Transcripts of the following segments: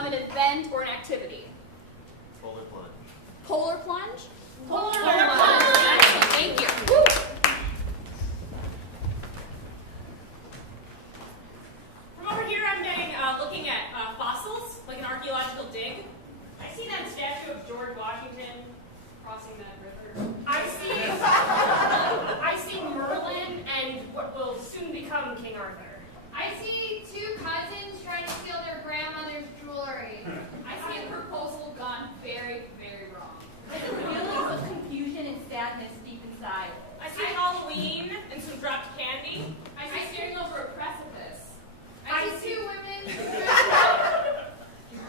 of an event or an activity? Polar plunge. Polar plunge? Polar plunge. Excellent, thank you. Woo. From over here, I'm getting looking at fossils, like an archaeological dig. I see that statue of George Washington crossing that river. I see Merlin and what will soon become King Arthur. I see two cousins trying to steal their grandmother's jewelry. I see a proposal gone very, very wrong. Feelings of confusion and sadness deep inside. I see Halloween and some dropped candy. I see staring over a precipice. I see two women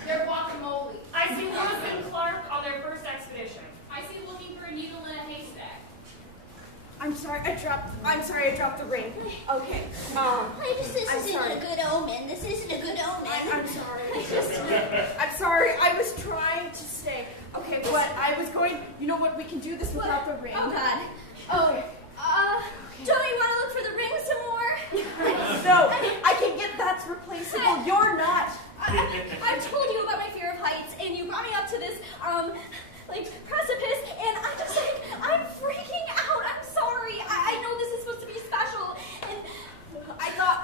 their guacamole. I see Lewis and Clark on their first expedition. I see looking for a needle in a haystack. I'm sorry, I dropped the ring. Okay. This isn't a good omen. This isn't a good omen. I'm sorry. I'm sorry. I was trying to stay. Okay, what I was going. You know what? We can do this without the ring. Oh God. Okay. Don't you want to look for the ring some more? No, I can get that's replaceable. You're not. I've told you about my fear of heights, and you brought me up to this precipice, and I'm freaking out. I'm sorry. I know this is supposed to be special, and I thought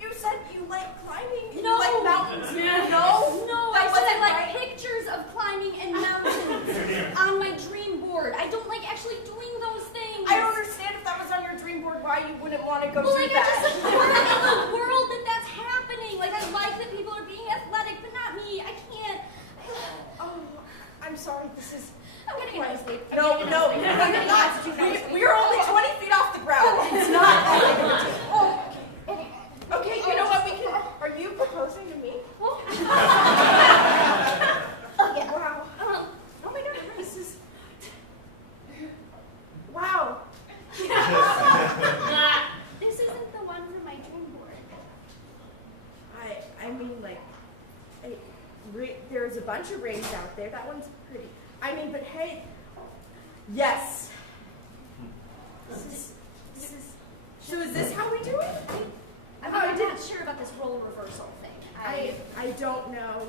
you said you like climbing. No. You like mountains. No, I said I like right. pictures of climbing and mountains on my dream board. I don't like actually doing those things. I don't understand if that was on your dream board why you wouldn't want to go do I that. just support it in the world that's happening. Like, I like that people are being athletic, but not me. I can't. Oh, I'm sorry. This is. I'm gonna get out of sleep. No, you're not. We're only 20 feet off the ground. It's not. Okay, you know what we can. Are you proposing to me? Oh, yeah. Wow. Oh my God, this is. Wow. This isn't the one for my dream board. I mean, like, there's a bunch of rings out there. That one's pretty. I mean, but hey, yes. So is this how we do it? I'm not sure about this role reversal thing. I don't know.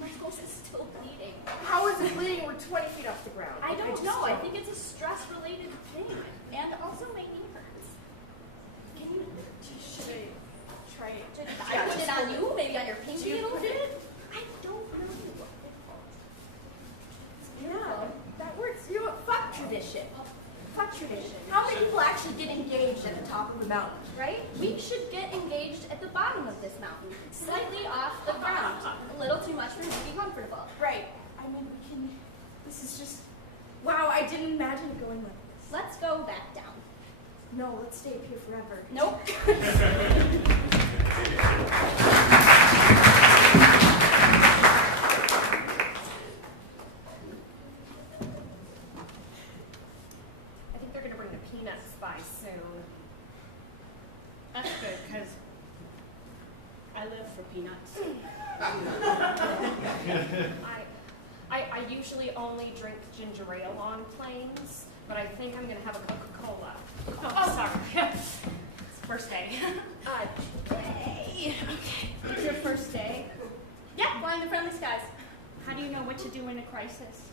My nose is still bleeding. How is it bleeding? We're 20 feet off the ground. I don't know. I think it's a stress-related thing. And also my knee hurts. Can you... Should I try it? Should I put it on you? Maybe on your pinky a little bit? I don't know. Yeah, that works. You know what? Fuck tradition. Fuck tradition. How many people actually get engaged at the top of the mountain, right? We should get engaged at the bottom of this mountain, slightly off the ground. A little too much for me to be comfortable. Right. I mean, we can. This is just. Wow, I didn't imagine it going like this. Let's go back down. No, let's stay up here forever. Nope. I think they're going to bring the peanut spice soon. That's good, because I live for peanuts. I usually only drink ginger ale on planes, but I think I'm going to have a Coca-Cola. Oh, sorry. It's first day. Day. Okay. It's your first day? Yeah, flying the friendly skies. How do you know what to do in a crisis?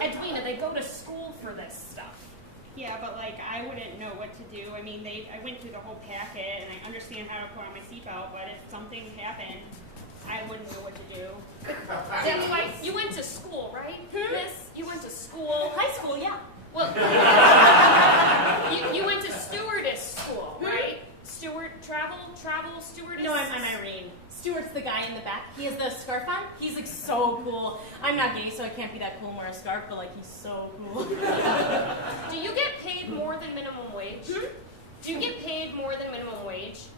Edwina, they go to school for this stuff. Yeah, but like I wouldn't know what to do. I mean, I went through the whole packet and I understand how to put on my seatbelt, but if something happened, I wouldn't know what to do. That's why you went to school, right? Miss, you went to school. High school, yeah. Well, you went to stewardess school, right? Travel stewardess? No, I'm Irene. Stuart's the guy in the back. He has the scarf on. He's like so cool. I'm not gay, so I can't be that cool and wear a scarf, but like he's so cool. Do you get paid more than minimum wage? Do you get paid more than minimum wage?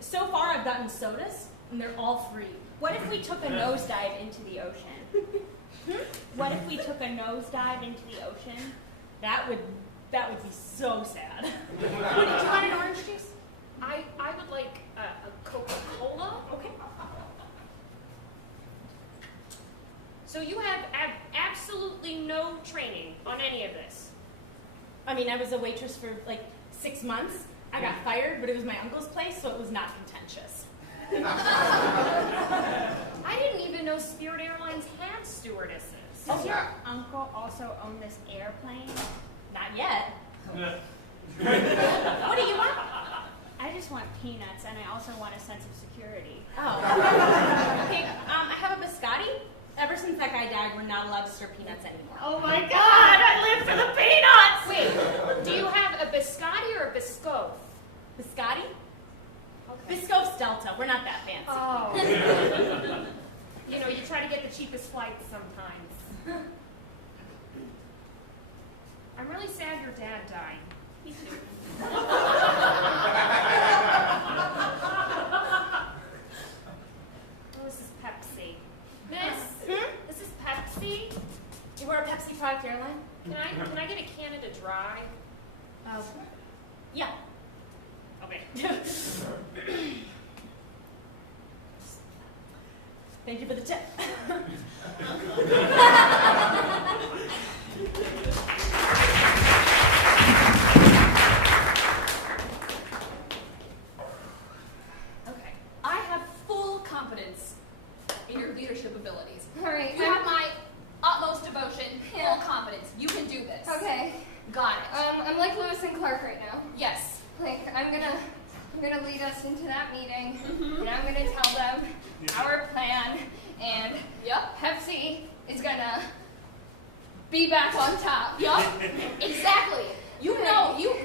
So far I've gotten sodas, and they're all free. What if we took a nosedive into the ocean? What if we took a nosedive into the ocean? That would be so sad. Did you want an orange juice? I would like a Coca-Cola. Okay. So you have absolutely no training on any of this? I mean, I was a waitress for like 6 months. I got fired, but it was my uncle's place, so it was not contentious. I didn't even know Spirit Airlines had stewardesses. Does your Uncle also own this airplane? Not yet. What do you want? I just want peanuts, and I also want a sense of security. Oh. Okay, I have a biscotti. Ever since that guy died, we're not allowed to serve peanuts anymore. Oh my God, I live for the peanuts! Wait, do you have a biscotti or a biscoff? Biscotti? Okay. Biscoff's Delta. We're not that fancy. Oh. You know, you try to get the cheapest flights sometimes. I'm really sad your dad died. Me too. Oh, this is Pepsi. This is Pepsi? You were a Pepsi product airline? Can I get a Canada Dry? Yeah. Okay. Thank you for the tip. Okay. I have full confidence in your leadership abilities. All right. You have my utmost devotion, Yeah. full confidence. You can do this. Okay. Got it. I'm like Lewis and Clark right now. Yes. Like I'm gonna lead us into that meeting, and I'm gonna tell them our plan, and Yep. Pepsi is gonna be back on top. Yup. Exactly. You know, you are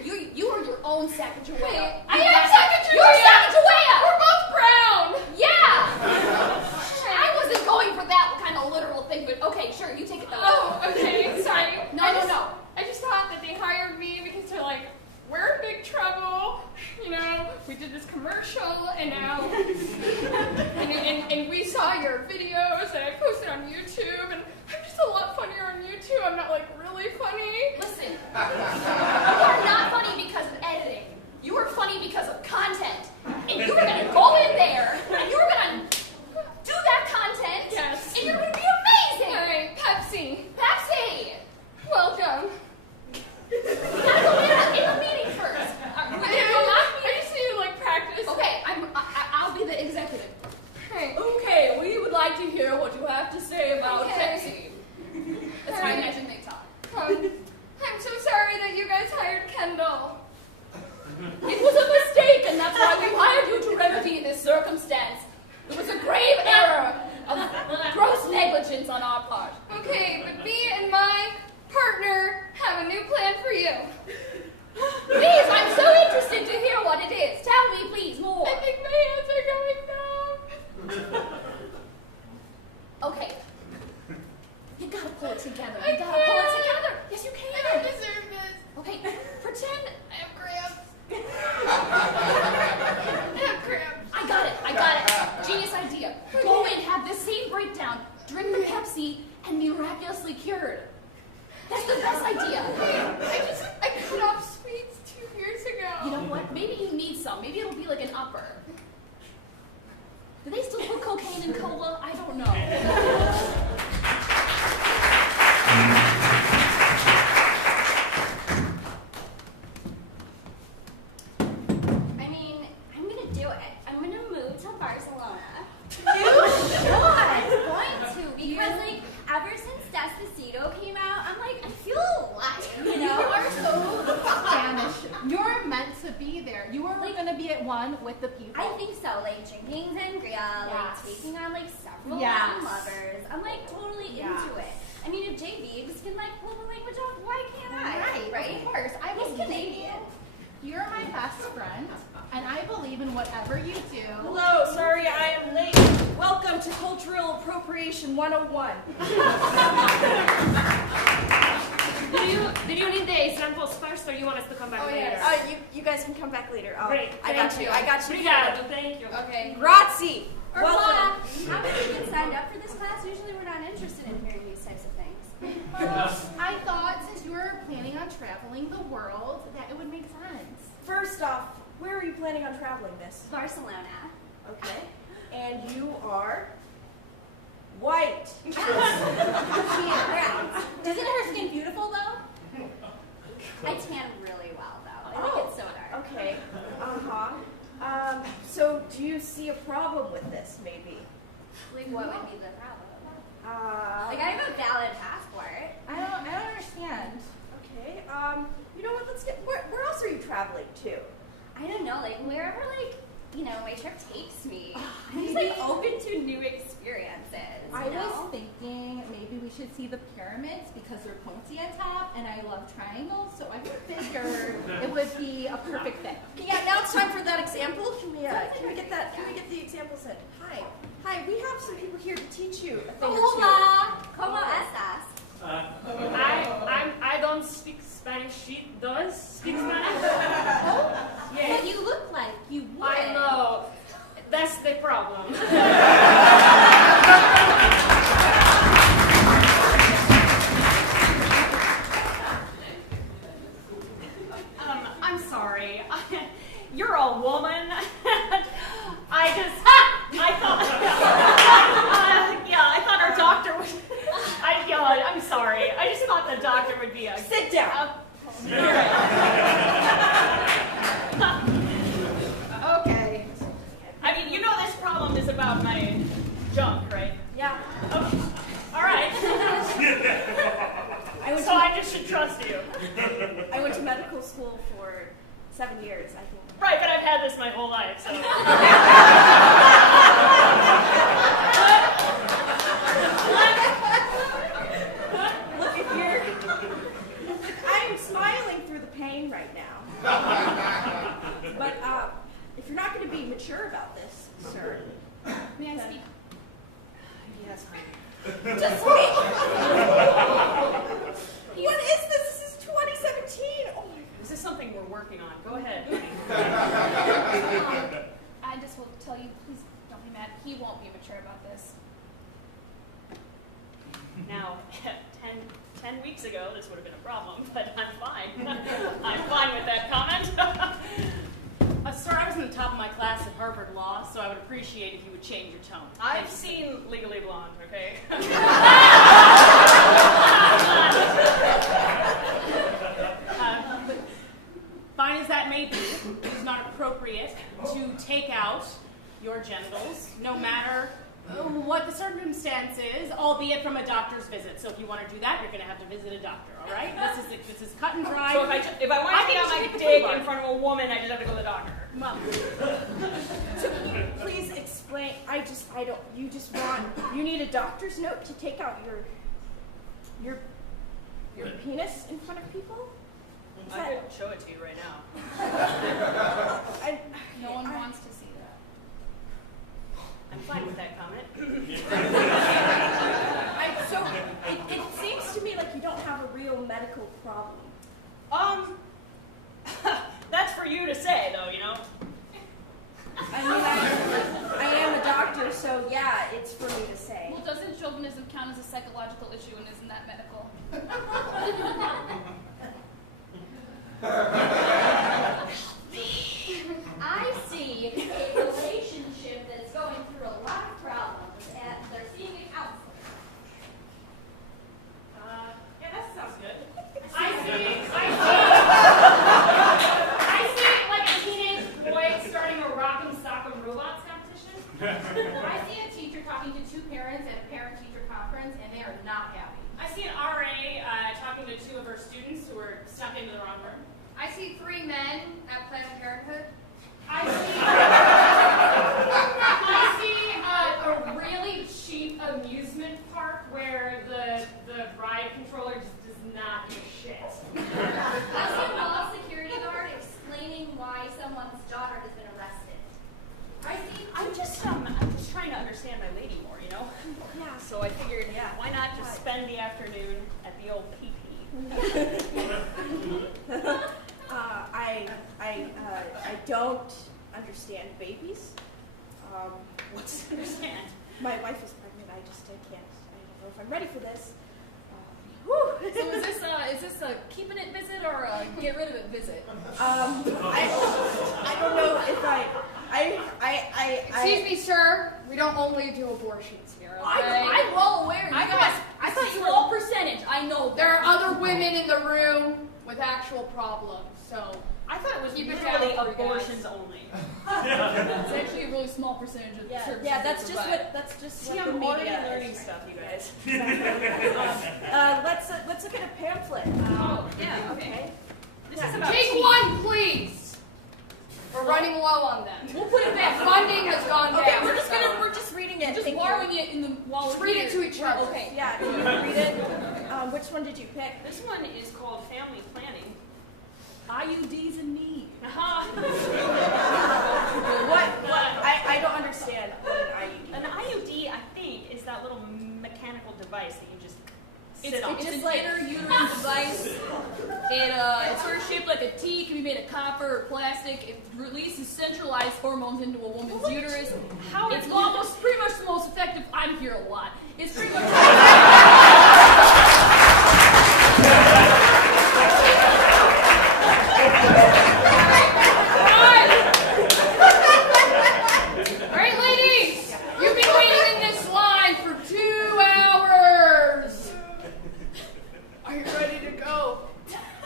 your own Sacagawea. Wait, I am Sacagawea! You're Sacagawea! We're both brown! Yeah! I wasn't going for that kind of literal thing, but okay, sure, you take it that way. Oh, okay, sorry. No. I just thought that they hired me because they're like, we're in big trouble. You know, we did this commercial, and now, and we saw your videos that I posted on YouTube, and I'm just a lot funnier on YouTube. I'm not like really funny. Listen, you are not funny because of editing. You are funny because of content. And you are going to go in there, and you are going to do that content, Yes. and you're going to be amazing. All right, Pepsi, Pepsi! welcome. You gotta go in the meeting first. We can go I out. just need to like practice. Okay, I'll be the executive. Hey. Okay, we would like to hear what you have to say about Okay. Pepsi. That's my imagine they talk. I'm so sorry that you guys hired Kendall. It was a mistake, and that's why we hired you to remedy this circumstance. It was a grave error of gross negligence on our part. Okay, but me and my partner have a new plan for you. Please, I'm so interested to hear what it is. Tell me, please, more. I think my hands are going numb. Okay. You gotta pull it together. I You gotta pull it can't. together. Yes, you I can. don't deserve this. Okay, pretend. I have cramps. I have cramps. I got it. Genius idea. Go in, have the same breakdown, drink the Pepsi, and be miraculously cured. That's the best idea. I cut off sweets 2 years ago. You know what? Maybe you need some. Maybe it'll be like an upper. Do they still put cocaine in cola? I don't know. I mean, I'm gonna do it. I'm gonna move to Barcelona. You should. I'm going to because like ever since Despacito came out, I'm like I feel alive. You You know. are so Spanish. You're meant to be there. You are going to be at one with the people. I think so. Like drinking sangria, Yes. like taking on like several Yes. Latin lovers. I'm like totally Yes. into it. I mean, if J. Beebs can like pull the language off, why can't I? Right, of course. I He's believe Canadian. You're my best friend, and I believe in whatever you do. Hello, sorry I am late. Welcome to Cultural Appropriation 101. Did you need the samples first, or you want us to come back later? You guys can come back later. Great, I got thank you. you. I got you. Obrigado, thank you. Okay. Grazie. Or Welcome. how did you get signed up for this class? Usually we're not interested in hearing these types of things. I thought since you were planning on traveling the world, that it would make sense. First off, where are you planning on traveling, miss? Barcelona. Okay. And you are white. Isn't her skin beautiful though? I tan really well though. I think it's so dark. Okay. do you see a problem with this, maybe? Like, what would be the problem? Like, I have a valid passport. I don't understand. Okay, you know what, let's get, where else are you traveling to? I don't know, like, wherever, like, you know, my trip takes me. I'm just, like, open to new experiences, I you know? was thinking maybe we should see the pyramids because they're pointy on top, and I love triangles, so I figured it would be a perfect fit. Okay, yeah, now it's time for that example. Can we get the examples in? Hi, we have some people here to teach you a thing or two. Hola, ¿cómo estás? I don't speak Spanish. She does speak Spanish. Yeah. But you look like you would. I know. That's the problem. I'm sorry. You're a woman. I thought our doctor would. I'm sorry. I just thought the doctor would be a. Sit down. Okay. I mean, you know this problem is about my junk, right? Yeah. Okay. All right. So I just should trust you. I went to medical school for 7 years, I think. Right, but I've had this my whole life, so. I'm smiling through the pain right now. But if you're not going to be mature about this, sir. May I speak? Yes, honey. Just wait. What is this? This is 2017. Oh my God. This is something we're working on. Go ahead. I just will tell you, please don't be mad. He won't be mature about this. Now, 10 weeks ago, this would have been a problem, but I'm fine. I'm fine with that comment. Sir, I was in the top of my class at Harvard Law, so I would appreciate if you would change your tone. I've seen Legally Blonde, okay? Fine as that may be, it is not appropriate to take out your genitals, no matter what the circumstance is, albeit from a doctor's visit. So if you want to do that, you're going to have to visit a doctor, all right? This is cut and dry. So if I want to take out my dick in front of a woman, I just have to go to the doctor. Well, So can you please explain? You need a doctor's note to take out your penis in front of people? Is I that- could show it to you right now. No one wants to see that. I'm fine with that comment. It seems to me like you don't have a real medical problem. That's for you to say, though, you know? I mean, I am a doctor, so yeah, it's for me to say. Well, doesn't chauvinism count as a psychological issue, and isn't that medical? I see a relationship that's going through a lot of problems, and they're seeing a counselor. Yeah, that sounds good. I see like a teenage boy starting a rock'em sock'em robots competition. I see a teacher talking to two parents at a parent-teacher conference, and they are not happy. I see an RA talking to two of her students who were stuck into the wrong room. I see 3 men at Planned Parenthood. I see a really cheap amusement park where the ride controller just does not give a shit. I see a mall security guard explaining why someone's daughter has been arrested. I'm just trying to understand my lady more, you know? Yeah. So I figured, why not just spend the afternoon at the old pee-pee? I don't understand babies. What's to understand? My wife is pregnant. I can't. I don't know if I'm ready for this. So is this a keeping it visit or a get rid of it visit? I don't know if Excuse me, sir. We don't only do abortions here, okay? I'm well aware. I thought you were small percentage. I know There are other women in the room with actual problems, so I thought it was Keep it literally down for you guys. abortions only. It's actually a really small percentage of the services. Yeah, they that's just provide. what See, the I'm already media learning is. stuff, you guys. Let's look at a pamphlet. Yeah, Okay. This is about Take one, please. We're running low on them. We'll put it back. Funding has gone down. Okay, we're just reading it. Just Thank borrowing you. it in the while Just we're read here. it to each other. Okay, yeah, can you read it? Which one did you pick? This one is called Family Planning. IUDs and me. I don't understand what an IUD An IUD, I think, is that little mechanical device that you just sit It's on. just just like like- inter-uterine device, and it's sort of shaped like a T. Can be made of copper or plastic. It releases centralized hormones into a woman's uterus. How It's is almost pretty much the most effective. I'm here a lot. It's pretty much. All right, ladies. You've been waiting in this line for 2 hours. Are you ready to go?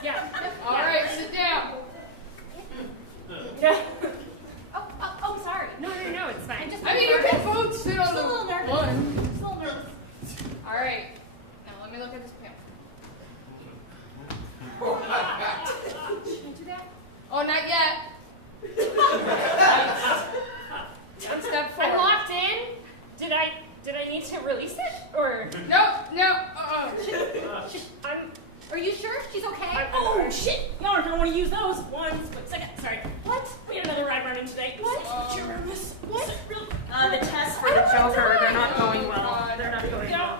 Yeah. All right, sit down. Yeah. Oh, sorry. No, it's fine. I mean, you can both sit on Just a the little nervous. one. Just a little nervous. All right. Now let me look at this pamphlet. Can I do that? Oh, not yet. On step 4. I'm locked in. Did I need to release it? Or No. Are you sure she's okay? oh shit! No, I don't want to use those. One split second. Sorry. What? We had another ride running today. What? You're nervous. What? The tests for the Joker, they're not going well. They're not going well.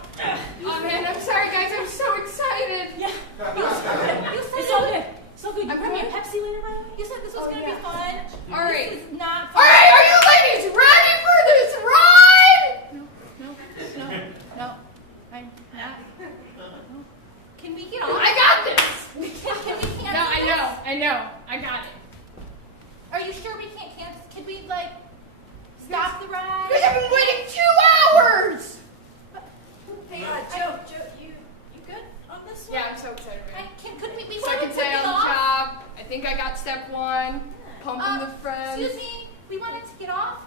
Oh man, I'm sorry, guys. I'm so excited. You said It's all good. So good. I'm You bring me a coming. Pepsi later, by the way? You said this was gonna yeah. be fun. All right. This is not All fun. right, are you ladies ready for this ride? No. I'm not. Can we get off? I got this. Can we cancel? No, this? I know. I got it. Are you sure we can't cancel? Can we stop the ride? Because I've been waiting 2 hours. Hey, Joe, you good on this one? Yeah, I'm so excited. Man. Couldn't we Second wanted to day get on the off? job. I think I got step 1. Pumping the friends. Excuse me, we wanted to get off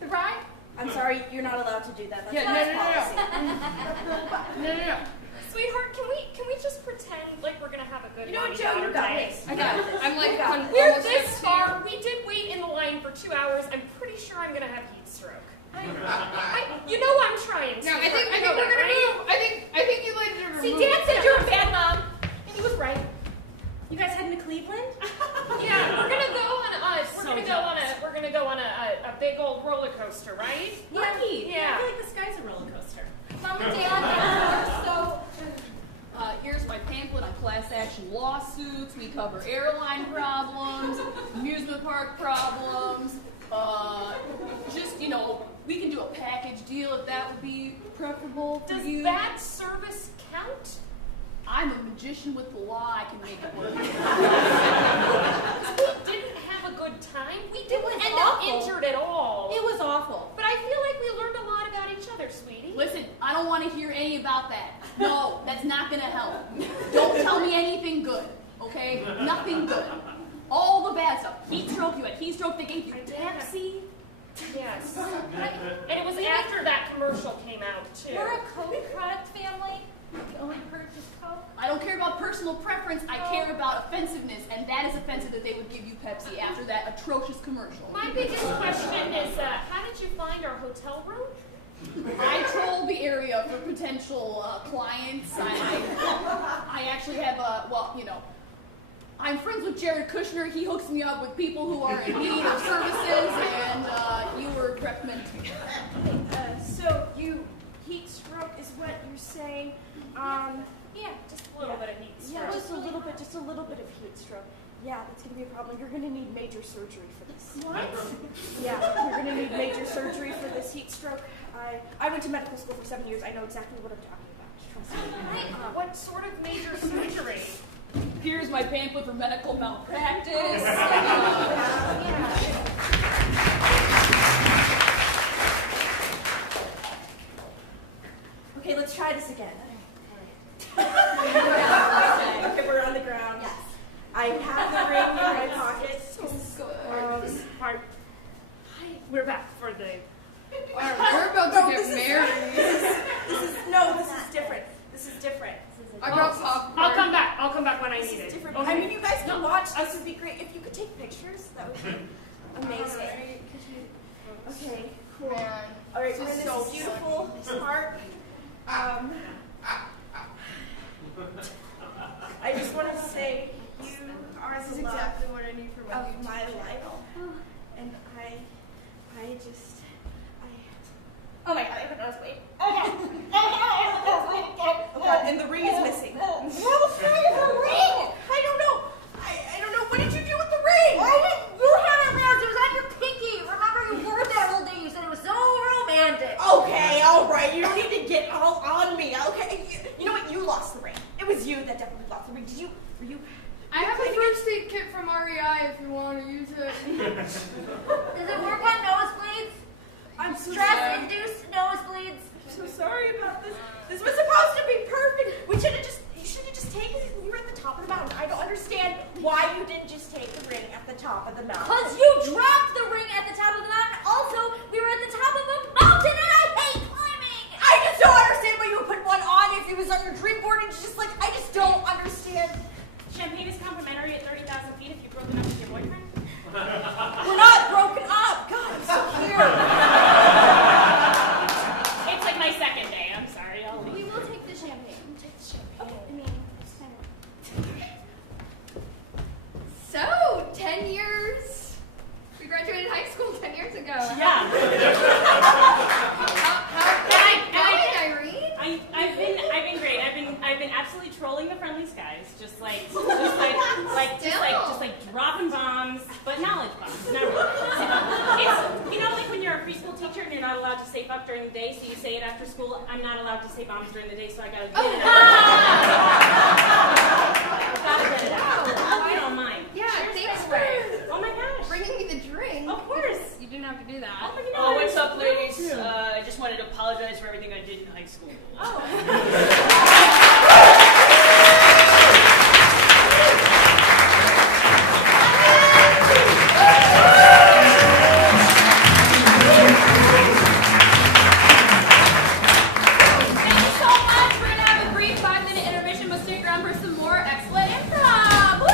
the ride. I'm sorry, you're not allowed to do that. That's Yeah, not policy. No. Sweetheart, can we just pretend like we're gonna have a good You know what, mommy Joe, daughter you got day? this. I got it. I'm like, We're almost this at 2. far. We did wait in the line for 2 hours. I'm pretty sure I'm gonna have heat stroke. You know I'm trying to. No, I think You know we're that, gonna right? move. I think you ladies are See, moving. Dad said you're a bad mom, and he was right. You guys heading to Cleveland? Yeah, we're gonna go on a big old roller coaster, right? Lucky. Yeah. I feel like the sky's a roller coaster. Mom and Dad, so Here's my pamphlet on class action lawsuits. We cover airline problems, amusement park problems. We can do a package deal if that would be preferable for Does you. that service count? I'm a magician with the law. I can make it work. We didn't have a good time. We didn't was end up awful. injured at all. it was awful. But I feel like we learned a lot about each other, sweetie. Listen, I don't want to hear any about that. No, that's not going to help. Don't tell me anything good, okay? Nothing good. All the bad stuff. Heat stroke, you had heat stroke, they gave you Pepsi. Yes. And it was after that commercial came out, too. We're a Coke product family. We only purchase Coke. I don't care about personal preference, I care about offensiveness, and that is offensive that they would give you Pepsi after that atrocious commercial. My biggest question is, how did you find our hotel room? I troll the area for potential clients. I actually have I'm friends with Jared Kushner. He hooks me up with people who are in need of services, and you were recommended to me. So heat stroke is what you're saying. Yeah, just a little bit of heat Yeah, stroke. just a little bit of heat stroke. Yeah, that's gonna be a problem. You're gonna need major surgery for this. What? Yeah, you're gonna need major surgery for this heat stroke. I went to medical school for 7 years. I know exactly what I'm talking about. Trust me. What sort of major surgery? Here's my pamphlet for medical malpractice. Okay, let's try this again. Okay, we're on the ground. Yes. I have the ring in my pocket. Part That was amazing. Okay, cool. Man, All right, this this is is so beautiful. This part. I just want to say you are this is the love exactly what I need for my of my life, and I oh my god, I have a nosebleed. Okay. Oh god, and the ring is missing. What's the ring? I don't know. I don't know. What did you do with the ring? You had it there. It was on your pinky. Remember you wore that whole day. You said it was so romantic. Okay, all right. You don't need to get all on me. Okay, you know what? You lost the ring. It was you that definitely lost the ring. Were you? I have a first aid kit from REI if you want to use it. Does it work on nosebleeds? I'm so sorry. Stress-induced nosebleeds. I'm so sorry about this. This was supposed to be perfect. You should have just taken it when you were at the top of the mountain. I don't understand why you didn't just take the ring at the top of the mountain. Because you dropped the ring at the top of the mountain. Also, we were at the top of a mountain and I hate climbing. I just don't understand why you would put one on if it was on your dream board and just like, I just don't understand. Champagne is complimentary at 30,000 feet if you've broken up with your boyfriend. We're not broken up. God, I'm so here. It's like my second day. I'm sorry. I'll leave. We will take the champagne. Take the champagne. Okay, I mean, it's kind of... So, 10 years. We graduated high school 10 years ago. Yeah. How Irene? I've been great. I've been absolutely trolling the friendly skies, just like dropping bombs, but knowledge bombs. Not really. It's, you know, like when you're a preschool teacher and you're not allowed to say fuck during the day, so you say it after school. I'm not allowed to say bombs during the day, so I gotta get it out. Gotta get it out. Oh, you don't mind. Yeah, Cheers, thanks friend. for Oh my gosh. bringing me the drink. Of course. You didn't have to do that. Oh my goodness. Oh, what's up, ladies? I just wanted to apologize for everything I did in high school. Thank you so much. We're going to have a brief 5-minute intermission, but stick around for some more excellent improv. Woo!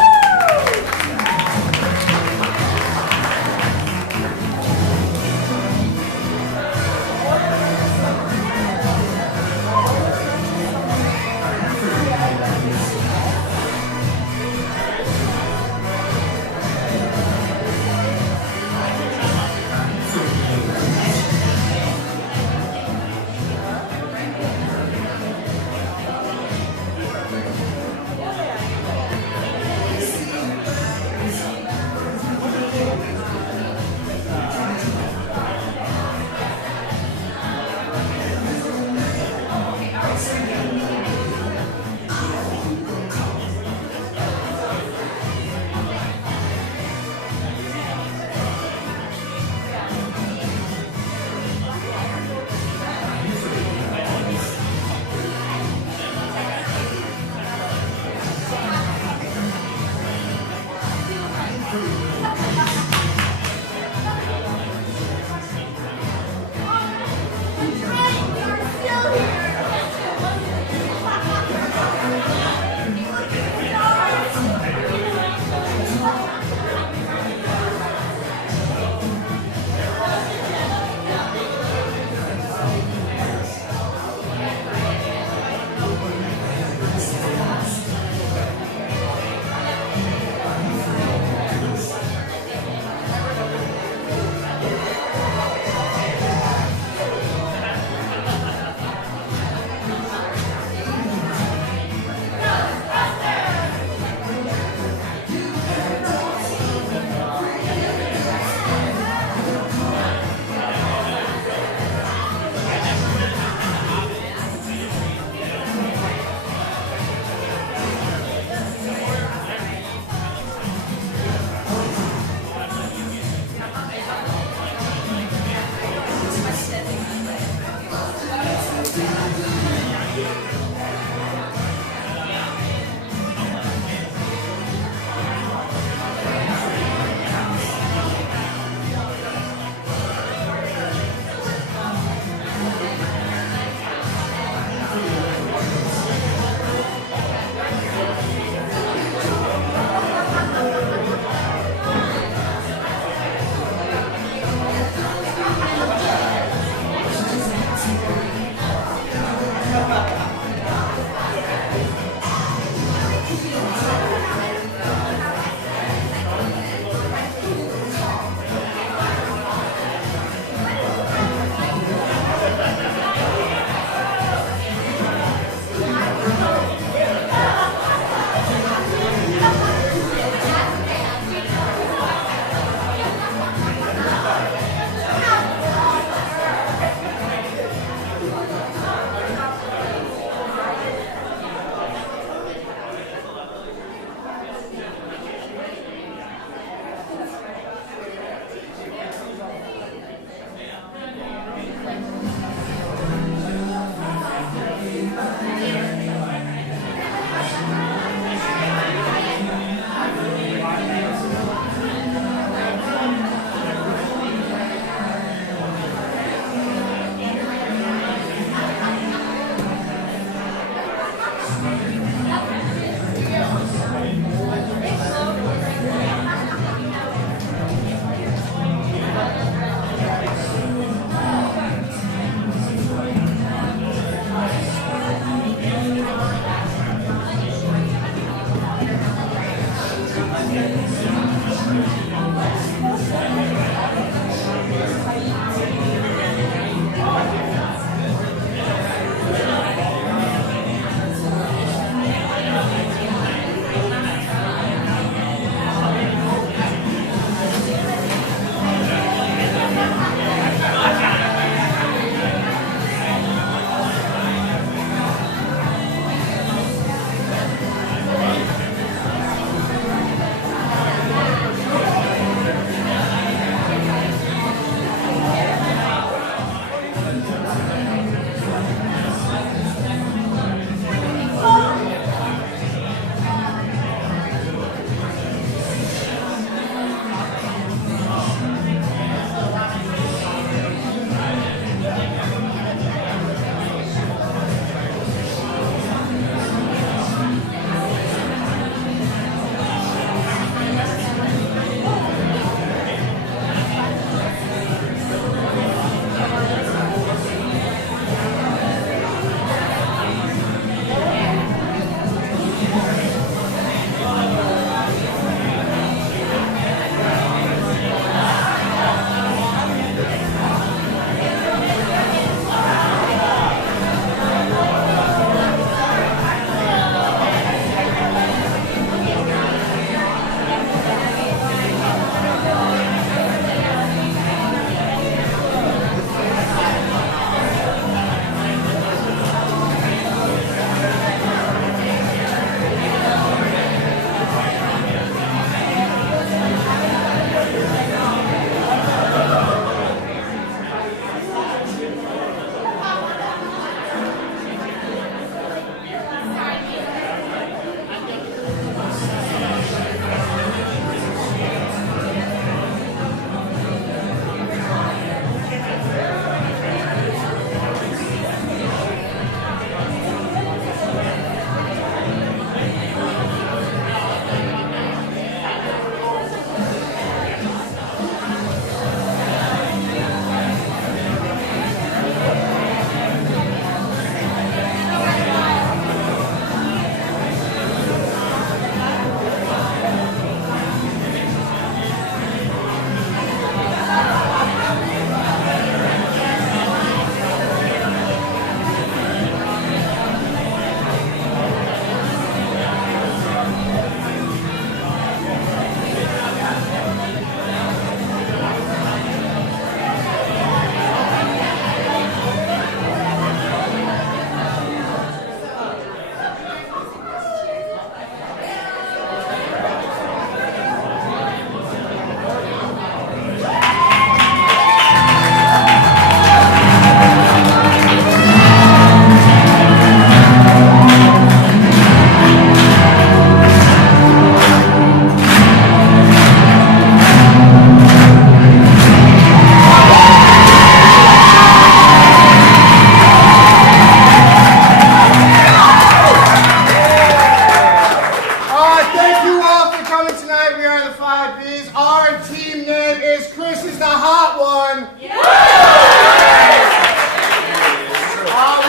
team name is Chris is the Hot One.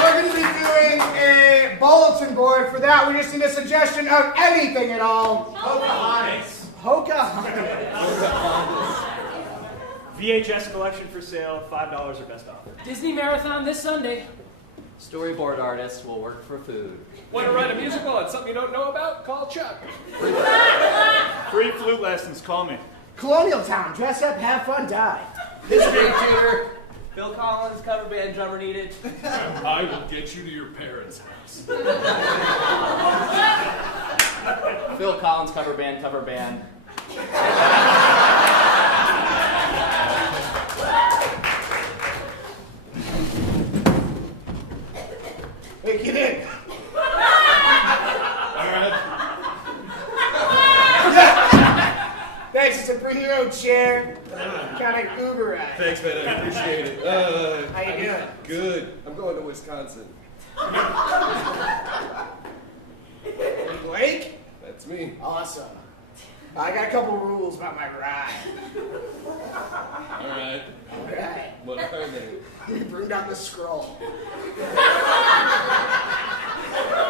We're going to be doing a bulletin board. For that, we just need a suggestion of anything at all. Pocahontas. Pocahontas. VHS collection for sale, $5 or best offer. Disney Marathon this Sunday. Storyboard artists will work for food. Want to write a musical on something you don't know about? Call Chuck. Free flute lessons, call me. Colonial Town, dress up, have fun, die. History tutor. Phil Collins, cover band drummer needed. I will get you to your parents' house. Phil Collins, cover band, cover band. Hey, get in. Alright. Thanks, it's a bring your own chair. Kind of Uber ride. Thanks, man. I appreciate it. How you doing? Good. I'm going to Wisconsin. Blake? That's me. Awesome. I got a couple rules about my ride. Alright. Alright. What are they? We bring down the scroll.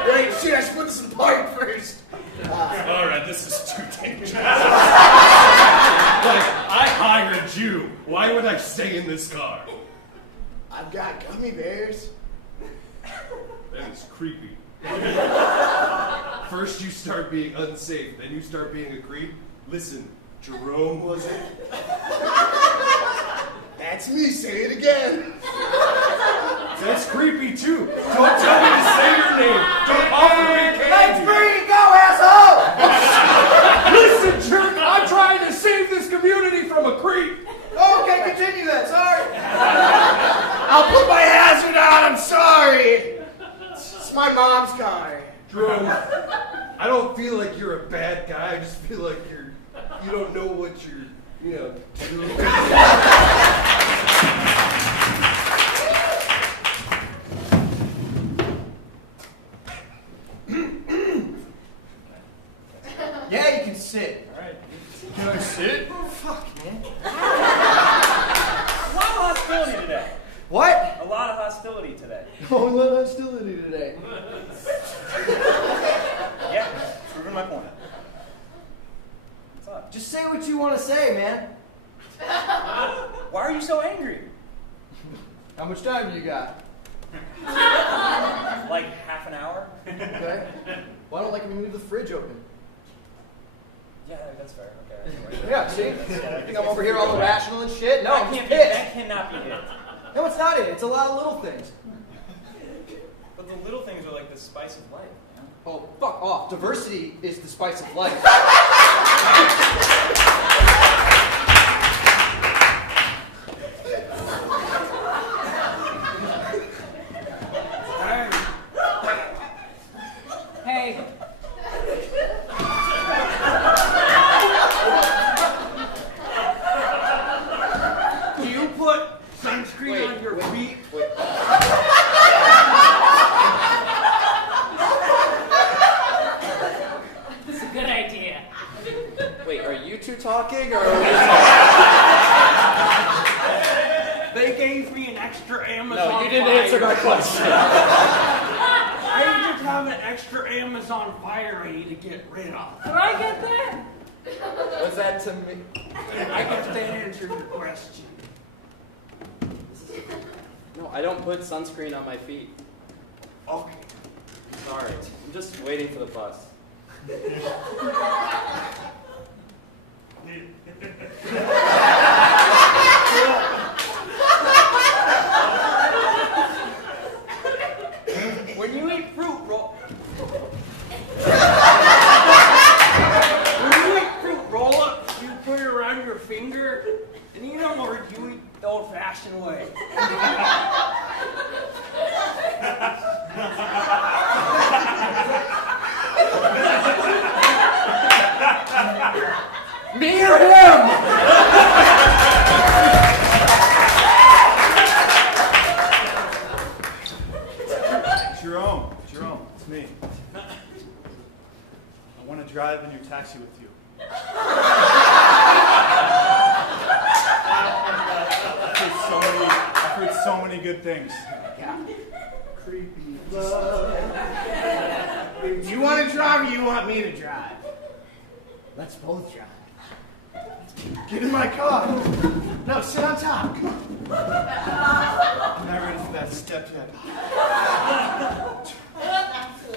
Wait, shit, I should put this in park first. Alright, this is too dangerous. Like, I hired you. Why would I stay in this car? I've got gummy bears. That is creepy. First you start being unsafe, then you start being a creep. Listen, Jerome was it? That's me, say it again. That's creepy too. Don't tell me to say your name. Don't offer me Let's candy. free to go, asshole! Listen, jerk, I'm trying to save this community from a creep. Okay, continue that, sorry. I'll put my hazard on, I'm sorry. It's my mom's car. Jerome, I don't feel like you're a bad guy. I just feel like you don't know what you're, doing. Yeah, you can sit. All right. Can I sit? Fuck, man. A lot of hostility today. What? A lot of hostility today. Oh, we love hostility today. Yeah, proving my point. What's up? Just say what you want to say, man. Why are you so angry? How much time do you got? Like half an hour? Okay. Well, I don't like when you leave the fridge open. Yeah, that's fair. Okay. Yeah, see? You think I'm over here all irrational and shit? No, I'm just pissed. That cannot be it. No, it's not it. It's a lot of little things. But the little things are like the spice of life, man. Oh, fuck off. Diversity is the spice of life. Hey. Do you put sunscreen on your feet? That's a good idea. Wait, are you two talking or are we talking? They gave me an extra Amazon. No, you didn't answer my question. I just have an extra Amazon fire I need to get rid of. Did I get that? Was that to me? I get to answer your question. No, I don't put sunscreen on my feet. Okay. Sorry. I'm just waiting for the bus. When you eat fruit roll up, you put it around your finger, and you know, or you eat the old-fashioned way. Me or him? Jerome, it's me. I want to drive in your taxi with you. good things. Yeah. Creepy love. Do you want to drive or you want me to drive? Let's both drive. Get in my car. No, sit on top. Come on. I'm not ready for that step yet.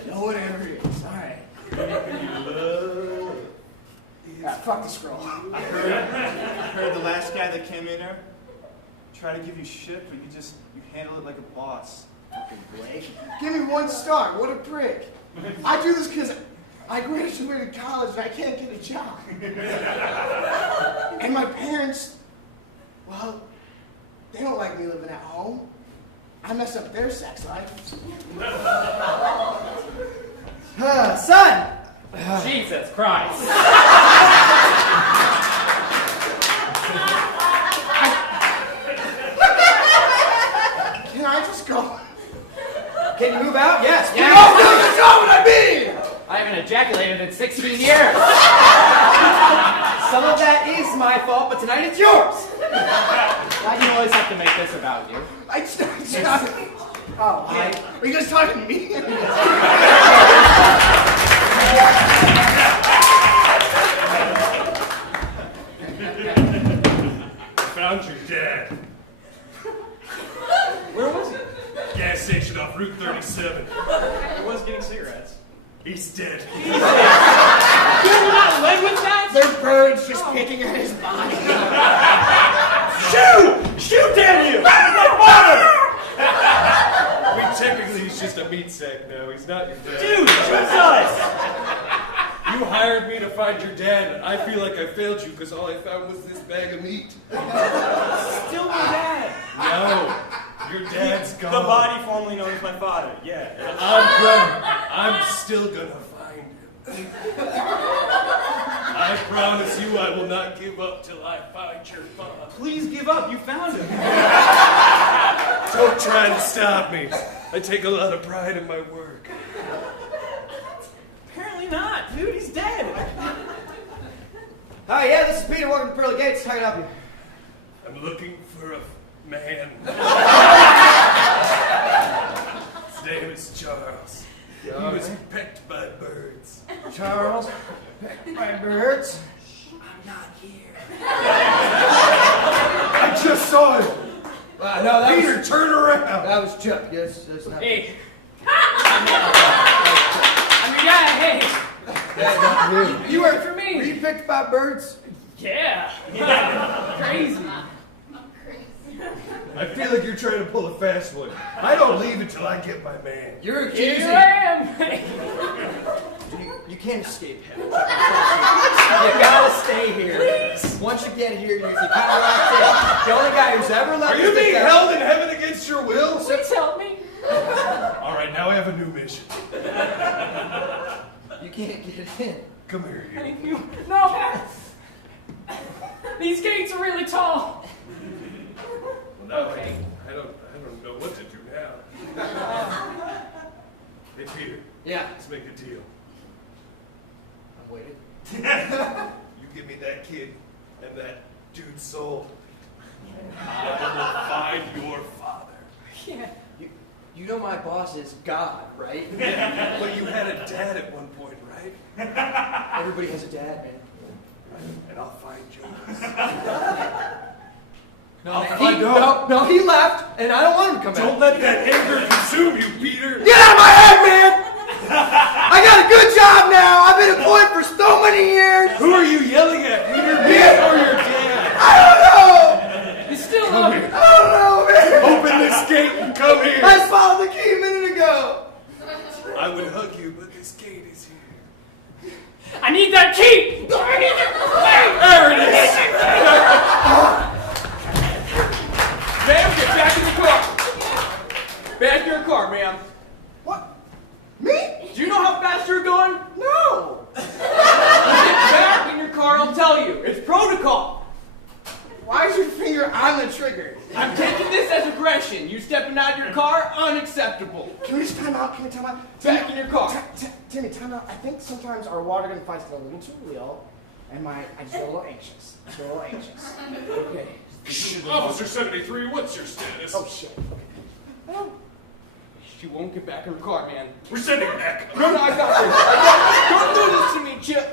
No, whatever it is. All right. Fuck the scroll. I heard the last guy that came in here tried to give you shit, but you handle it like a boss. Fucking Blake. Give me 1 star. What a prick. I do this because I graduated college and I can't get a job. And my parents, well, they don't like me living at home. I mess up their sex life. Son! Jesus Christ. Can I just go? Can you move out? Yes. No, that's not what I mean! I haven't ejaculated in 16 years. Some of that is my fault, but tonight it's yours. Why do you always have to make this about you? Oh, hi. Are you guys talking to me? Found your dad. Where was he? Gas station off Route 37. He was getting cigarettes. He's dead. You not live with that? There's birds just picking at his body. Shoot! Shoot, damn you! My father! Technically, he's just a meat sack now. He's not your dad. Dude, shoot us! You hired me to find your dad, and I feel like I failed you because all I found was this bag of meat. Still my dad. No, your dad's gone. The body formerly known as my father, yeah. And I'm still gonna find him. I promise you I will not give up till I find your father. Please give up, you found him. Don't try to stop me. I take a lot of pride in my work. Apparently not, dude, he's dead. Hi, yeah, this is Peter. Welcome to Pearly Gates. How can I help you? I'm looking for a man. His name is Charles. He was pecked by birds. Charles, pecked by birds. I'm not here. I just saw him. No, that Peter, turn around. That was Chuck. Yes, that's not. Hey. I'm your guy, hey. That's not you. You work for me. Were you picked by birds? Yeah. Crazy. I feel like you're trying to pull a fast one. I don't leave until I get my man. You're accusing. Here I am. You can't escape heaven. You gotta stay here. Please. Once you get here, you're kind of locked in. The only guy who's ever left. Are you being held in heaven against your will? Please help me. All right, now I have a new mission. You can't get in. Come here, you. No. These gates are really tall. Well, now Okay. I don't know what to do now. Hey, Peter. Yeah. Let's make a deal. I'm waiting. You give me that kid and that dude's soul. I will find your father. Yeah. You know my boss is God, right? Yeah, but you had a dad at one point, right? Everybody has a dad, man. And I'll find yours. No, he left, and I don't want him to come back. Don't let that anger consume you, Peter. Get out of my head, man! I got a good job now. I've been employed for so many years. Who are you yelling at, Peter? Me or your dad? I don't know. You still Come here. I don't know, man. Open this gate and come here. I just followed the key a minute ago. I would hug you, but this gate is here. I need that key. There it is. Ma'am, get back in your car. Back in your car, ma'am. What? Me? Do you know how fast you're going? No. Get back in your car, I'll tell you. It's protocol. Why is your finger on the trigger? I'm taking this as aggression. You stepping out of your car, unacceptable. Can we just time out? Can we time out? Back in your car. Timmy, time out. I think sometimes our water gun fights get a little too real, and I just get a little anxious. Okay. Officer 73, what's your status? Oh shit. Okay. Oh. She won't get back in her car, man. We're sending her back. No, I got this. Don't do this to me, Chuck.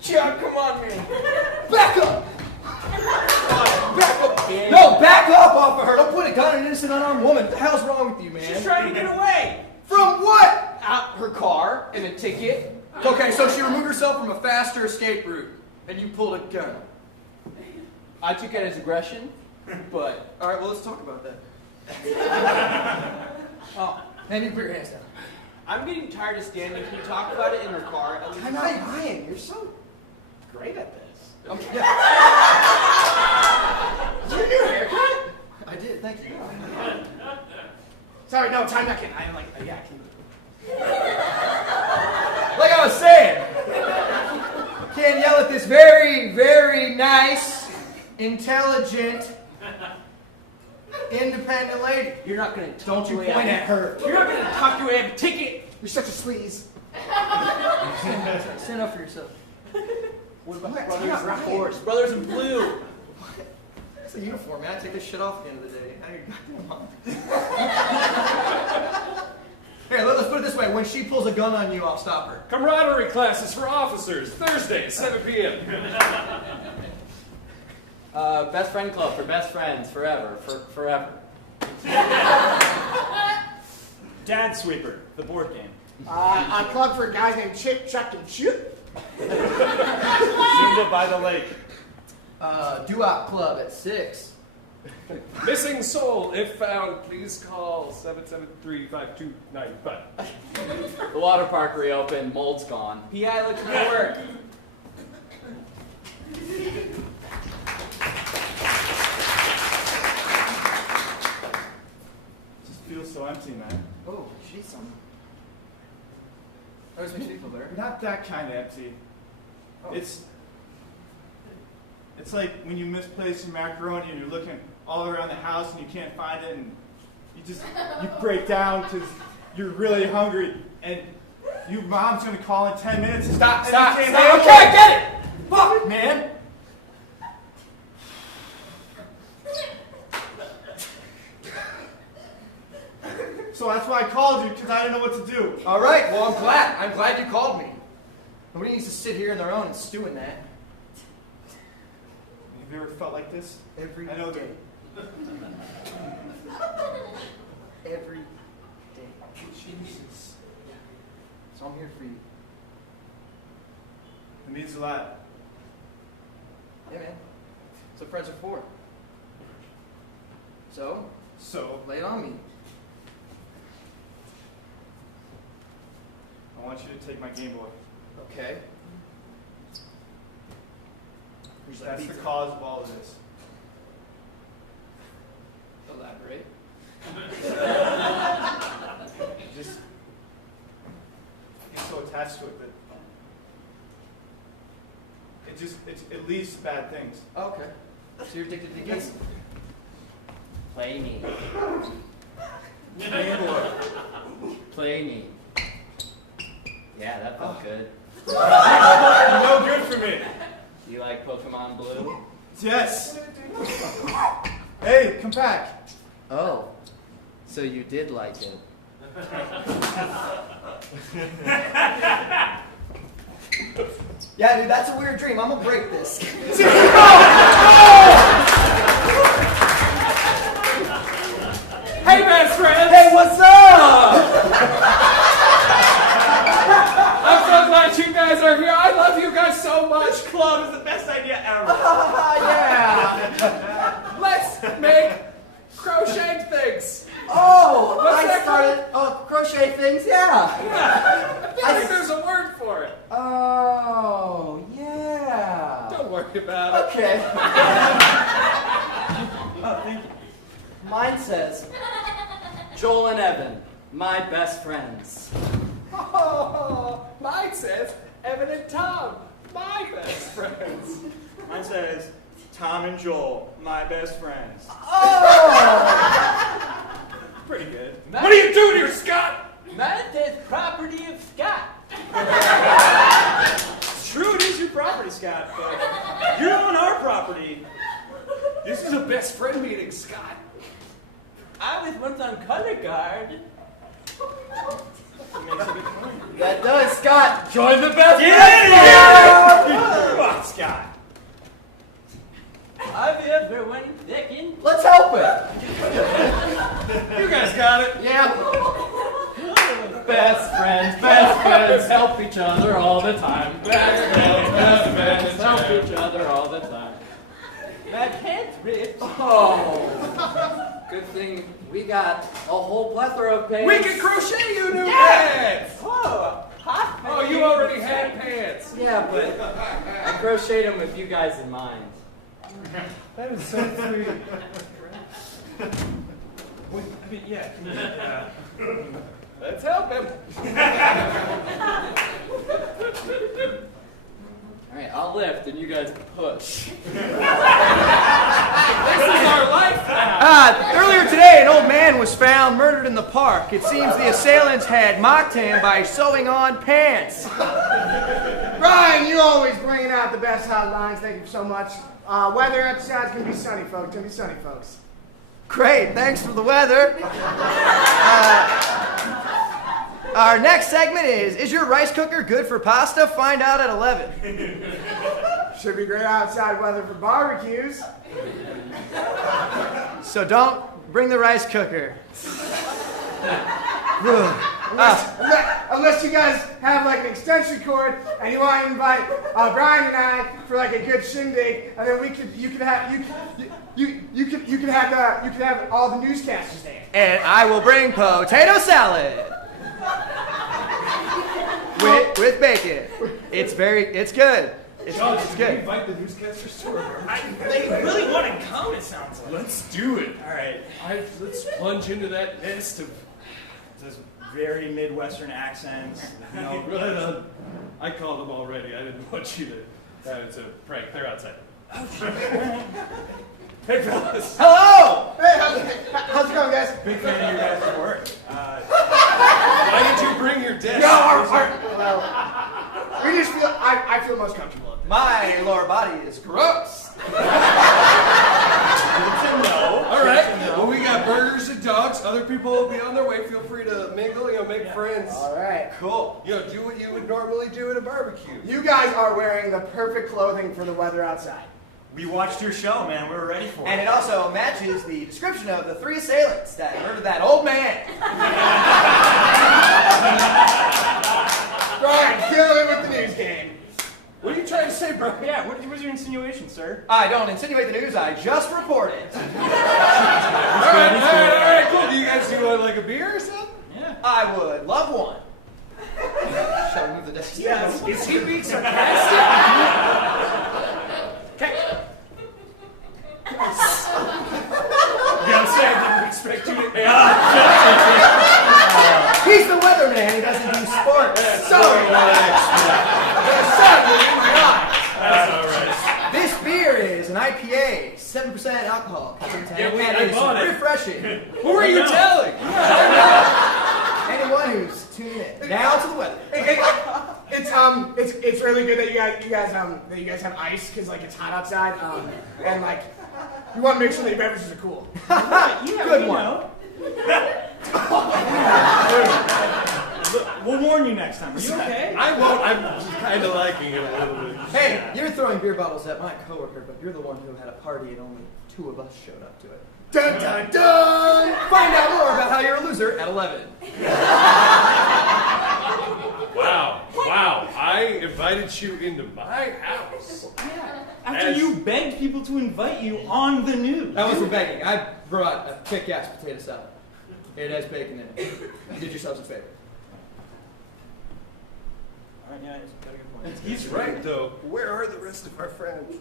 Chuck, come on, man. Back up. Back up, man. No, back up off of her. Don't point a gun at an innocent, unarmed woman. What the hell's wrong with you, man? She's trying to get away. From what? Out her car and a ticket. Okay, so she removed herself from a faster escape route, and you pulled a gun. I took it as aggression, but... All right, well, let's talk about that. Oh, man, you put your hands down. I'm getting tired of standing. Can you talk about it in her car? I'm not lying. You're so great at this. Okay. Yeah. Did you get your haircut? I did, thank you. Sorry, no, time back in. I'm like, yeah, I can. Like I was saying, can't yell at this very, very nice, intelligent, independent lady. You're not going to Don't you point at her. You're not going to talk your way out of a ticket. You're such a sleaze. Stand up for yourself. What about What? Brothers You're not in Ryan. Force? Brothers in Blue. It's a uniform, man. I take this shit off at the end of the day. Now you're goddamn mom. Here, let's put it this way. When she pulls a gun on you, I'll stop her. Camaraderie classes for officers, Thursday, 7 p.m. Best friend club for best friends forever. Forever. Dad Sweeper, the board game. A club for guys named Chip, Chuck, and Shoot. Zumba by the lake. Doo-Wop Club at 6. Missing soul, if found, please call 773-5295. The water park reopened. Mold's gone. PI, look at work. Just feels so empty, man. Oh, she's some. That makes me feel better. Not that kind of empty. Oh. It's like when you misplace your macaroni and you're looking all around the house and you can't find it, and you break down because you're really hungry, and your mom's gonna call in 10 minutes. Stop! Okay, I get it! Fuck, man! So that's why I called you, because I didn't know what to do. All right, well, I'm glad you called me. Nobody needs to sit here on their own and stew in that. Have you ever felt like this? Every I know day. Every day. Jesus. So I'm here for you. It means a lot. Yeah, man. That's what friends are for. So, lay it on me. I want you to take my Game Boy. Okay. That's the cause of all of this. Elaborate. Just get so attached to it that it leads to bad things. Oh, okay. So you're addicted to games. Play me. Game Boy. Play me. Yeah, that felt good. No good for me. You like Pokemon Blue? Yes. Hey, come back. Oh, so you did like it. Yeah, dude, that's a weird dream. I'm gonna break this. Hey, best friend. Hey, what's up? I'm so glad you guys are here. I love you guys so much. Club is the best idea ever. Yeah. Let's make crocheted things. Oh, What's I that started. Oh, crochet things. Yeah. I feel like there's a word for it. Oh, yeah. Don't worry about it. Okay. Oh, thank you. Mine says. Joel and Evan, my best friends. Oh, mine says Evan and Tom, my best friends. Mine says Tom and Joel, my best friends. Oh. Pretty good. What are you doing here, Scott? Mine says property of Scott. It's true, it is your property, Scott, but you're on our property. This is a best friend meeting, Scott. I was once on color guard. That does, Scott. Join the best. Get in here! Come on, Scott. Have you ever went second? Let's help it. You guys got it. Yeah. Best friends help each other all the time. Best friends help each other all the time. My pants ripped. Oh, good thing we got a whole plethora of pants. We can crochet you new pants. Oh, hot pants. Oh, you already had pants. Yeah, but I crocheted them with you guys in mind. That is so sweet. Wait, I mean, yeah. Let's help him. All right, I'll lift and you guys push. This is our life now. Earlier today, an old man was found murdered in the park. It seems the assailants had mocked him by sewing on pants. Brian, you always bringing out the best hotlines. Thank you so much. Weather outside's gonna be sunny, folks. Gonna be sunny, folks. Great, thanks for the weather. Our next segment is your rice cooker good for pasta? Find out at 11. Should be great outside weather for barbecues. So don't bring the rice cooker. Unless you guys have like an extension cord and you want to invite Brian and I for like a good shindig, and then you could have all the newscasters there. And I will bring potato salad with bacon. It's good. It's John, good. should we invite the newscasters to our They really want to come, it sounds like. Let's do it. All right. Let's plunge into that nest of. This very Midwestern accents. You know, Right. I called them already. I didn't want you to. It's a prank. They're outside. Hey, fellas. Hello! Hey, how's it going, guys? big fan of your guys' work. Why did you bring your desk? Well, we just feel, I feel most comfortable up there. My lower body is gross. All right. Well, we got burgers and dogs. Other people will be on their way. Feel free to mingle. Make friends. All right. Cool. Do what you would normally do at a barbecue. You guys are wearing the perfect clothing for the weather outside. We watched your show, man. We were ready for it. And it also matches the description of the 3 assailants that murdered that old man. Brian, kill it with the news game. What are you trying to say, bro? Yeah, what was your insinuation, sir? I don't insinuate the news, I just report it. All right, cool. Do you guys do like a beer or something? Yeah. I would love one. Shall we move the desk? Yes. Is he being sarcastic? I didn't expect you to. He's the weatherman. He doesn't do sports. So there's sun in my eyes. That's all right. This beer is an IPA, 7% alcohol. Yeah, and I it's bought it. refreshing. Who are you telling? Anyone who's tuning in. Now to the weather. It's really good that you guys have ice because like it's hot outside. And like you want to make sure that your beverages are cool. Good one. We'll warn you next time. Are you okay? I won't. I'm just kind of liking it a little bit. Hey, you're throwing beer bottles at my coworker, but you're the one who had a party and only 2 of us showed up to it. Dun dun dun! Find out more about how you're a loser at 11. Wow. I invited you into my house. After you begged people to invite you on the news. That wasn't begging. I brought a kick-ass potato salad. It has bacon in it. You did yourselves a favor. All right, yeah, he's got a good point. He's right, though. Where are the rest of our friends?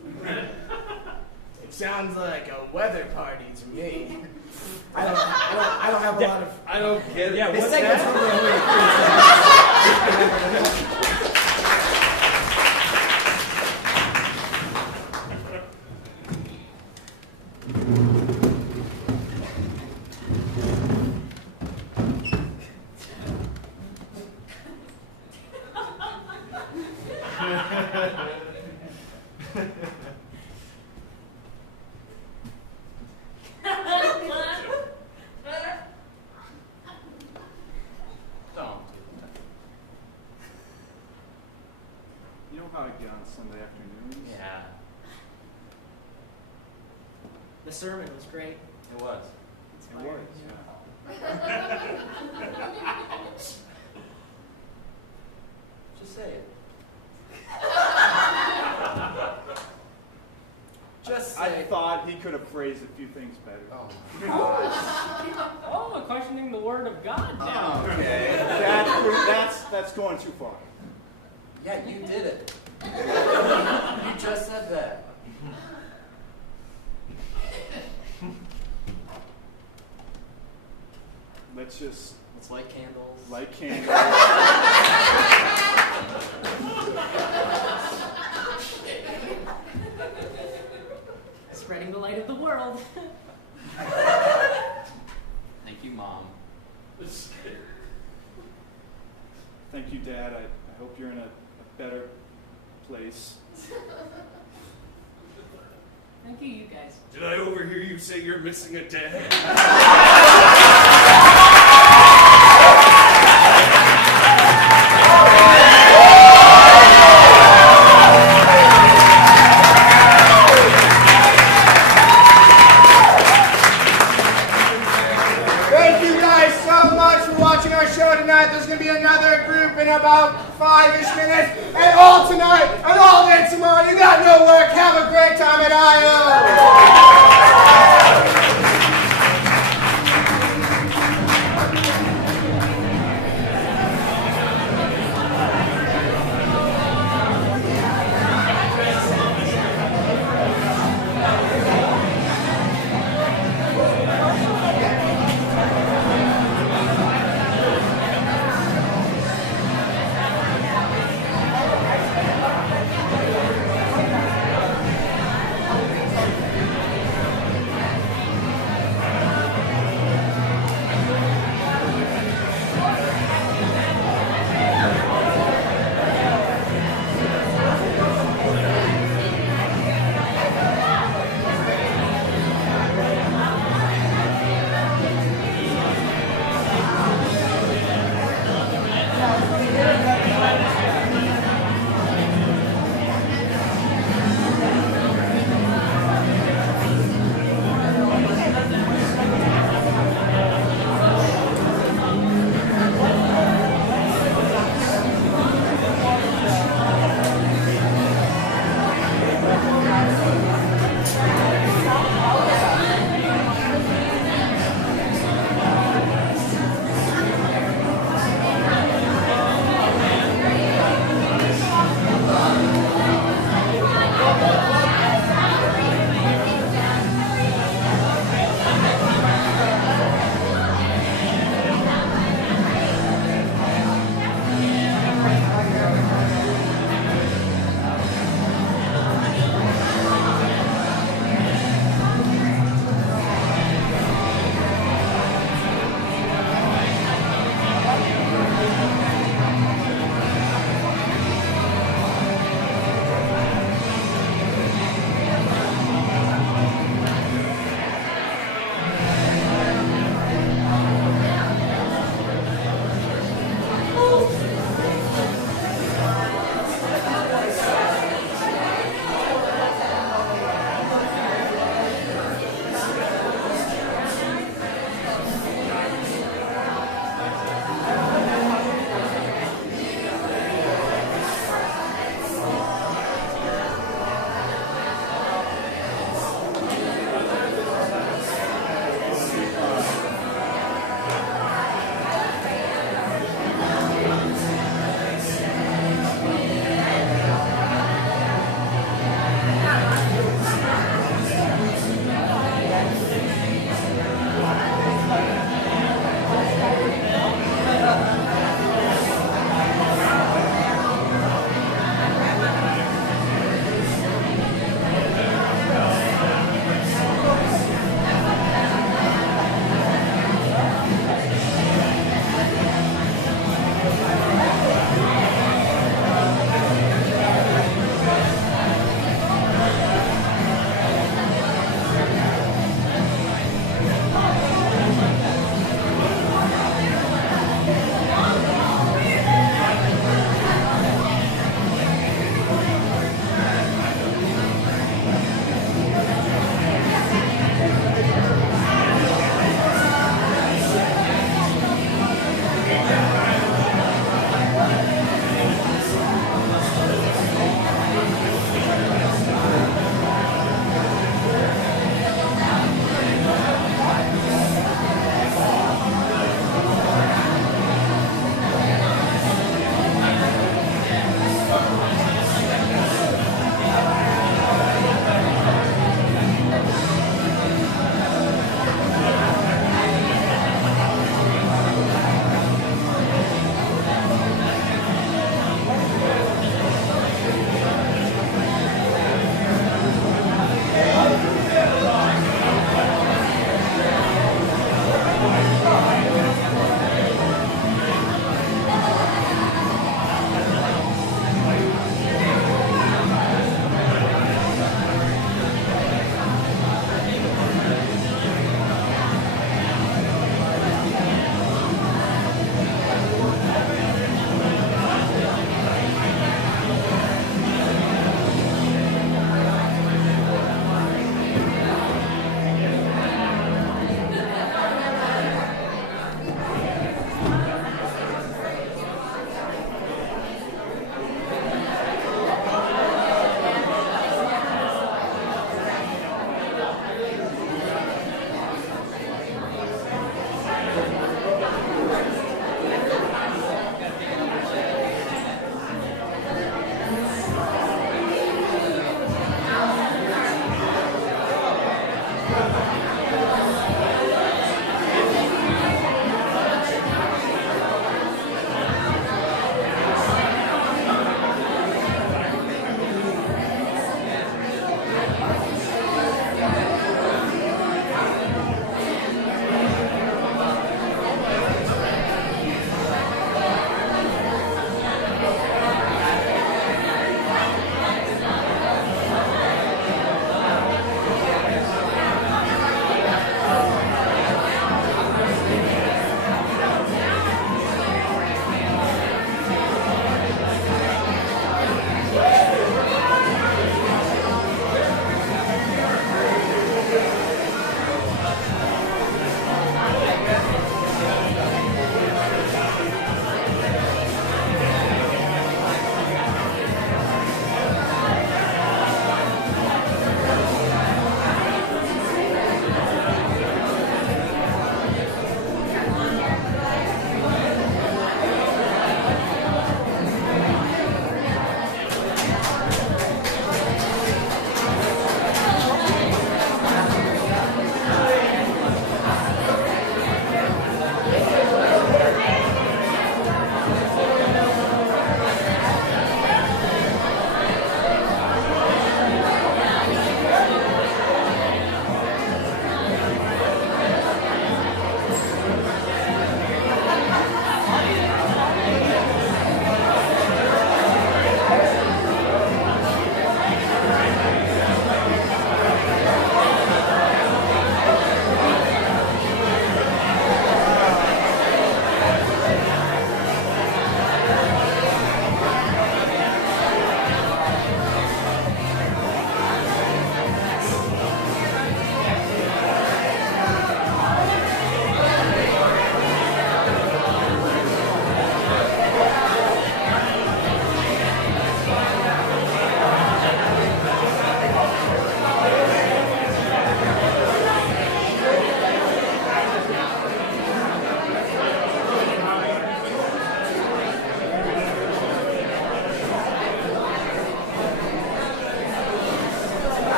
It sounds like a weather party to me. I don't have a lot of. I don't get it. Yeah, This what's segment's that? really Sunday afternoons. Yeah. The sermon was great. It was. It was, yeah. Just say it. Just say I thought he could have phrased a few things better. Oh, we're questioning the word of God now. Okay. That's going too far. Yeah, you did it. You just said that. Let's light candles. Light candles. Spreading the light of the world. Thank you, Mom. Thank you, Dad. I hope you're in a better place. Thank you, you guys. Did I overhear you say you're missing a dad? Thank you guys so much for watching our show tonight. There's going to be another group in about 5-ish minutes. And all tonight and all day tomorrow. You got no work. Have a great time at I.O.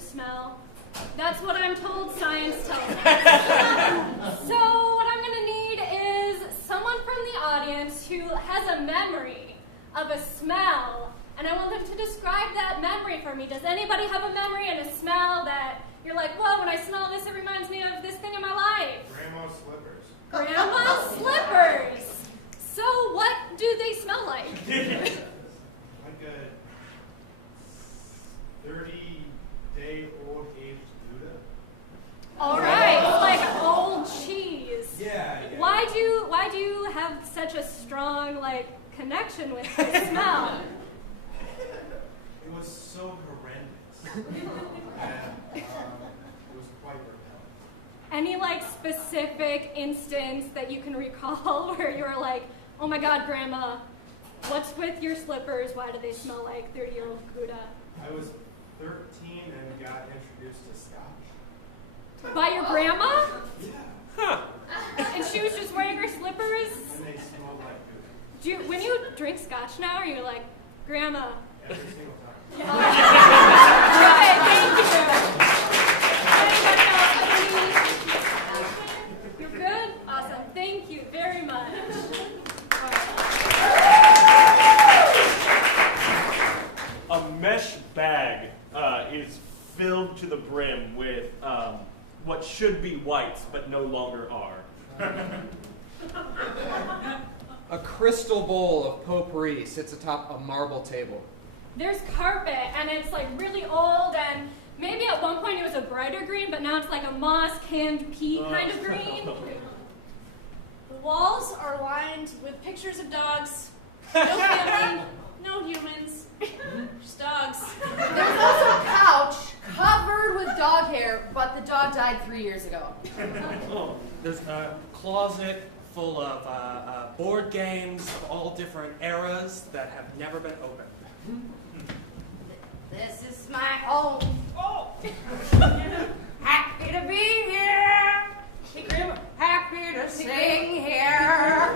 smell. That's what I'm told science tells me. So what I'm going to need is someone from the audience who has a memory of a smell, and I want them to describe that memory for me. Does anybody have a memory and a smell that you're like, whoa, when I smell this, it reminds me of this thing in my life? Grandma's slippers. Grandma's slippers. So what do they smell like? Like a 30-day-old aged Gouda. All right, it's like old cheese. Yeah. Why do you have such a strong connection with the smell? It was so horrendous. And it was quite repellent. Any specific instance that you can recall where you were like, oh my God, Grandma, what's with your slippers? Why do they smell like 30-year-old Gouda? I was 13 and got introduced to Scotch. By your grandma? Yeah. And she was just wearing her slippers? And they smelled like Gouda. When you drink Scotch now, are you like, Grandma? Every single time. Okay, thank you. Anybody else? You're good? Awesome. Thank you very much. A mesh bag is filled to the brim with what should be whites but no longer are. A crystal bowl of potpourri sits atop a marble table. There's carpet, and it's really old, and maybe at one point it was a brighter green, but now it's like a moss canned pea kind of green. The walls are lined with pictures of dogs. No family, no humans, just dogs. There's also a couch covered with dog hair, but the dog died 3 years ago. Oh, there's a closet full of board games of all different eras that have never been opened. This is my home. Oh! Happy to be here. Hey, Grandma. Happy to sing here.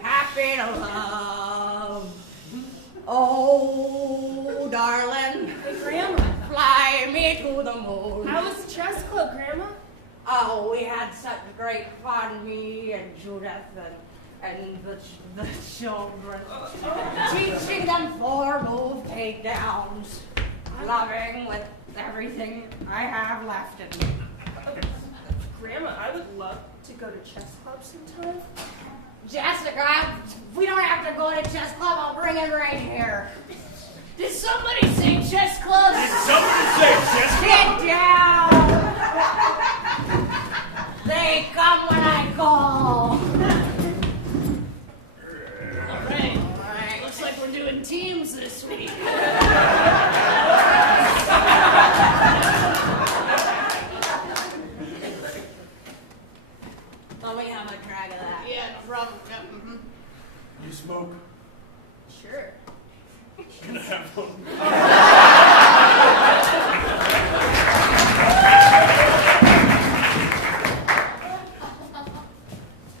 Happy to love. Oh, darling. Hey, Grandma. Fly me to the moon. How was chess club, Grandma? Oh, we had such great fun, me and Judith and the children. Teaching them 4-move takedowns. Loving with everything I have left in me. Grandma, I would love to go to chess club sometime. Jessica, we don't have to go to chess club. I'll bring it right here. Did somebody say chess club? Did somebody say chess club? Sit down. They come when I call. All right. Looks like we're doing teams this week. Let me have a drag of that. Yeah, no problem. Yeah, mm-hmm. You smoke? Sure. Can I have one?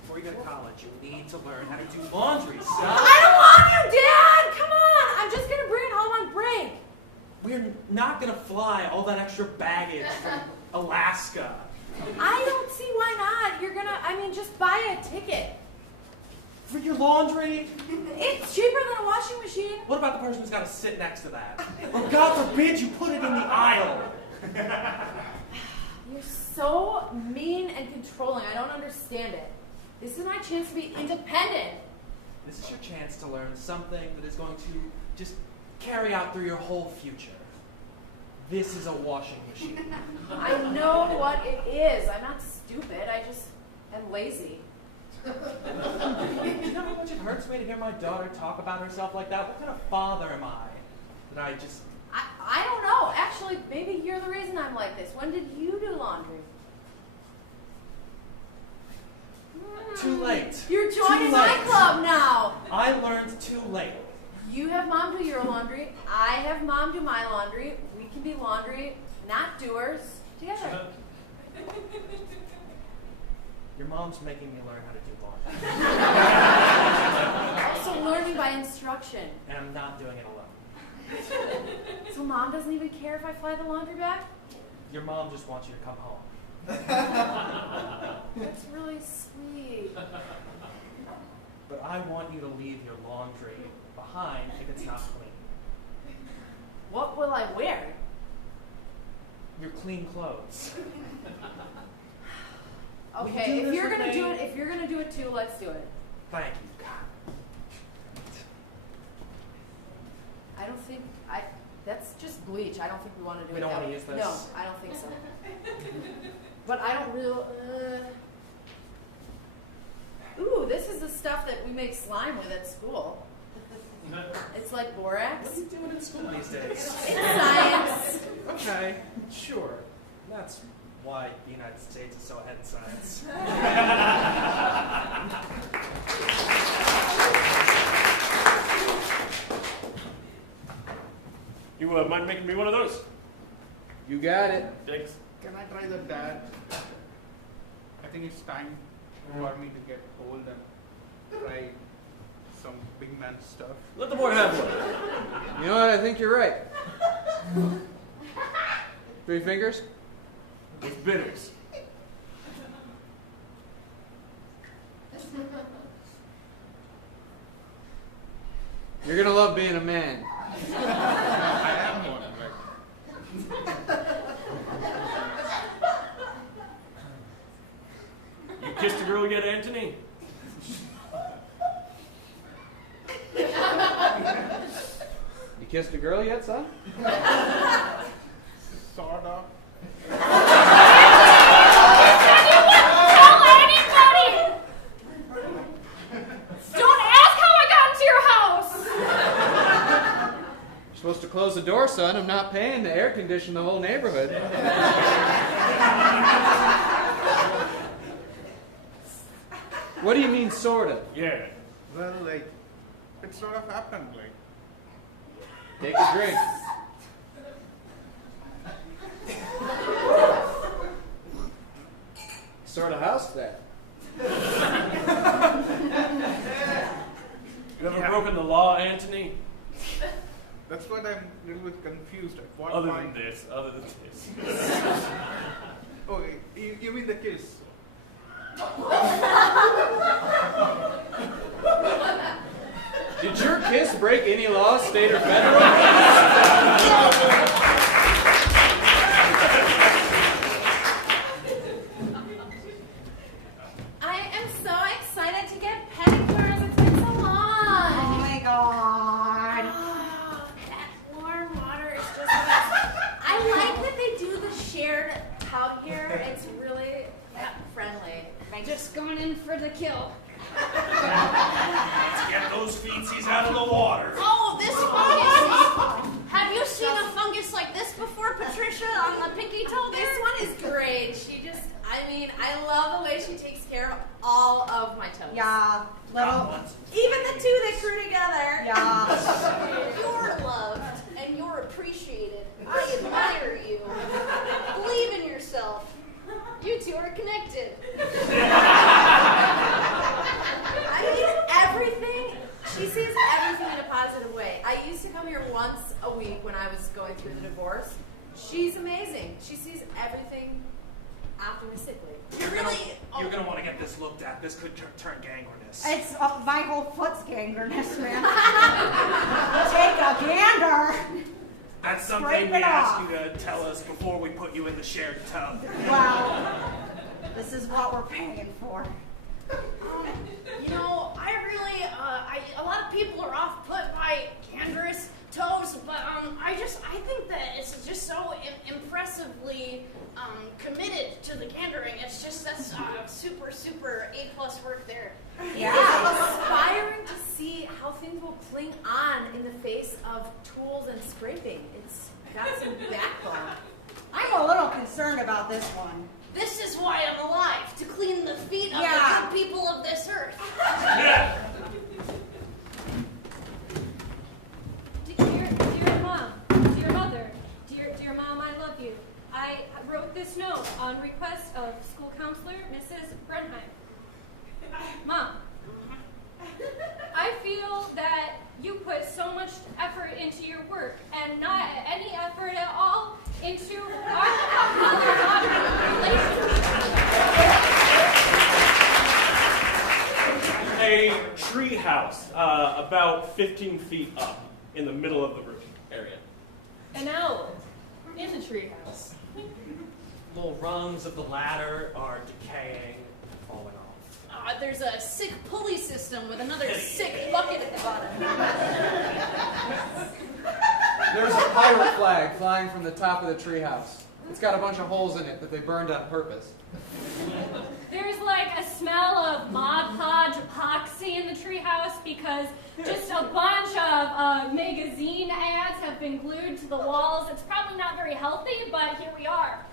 Before you go to college, you need to learn how to do laundry. Stop. I don't want you, Dad! Come on! I'm just gonna bring it home on break. We're not gonna fly all that extra baggage from Alaska. I don't see why not. You're gonna, just buy a ticket. For your laundry? It's cheaper than a washing machine. What about the person who's got to sit next to that? Or God forbid you put it in the aisle. You're so mean and controlling. I don't understand it. This is my chance to be independent. This is your chance to learn something that is going to just carry out through your whole future. This is a washing machine. I know what it is. I'm not stupid. I just am lazy. You know how much it hurts me to hear my daughter talk about herself like that? What kind of father am I? That I just... I don't know. Actually, maybe you're the reason I'm like this. When did you do laundry? Too late. You're joining my club now. I learned too late. You have Mom do your laundry. I have Mom do my laundry. We can be laundry, not doers, together. Your mom's making me learn how to do laundry. Also learning by instruction. And I'm not doing it alone. So Mom doesn't even care if I fly the laundry back? Your mom just wants you to come home. That's really sweet. But I want you to leave your laundry behind if it's not clean. What will I wear? Your clean clothes. Okay, if you're gonna do it too, let's do it. Thank you. I don't think that's just bleach. I don't think we want to do it. We don't that want to way. use this? No, I don't think so. But I don't really. Ooh, this is the stuff that we make slime with at school. It's like borax. What are you doing in school these days? It's science. Okay, sure. That's why the United States is so ahead in science. You mind making me one of those? You got it. Thanks. Can I try the dad? I think it's time for me to get old and try some big man stuff. Let the boy have one. You know what? I think you're right. 3 fingers? With bitters. You're gonna love being a man. I am one. You kissed a girl yet, Anthony? You kissed a girl yet, son? Sort of. You're supposed to close the door, son. I'm not paying to air condition the whole neighborhood. What do you mean, sorta? Yeah. Well, like, it sort of happened, like. Take a drink. Sort of house that. You ever broken the law, Anthony? That's what I'm a little bit confused. At what Other point? than this. Okay, you mean the kiss? Did your kiss break any laws, state or federal? I am so excited to get pedicures. It's been so long. Oh my god. That warm water is just I like that they do the shared out here. It's really friendly. Just going in for the kill. Let's get those feetsies out of the water. Oh, this fungus. Have you seen a fungus like this before, Patricia, on the pinky toe there? This one is great. I love the way she takes care of all of my toes. Yeah, little. Even the two that grew together. Yeah. You're loved and you're appreciated. I admire you. Believe in yourself. You two are connected. I mean, everything. She sees everything in a positive way. I used to come here once a week when I was going through the divorce. She's amazing. She sees everything optimistically. You're really. You're gonna want to get this looked at. This could turn gangrenous. It's my whole foot's gangrenous, man. Take a gander. That's something Scrape we it ask off. you to tell us before we put you in the shared tub. Well, this is what we're paying for. You know, I really, a lot of people are off put by gangrenous toes, but I think that it's just so impressively committed to the gandering. It's just that's super A+ work there. Yeah, inspiring to see how things will cling on in the face of tools and scraping. It's got some backbone. I'm a little concerned about this one. This is why I'm alive, to clean the feet of the good people of this earth. Dear mom, dear mother, dear mom, I love you. I wrote this note on request of school counselor, Mrs. Brenheim. Mom, I feel that you put so much effort into your work and not any effort at all into our house, about 15 feet up, in the middle of the roof area. An owl in the treehouse. Little rungs of the ladder are decaying, falling off. There's a sick pulley system with another sick bucket at the bottom. There's a pirate flag flying from the top of the treehouse. It's got a bunch of holes in it that they burned on purpose. There's like a smell of Mod Podge epoxy in the treehouse because just a bunch of magazine ads have been glued to the walls. It's probably not very healthy, but here we are.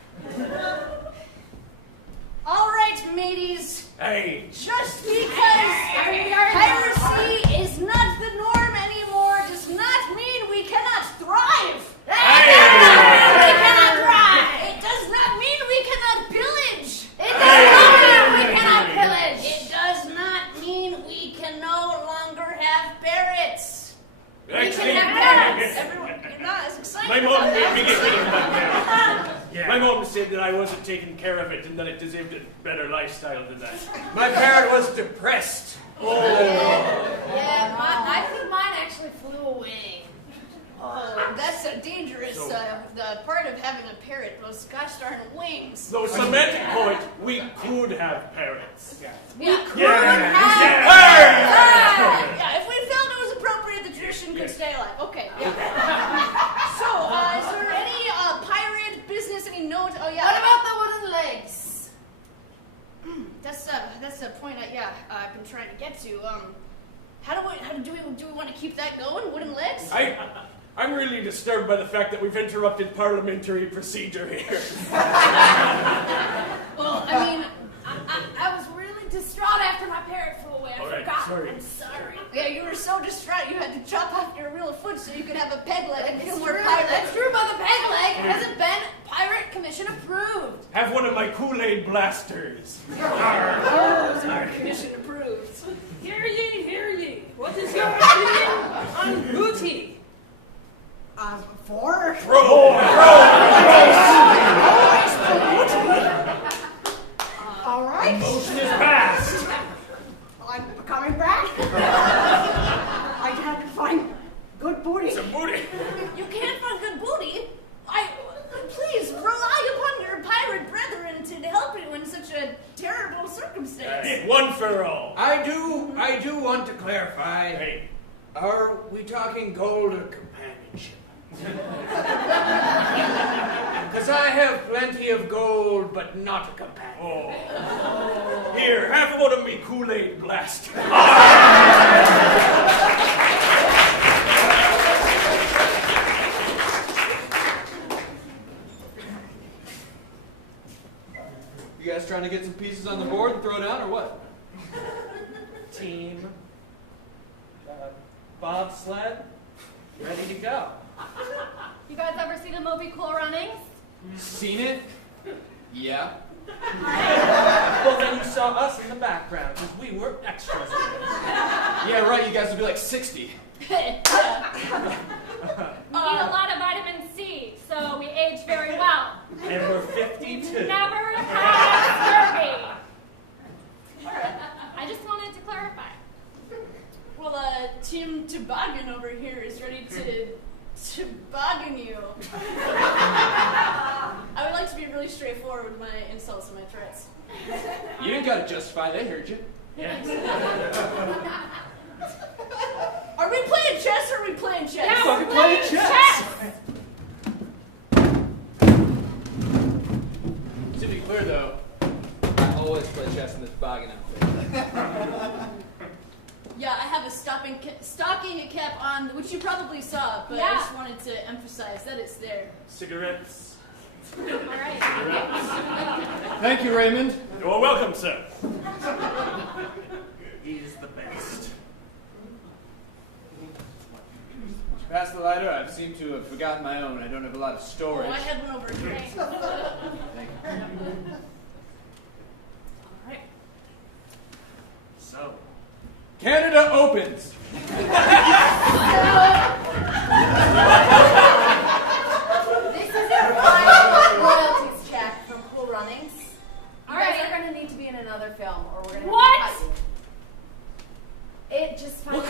All right, mateys. Hey. Just because piracy is not the norm anymore does not mean we cannot thrive. Hey. We cannot thrive. It does not mean we cannot pillage. It does not mean we cannot pillage. It does not mean we can no longer have parrots. We can have parrots. Everyone, you're not as excited My about mom made that. me get rid of my parrot. My mom said that I wasn't taking care of it and that it deserved a better lifestyle than that. My parrot was depressed. Yeah, I think mine actually flew away. Oh, that's a dangerous the part of having a parrot. Those gosh darn wings. So, semantic point, we could have parrots. We could Yeah. have Yeah. Yeah, if we felt it was appropriate, the tradition could stay alive. Okay. Yeah. So, is there any pirate business? Any note? Oh yeah. What about the wooden legs? That's a point. I've been trying to get to. How do we want to keep that going? Wooden legs? I'm really disturbed by the fact that we've interrupted parliamentary procedure here. Well, I mean, I was really distraught after my parrot flew away. I All right, forgot. sorry. I'm sorry. Yeah, you were so distraught you had to chop off your real foot so you could have a peg leg and kill more pirates. That's true, but the peg leg hasn't been Pirate Commission approved. Have one of my Kool-Aid blasters. Oh, it's our commission approved. Hear ye, hear ye. What is your opinion on booty? 4? All right. Motion is passed. I'm coming back. I had to find good booty. Some booty. You can't find good booty. Please rely upon your pirate brethren to help you in such a terrible circumstance. One for all. I do want to clarify. Hey. Are we talking gold or companionship? Because I have plenty of gold, but not a companion. Oh. Here, have one of me Kool-Aid blaster. You guys trying to get some pieces on the board and throw down, or what? Team, bobsled, ready to go. You guys ever see the movie Cool Runnings? Seen it? Yeah. Well, then you saw us in the background, because we were extras. Yeah, right, you guys would be like 60. We eat a lot of vitamin C, so we age very well. And we're 52. Never had scurvy. I just wanted to clarify. Well, Tim Toboggan over here is ready to toboggan you. I would like to be really straightforward with my insults and my threats. You didn't gotta justify, they heard you. Yes. Are we playing chess or are we playing chess? Yeah, we're playing chess. To be clear though, I always play chess in this toboggan outfit. Yeah, I have a stocking cap on, which you probably saw, but I just wanted to emphasize that it's there. Cigarettes. All right. Thank you, Raymond. You're welcome, sir. He's the best. Pass the lighter, I seem to have forgotten my own. I don't have a lot of storage. Oh, I had one over here. Thank you. All right. So. Canada opens. This is your final royalties check from Cool Runnings. You guys are going to need to be in another film, or we're going to have to cut you. It just finally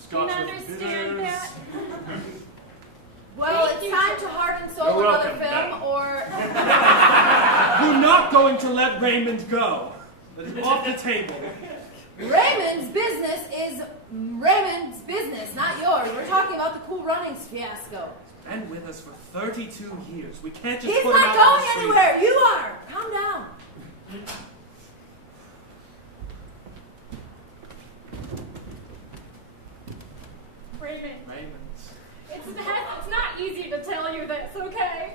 Scotch can with understand bitters. that. Well, Thank it's you. time to heart and soul You're another welcome, film, or You're not going to let Raymond go. That is off the table. Raymond's business is Raymond's business, not yours. We're talking about the Cool Runnings fiasco. Been with us for 32 years. We can't just He's put him not out on going the street. anywhere. You are. Calm down. Raymond, Raymond, it's not easy to tell you this, okay?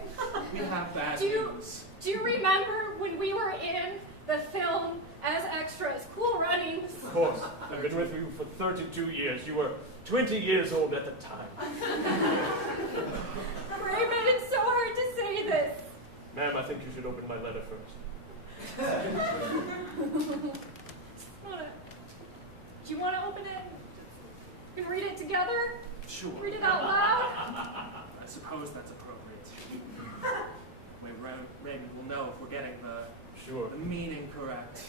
we have bad Do you- news. Do you remember when we were in the film as extras, Cool Runnings? Of course. I've been with you for 32 years. You were 20 years old at the time. Raymond, it's so hard to say this. Ma'am, I think you should open my letter first. Do you want to open it? We can read it together? Sure. Read it out loud? I suppose that's appropriate. Raymond will know if we're getting the meaning correct.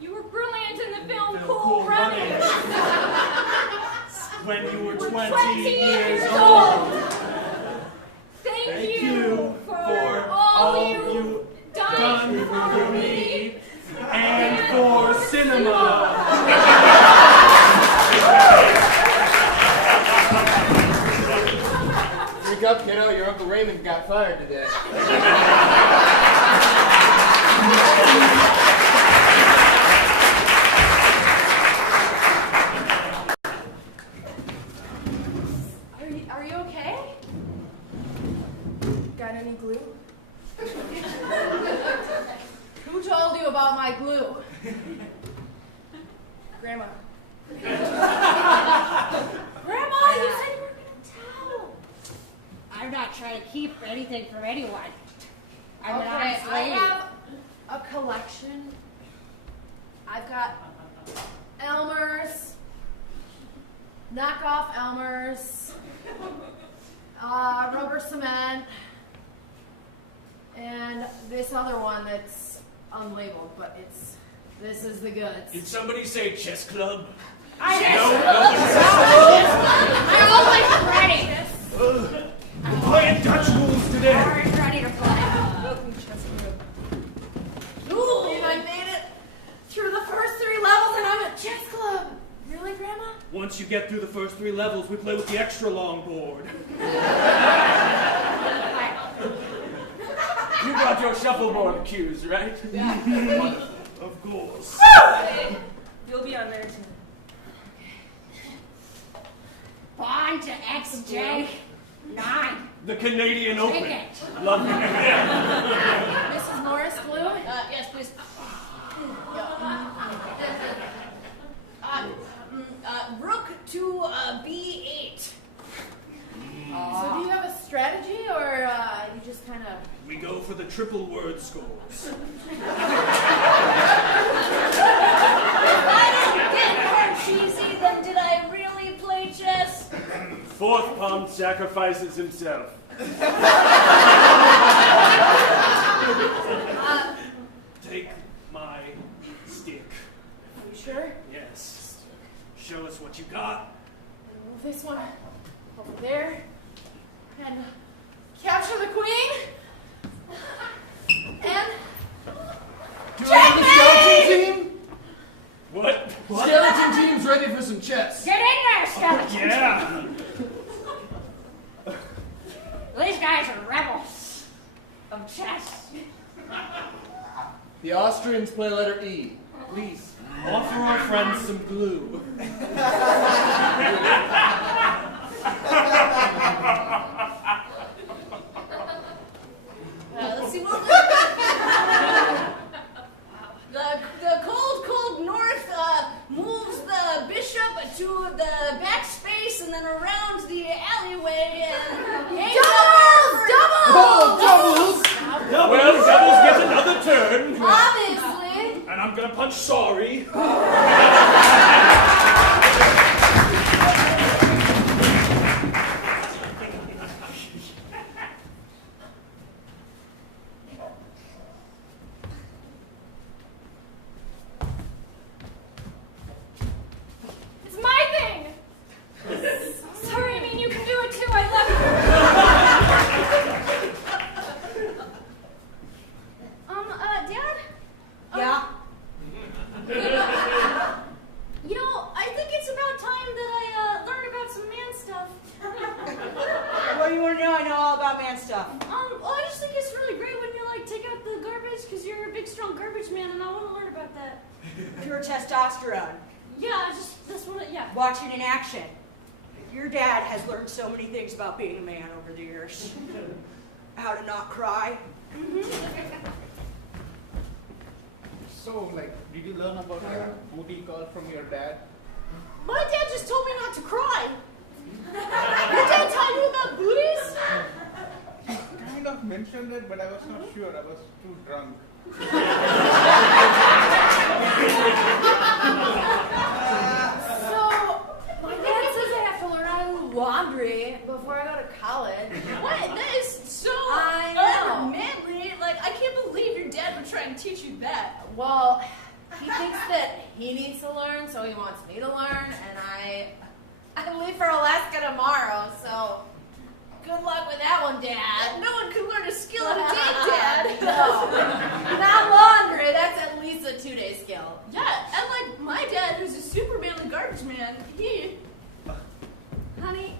You were brilliant in the film Film Cool Cool Runnings. When you were 20 20 years years old. old. Thank Thank you you for all you've done for me and for cinema. Speak up, kiddo. Your Uncle Raymond got fired today. Are you okay? Got any glue? Who told you about my glue? Grandma. Grandma, you said you were gonna tell. I'm not trying to keep anything from anyone. I'm an Okay, honest I lady. have a collection. I've got Elmer's, knockoff Elmer's, rubber cement, and this other one that's unlabeled, but this is the goods. Did somebody say chess club? I'm always ready. We're playing Dutch rules today. Always ready to play. Ooh, I made it through the first 3 levels and I'm at chess club. Really, Grandma? Once you get through the first 3 levels, we play with the extra long board. You got your shuffleboard cues, right? Yeah. Of course. You'll be on there too. Bond to XJ9. The Canadian Open. Take it. Love you. Mrs. Morris, glue? Yes, please. Rook to B8. So do you have a strategy or you just kind of... We go for the triple word scores. If I didn't get her cheesy, then did I really play chess? Fourth pawn sacrifices himself. Take my stick. Are you sure? Yes. Show us what you got. Move this one over there and capture the queen. And Do you have the skeleton team? What? Skeleton team's ready for some chess. Get in there, skeleton. Yeah. These guys are rebels of chess. The Austrians play letter E. Please, offer our friends some glue. Let's see what the cold north moves the bishop to the backspace and then around the alleyway and doubles! Well, doubles get another turn. Obviously. And I'm gonna punch sorry. pure testosterone. Yeah, that's what. Yeah. Watch it in action. Your dad has learned so many things about being a man over the years. How to not cry. So, like, did you learn about your booty call from your dad? My dad just told me not to cry. Your dad taught you about booties? He kind of mentioned it, but I was not sure. I was too drunk. So, my dad says I have to learn how to do laundry before I go to college. What? That is so I know. unmanly. Like, I can't believe your dad would try and teach you that. Well, he thinks that he needs to learn, so he wants me to learn, and I leave for Alaska tomorrow, so good luck with that one, Dad. No one could learn a skill in a day, Dad. No, not laundry. That's at least a 2-day skill. Yeah, and like my dad, who's a super manly garbage man, he... Honey,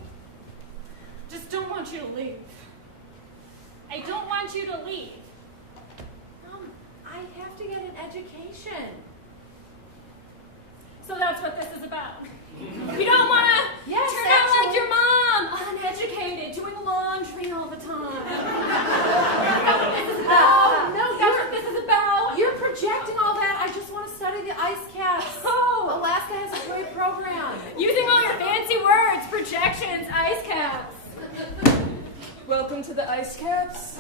just don't want you to leave. I don't want you to leave. I have to get an education. So that's what this is about. You don't want to Yes, turn out like actually. your mom, uneducated, doing laundry all the time. That's what this is about. You're projecting all that. I just want to study the ice caps. Oh, Alaska has a great program. using all your fancy words, projections, ice caps. Welcome to the ice caps.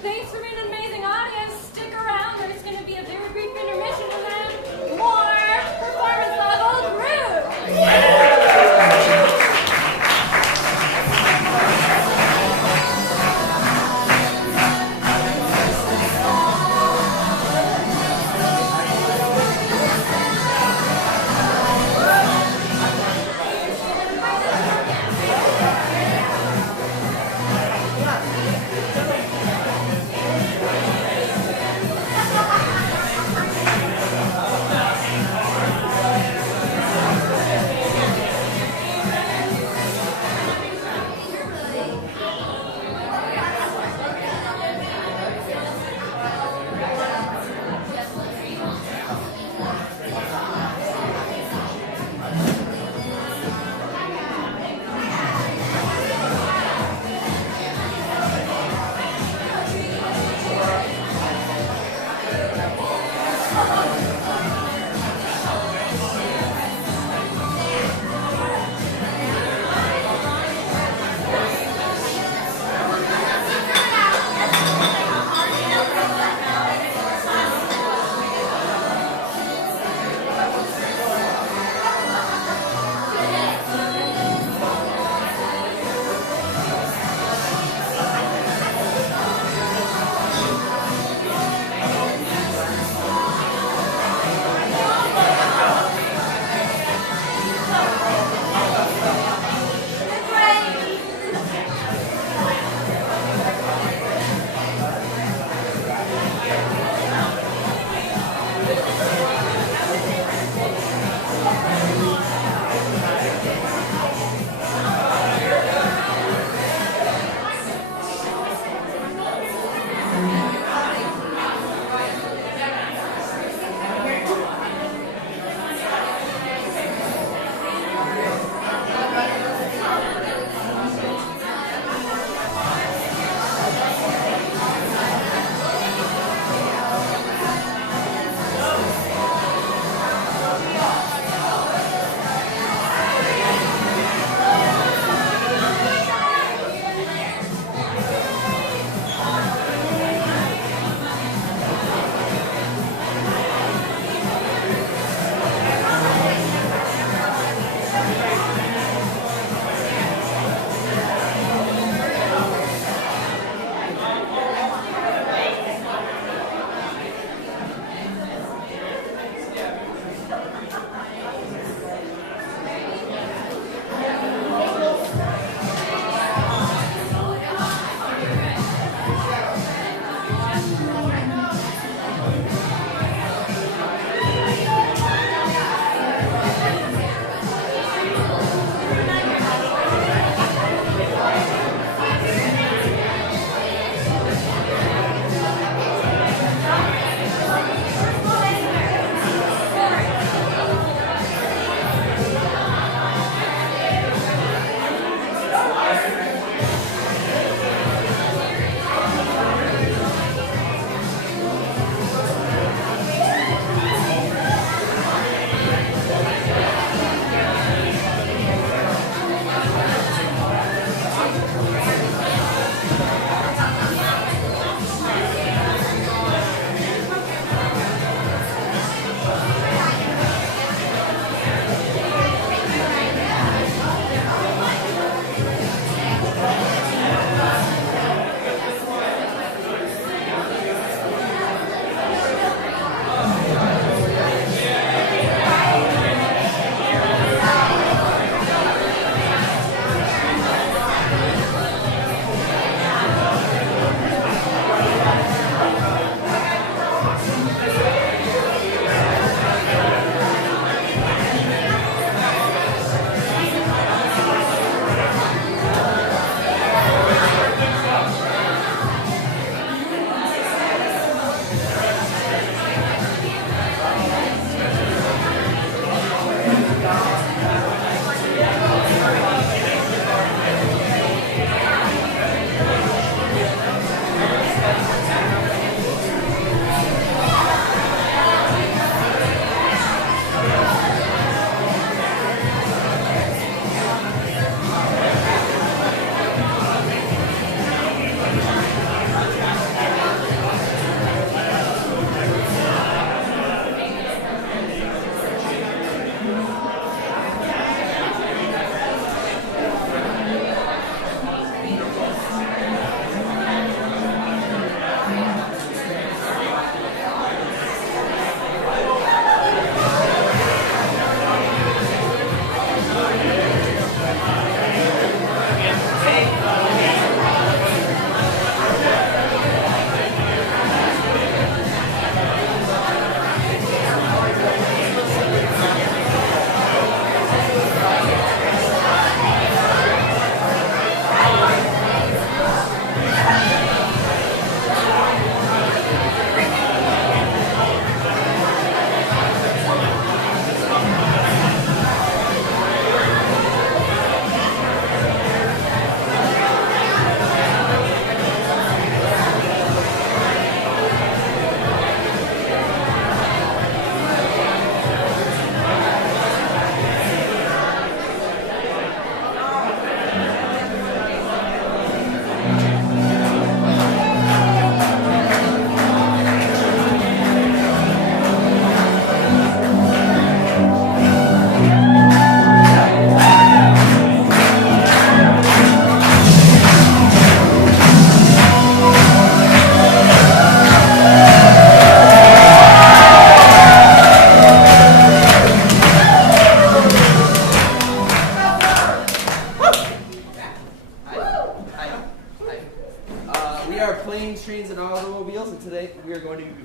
Thanks for being an amazing audience. Stick around. There's going to be a very brief intermission and then more performance level group.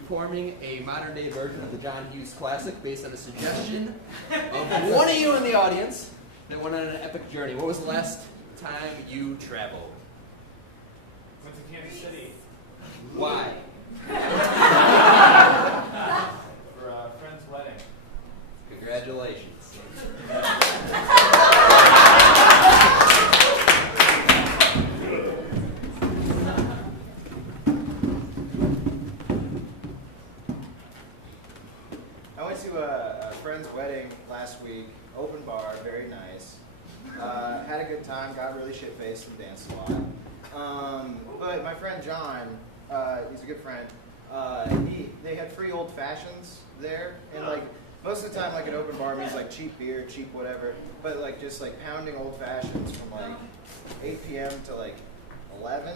performing a modern-day version of the John Hughes classic based on a suggestion of one of you in the audience that went on an epic journey. What was the last time you traveled? Went to Kansas City. Why? For a friend's wedding. Congratulations. I went to a friend's wedding last week, open bar, very nice. Had a good time, got really shit-faced and danced a lot. But my friend John, he's a good friend, they had free old fashions there, and like most of the time like an open bar means like cheap beer, cheap whatever, but like just like pounding old fashions from like 8 p.m. to like 11,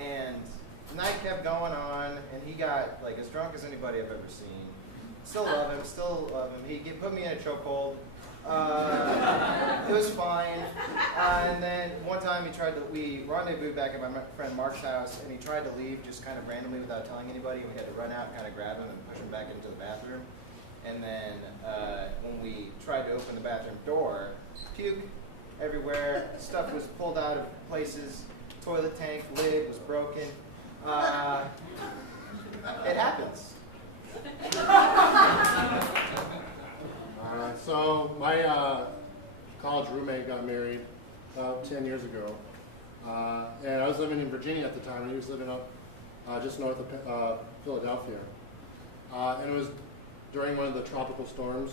and the night kept going on, and he got like as drunk as anybody I've ever seen. Still love him. He put me in a chokehold. It was fine. And then one time we rendezvoused back at my friend Mark's house, and he tried to leave just kind of randomly without telling anybody. We had to run out and kind of grab him and push him back into the bathroom. And then when we tried to open the bathroom door, puke everywhere. Stuff was pulled out of places. Toilet tank lid was broken. It happens. So my college roommate got married about 10 years ago, and I was living in Virginia at the time, and he was living up just north of Philadelphia, and it was during one of the tropical storms.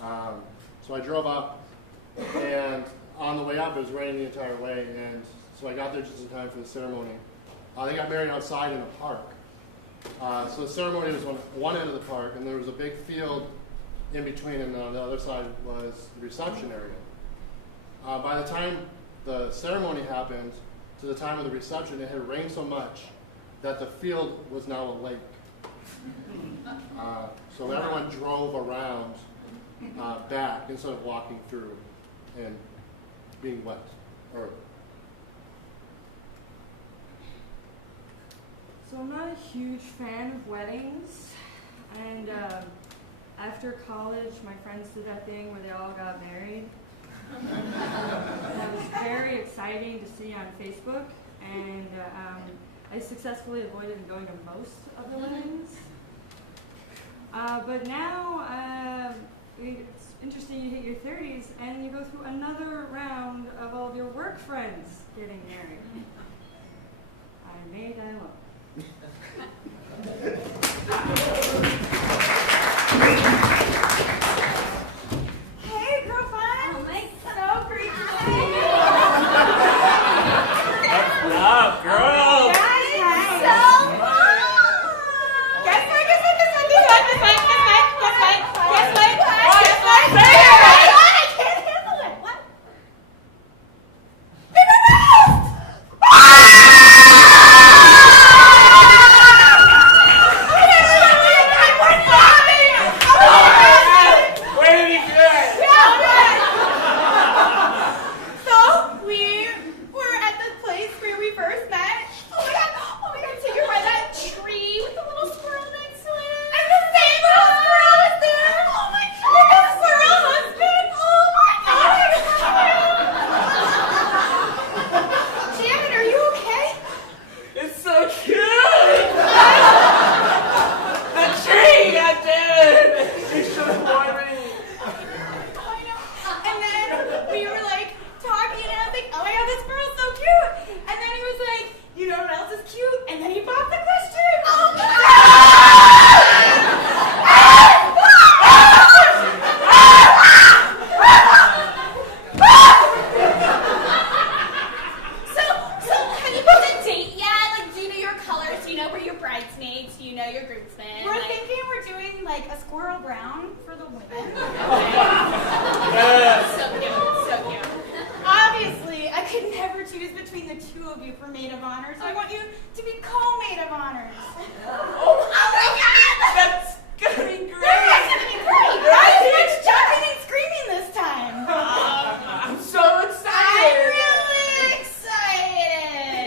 So I drove up, and on the way up it was raining the entire way, and so I got there just in time for the ceremony. They got married outside in a park. So the ceremony was on one end of the park, and there was a big field in between, and on the other side was the reception area. By the time the ceremony happened to the time of the reception, it had rained so much that the field was now a lake. So everyone drove around back instead of walking through and being wet. So I'm not a huge fan of weddings, and after college, my friends did that thing where they all got married. And that was very exciting to see on Facebook, and I successfully avoided going to most of the weddings. But now, it's interesting, you hit your 30s, and you go through another round of all of your work friends getting married. I may die alone. Hey, girlfriend! Oh my, so great to see you! What's up, girl? Guys, so fun! Guess what?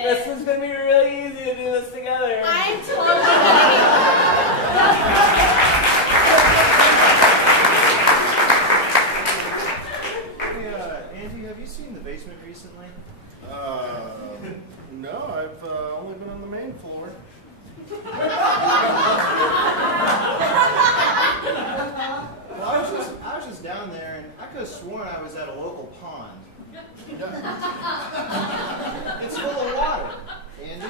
This one's gonna be really easy to do this together. I'm totally gonna be little pond. It's full of water, Andy.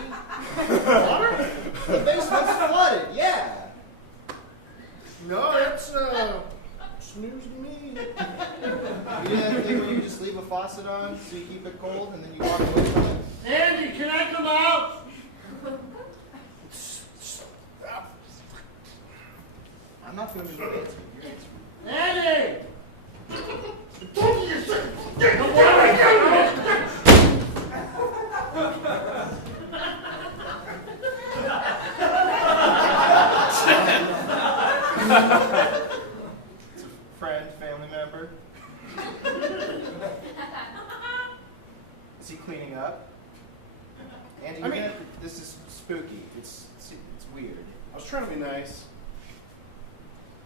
Water? The basement's flooded, yeah. No, that's snooze to me. You did that thing where you just leave a faucet on so you keep it cold and then you walk away from it? Andy, can I come out? I'm not going to do it. Andy! It's a friend, family member. Is he cleaning up? Andy, this is spooky. It's weird. I was trying to be nice.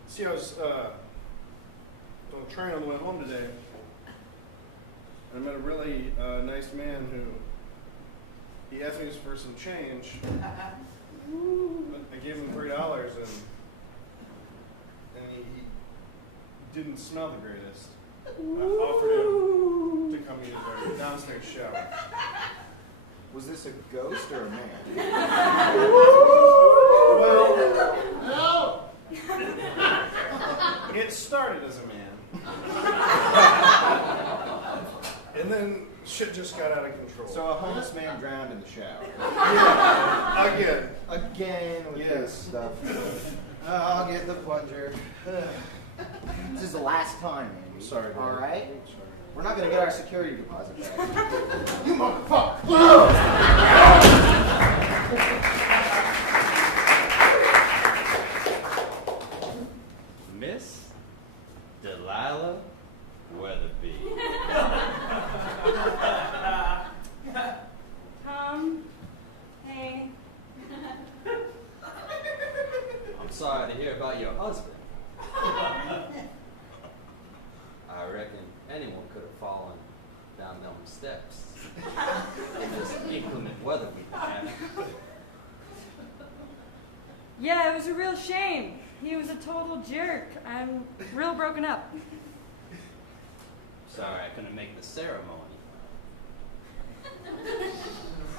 See, I was on a train on the way home today. I met a really nice man who he asked me for some change. I gave him $3 and he didn't smell the greatest. I offered him to come use our downstairs shower. Was this a ghost or a man? Well, it started as a man. And then shit just got out of control. So a homeless man drowned in the shower. Yeah, again. Again with this stuff. I'll get the plunger. This is the last time, Andy. Sorry, all Dad. right? We're not going to get our security deposit back. You motherfucker! Miss Delilah Weatherby. Tom, hey. I'm sorry to hear about your husband. I reckon anyone could have fallen down them steps in this inclement weather we've been having. Yeah, it was a real shame. He was a total jerk. I'm real broken up. Sorry I couldn't make the ceremony.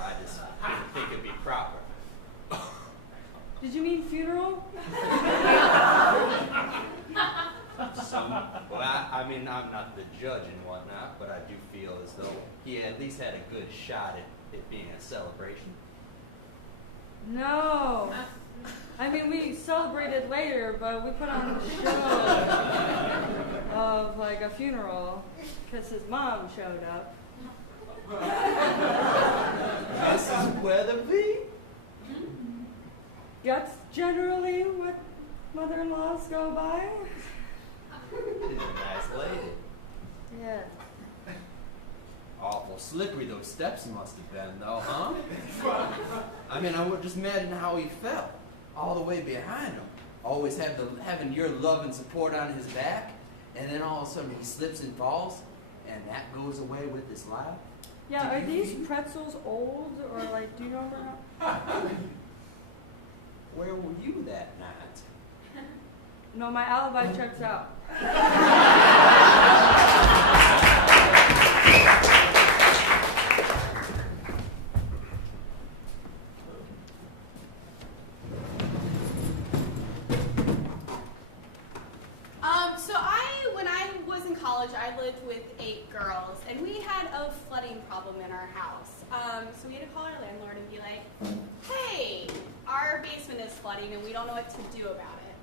I just didn't think it'd be proper. Did you mean funeral? Well, I mean, I'm not the judge and whatnot, but I do feel as though he at least had a good shot at it being a celebration. No. I mean, we celebrated later, but we put on a show of like a funeral because his mom showed up. Mrs. Weatherby? That's generally what mother-in-laws go by. She's a nice lady. Yeah. Awful slippery those steps must have been, though, huh? I mean, I would just imagine how he felt, all the way behind him. Always having your love and support on his back, and then all of a sudden he slips and falls, and that goes away with his life. Yeah, are these pretzels old, or like, do you remember how? Where were you that night? No, my alibi checks out. When I was in college, I lived with 8 girls, and we had a flooding problem in our house. So we had to call our landlord and be like, hey, our basement is flooding, and we don't know what to do about it.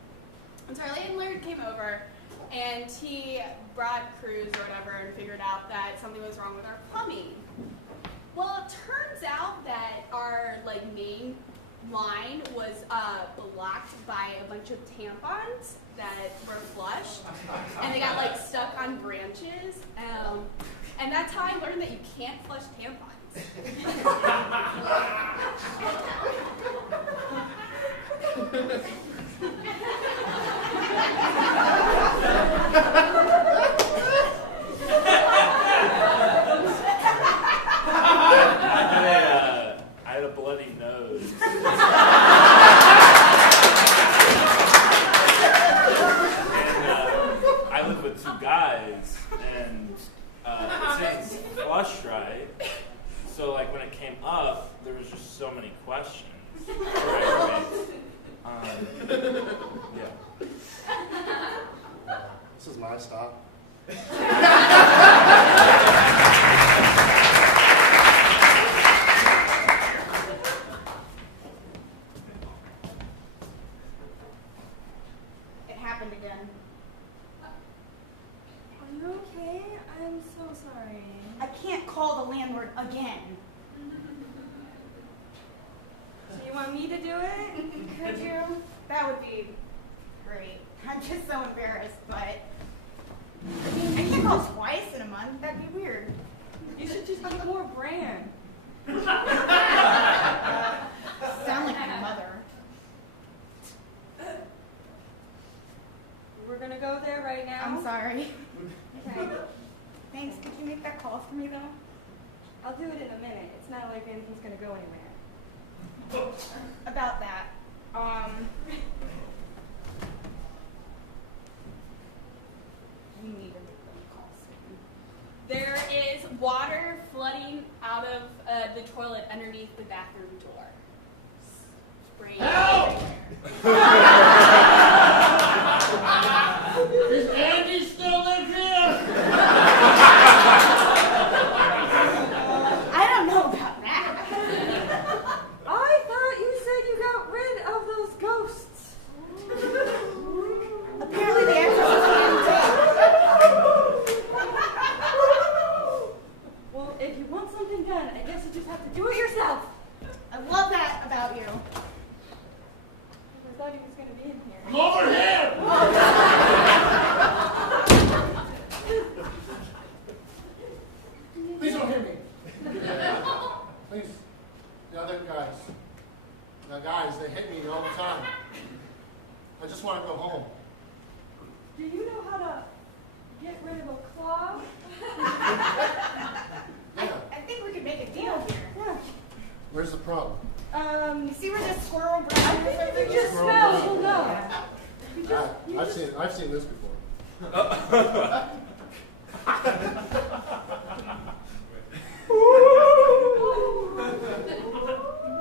And so our landlord came over, and he brought crews or whatever and figured out that something was wrong with our plumbing. Well, it turns out that our main line was blocked by a bunch of tampons that were flushed, and they got stuck on branches. And that's how I learned that you can't flush tampons. I had a bloody nose. I lived with 2 guys, and happened again. Are you okay? I'm so sorry. I can't call the landlord again. So you want me to do it? Could you? That would be great. I'm just so embarrassed, but I mean, I can't call twice in a month. That'd be weird. You should just get more brand. Sound like your mother. We're gonna go there right now. I'm sorry. Okay. Thanks. Could you make that call for me, though? I'll do it in a minute. It's not like anything's gonna go anywhere. About that. We need to make them call soon. There is water flooding out of the toilet underneath the bathroom door. Spray. Help! Does Andy still live here? I don't know about that. I thought you said you got rid of those ghosts. Apparently the exorcism didn't take. Well, if you want something done, I guess you just have to do it yourself. I love that about you. I thought he was going to be in here. I'm over here! Please don't hit me. Please. The other guys. The guys, they hit me all the time. I just want to go home. Do you know how to get rid of a claw? I think we could make a deal here. Yeah. Where's the problem? You see where this squirrel brown I think if you just smell, you'll know. I've seen this before.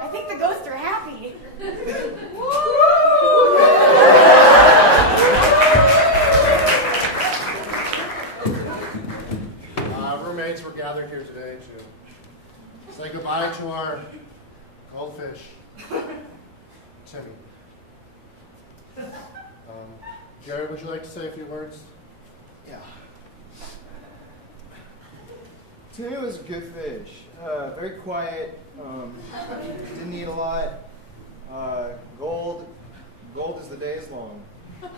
I think the ghosts are happy. Roommates were gathered here today to say goodbye to our goldfish, Timmy. Jerry, would you like to say a few words? Yeah. Timmy was a good fish. Very quiet. Didn't eat a lot. Gold as the day is long.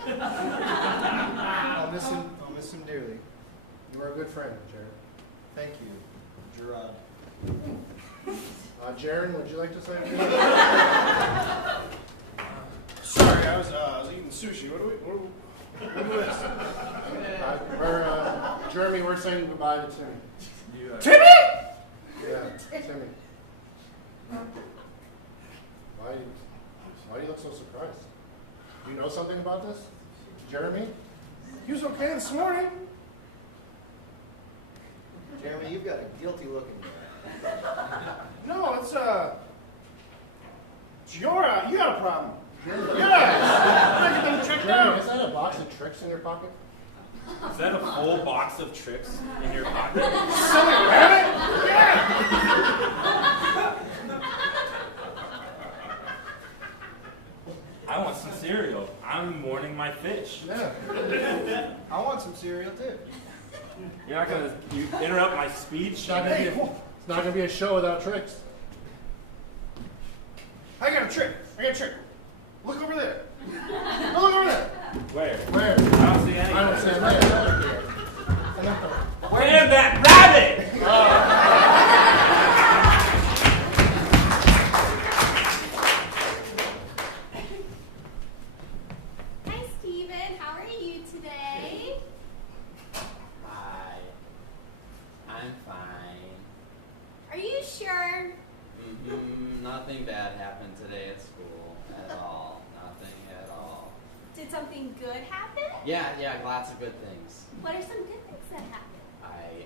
I'll miss him dearly. You are a good friend, Jerry. Thank you, Gerard. Jaron, would you like to say a few words? Sorry, I was eating sushi. What do we Jeremy, we're saying goodbye to Timmy. Timmy? Yeah, Timmy. Why do you look so surprised? Do you know something about this? Jeremy? He was okay this morning. Jeremy, you've got a guilty look in your eye. No, it's you got a problem. Yeah. Get them checked Jeremy, out. is that a box of tricks in your pocket? Is that a full box of tricks in your pocket? Silly rabbit? Yeah. I want some cereal. I'm mourning my fish. Yeah. I want some cereal too. You're not gonna interrupt my speech? It's not gonna be a show without tricks. I got a trick. Look over there. Oh, look over there. Where? Where? I don't see anything. I don't see anything. Where that rabbit? Hi, Steven. How are you today? Hi. I'm fine. Are you sure? Nothing bad happened today at school at all. Nothing at all. Did something good happen? Yeah, lots of good things. What are some good things that happened? I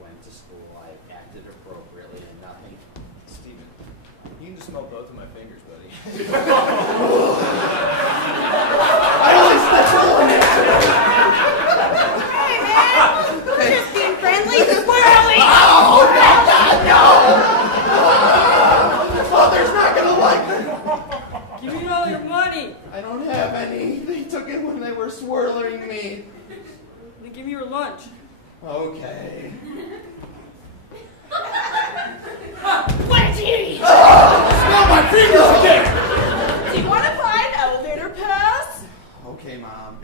went to school. I acted appropriately, and nothing. Steven, you can just smell both of my fingers, buddy. I only spit one. Hey, man! We're just being friendly. Squirrely! Oh, no! Mother's not gonna like it. Give me all your money. I don't have any. They took it when they were swirling me. Then give me your lunch. Okay. Wedgie! Smell my fingers again! Do you want to buy an elevator pass? Okay, Mom.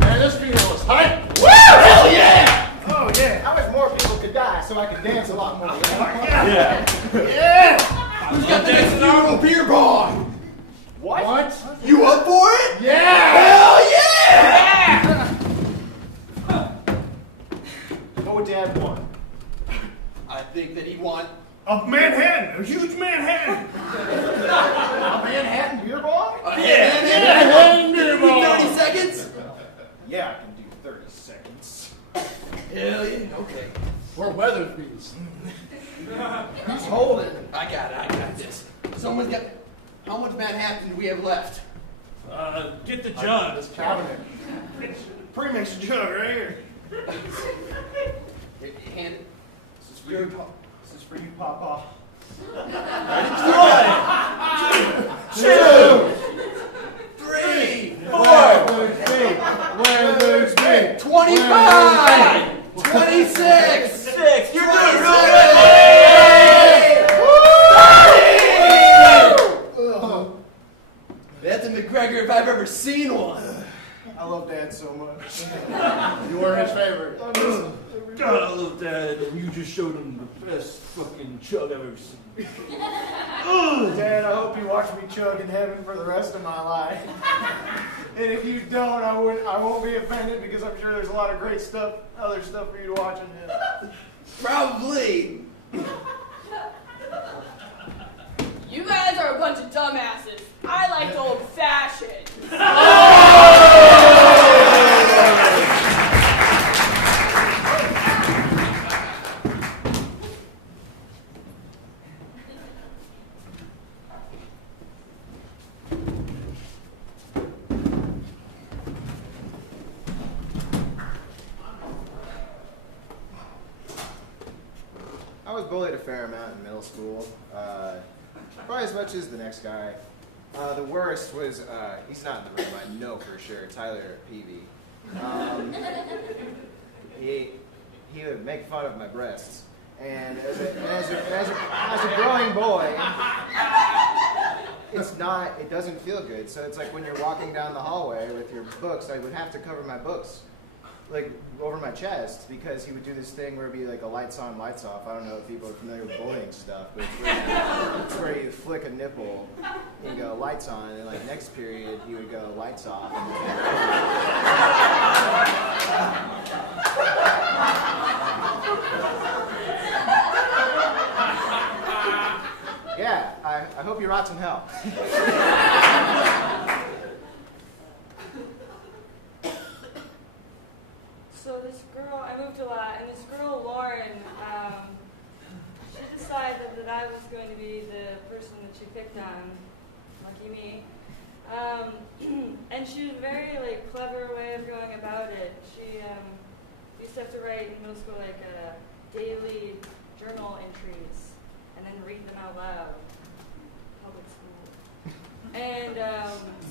Man, this funeral is hype. Woo! Hell yeah! Oh yeah, I wish more people could die so I could dance a lot more. Yeah. Yeah! Who's got the next funeral beer bong? What? You up for it? Yeah! Hell yeah! What would Dad want? I think that he'd want A Manhattan, a huge Manhattan. A Manhattan beer bong? Manhattan beer 30 seconds? Yeah, I can do 30 seconds. Hell yeah. Okay. We're Weatherby's. Who's holding? I got this. Someone's got. How much Manhattan do we have left? Get the jug. This cabinet. Pre-mixed jug right here. Hand it. This is for you, Papa. This is for you, Papa. 3, 4, Where there's me. 25, 26, 6. You're doing really good. That's a McGregor if I've ever seen one. I love Dad so much. You were his favorite. God, I love Dad. You just showed him the best fucking chug I've ever seen. Dad, I hope you watch me chug in heaven for the rest of my life. And if you don't, I won't be offended because I'm sure there's a lot of great stuff, other stuff for you to watch in heaven. Probably. You guys are a bunch of dumbasses. I liked old fashioned. I was bullied a fair amount in middle school, probably as much as the next guy. The worst was, he's not in the room, I know for sure, Tyler Peavy. He would make fun of my breasts. And as a growing boy, it doesn't feel good. So it's like when you're walking down the hallway with your books, I would have to cover my books, like over my chest, because he would do this thing where it'd be like a lights on, lights off. I don't know if people are familiar with bullying stuff, but it's where you flick a nipple and you go lights on, and like next period you would go lights off. Yeah, I hope you rot some hell. So this girl, I moved a lot, and this girl, Lauren, she decided that I was going to be the person that she picked on, lucky me. And she had a very clever way of going about it. She used to have to write in middle school daily journal entries, and then read them out loud. Public school. And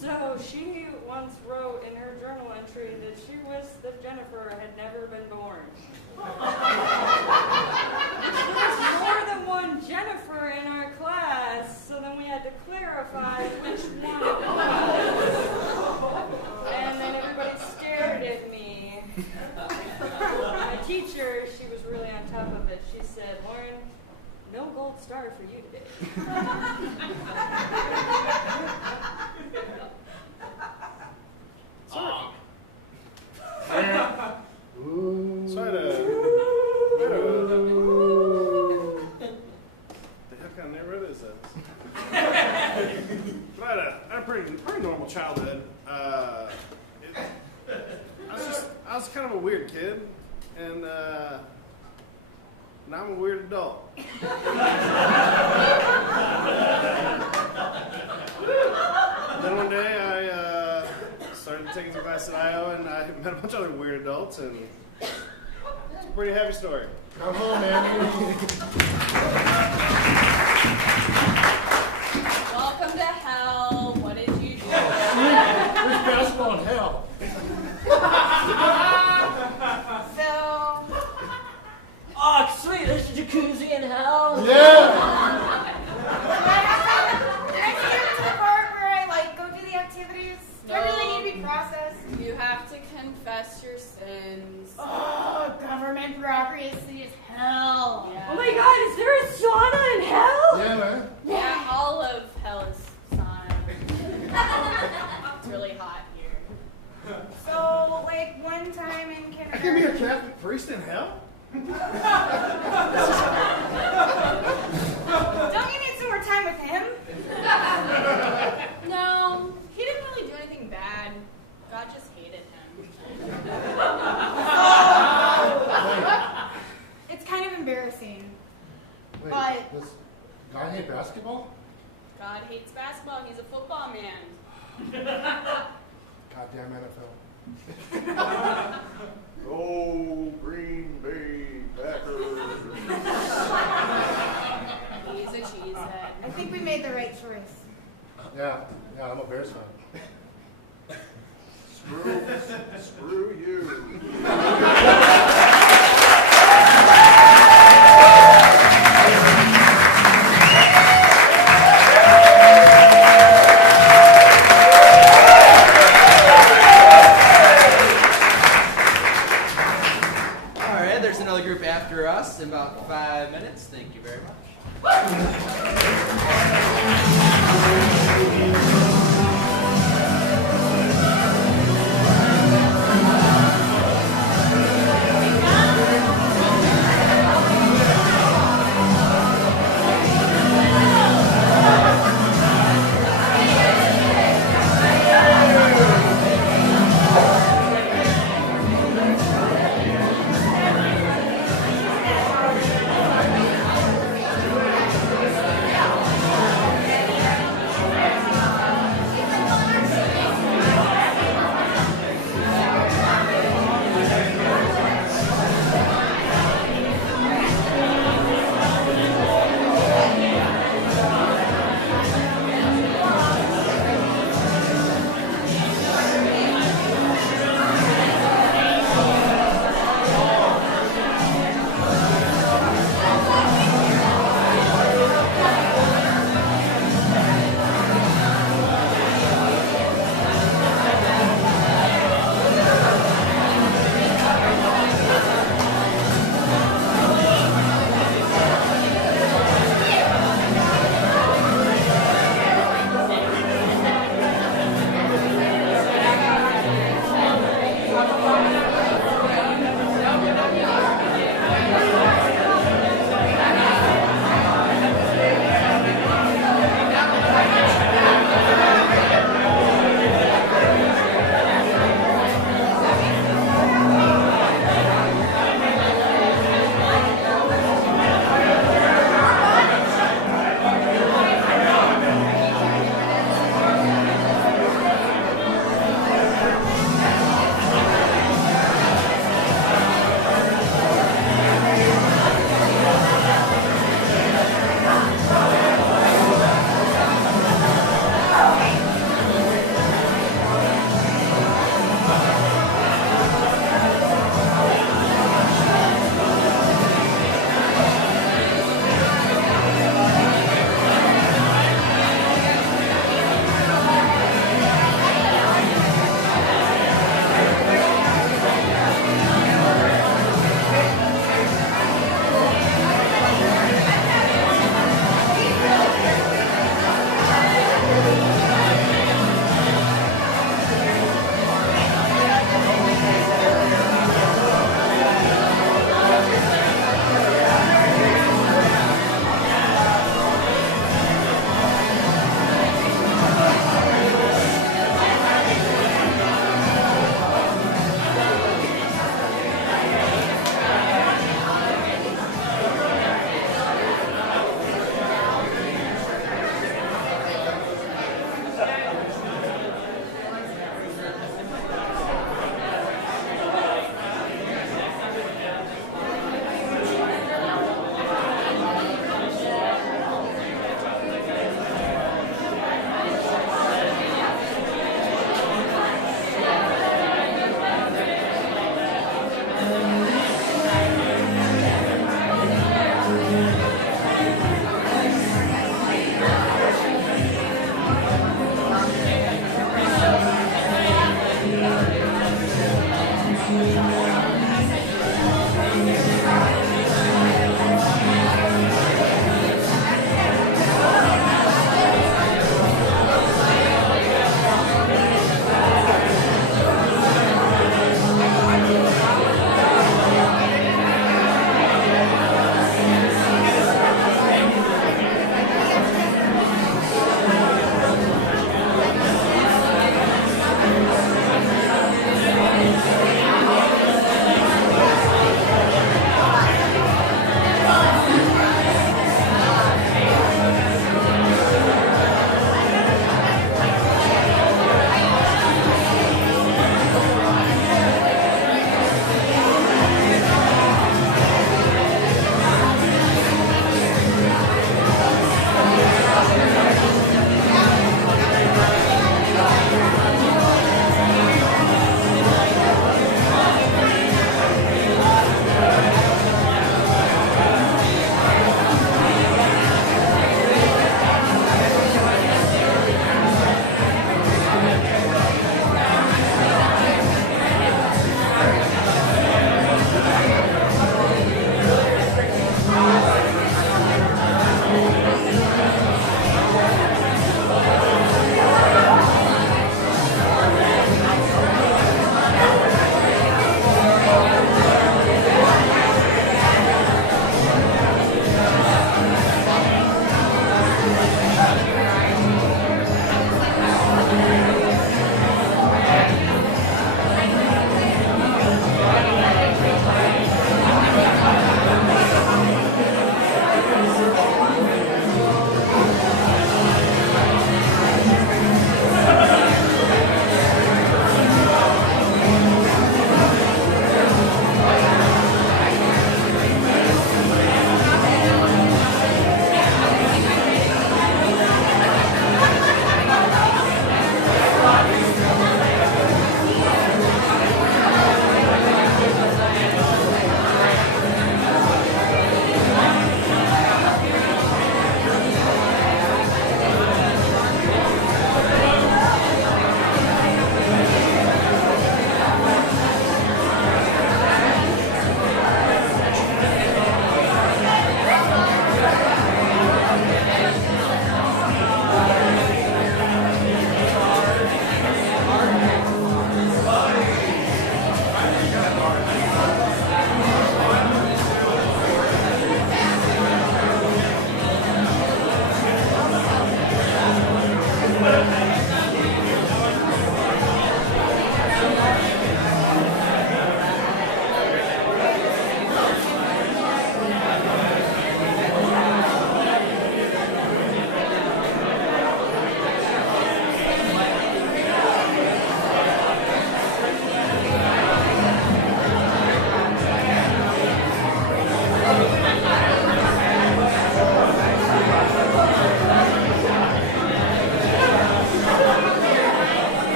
so she once wrote in her journal entry that she wished that Jennifer had never been born. There was more than one Jennifer in our class, so then we had to clarify which one it was. And then everybody stared at me. My teacher, she was really on top of it. She said, "Lauren, no gold star for you today." So I had a the heck kind of neighborhood is this? But I had a pretty normal childhood. I was kind of a weird kid, and now I'm a weird adult. Then one day I started taking some class at IO, and I met a bunch of other weird adults, and it's a pretty happy story. Come home, man. Welcome to hell. What did you do? There's basketball in hell. So, Oh, sweet, there's a jacuzzi in hell. Yeah. can I see you to the part where I like go do the activities? Do I really need to be processed? You have to confess your sins. Oh, government bureaucracy is hell. Yeah. Oh my god, is there a sauna in hell? Yeah, man. Yeah, all of hell is sauna. It's really hot here. So, like one time in I can be a kindergarten. Catholic priest in hell? Don't you need some more time with him? No, he didn't really do anything bad. God just hated him. It's kind of embarrassing. Wait, But- does God hate basketball? God hates basketball. He's a football man. Goddamn NFL. Oh, Green Bay Packers. He's a cheesehead. I think we made the right choice. Yeah, I'm a Bears fan. Screw you. All right, there's another group after us in about 5 minutes. Thank you very much.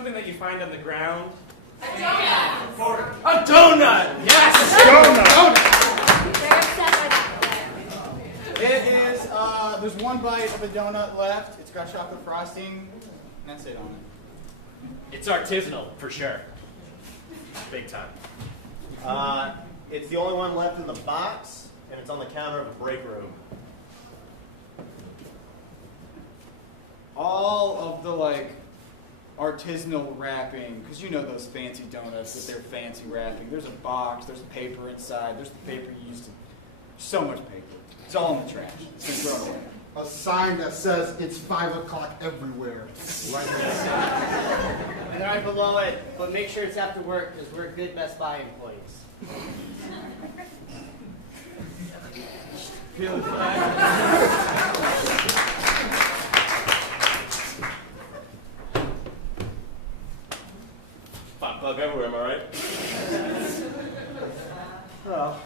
something that you find on the ground. A donut. A donut! Yes! It is, there's one bite of a donut left. It's got chocolate frosting. And that's it on it. It's artisanal, for sure. Big time. It's the only one left in the box, and it's on the counter of a break room. All of the, like, artisanal wrapping, because you know those fancy donuts with their fancy wrapping. There's a box, there's paper inside, there's the paper you used to, so much paper. It's all in the trash. It's been thrown away. a sign that says it's 5 o'clock everywhere. Right inside. And right below it, but make sure it's after work because we're good Best Buy employees. Peel the flag. Hot bug everywhere, am I right? Oh.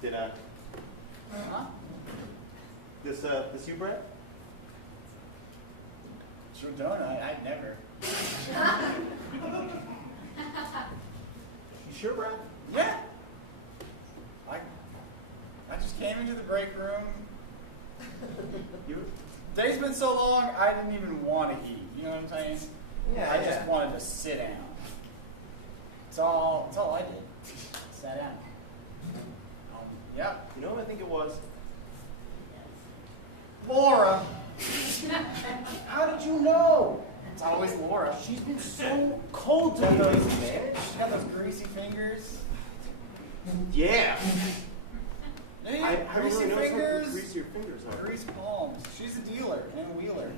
Did Huh? This you, Brett? Sure don't. I'd never. You sure, Brett? Yeah. I just came into the break room. Day's been so long, I didn't even want to eat. You know what I'm saying? Yeah, I just wanted to sit down. That's all I did. Sat down. Yeah. You know what I think it was? Laura. How did you know? It's always Laura. She's been so cold to me lately, man. She's got those greasy fingers. Yeah. Yeah, I greasy really know fingers. how greasy your fingers are. Greasy palms. She's a dealer and a wheeler.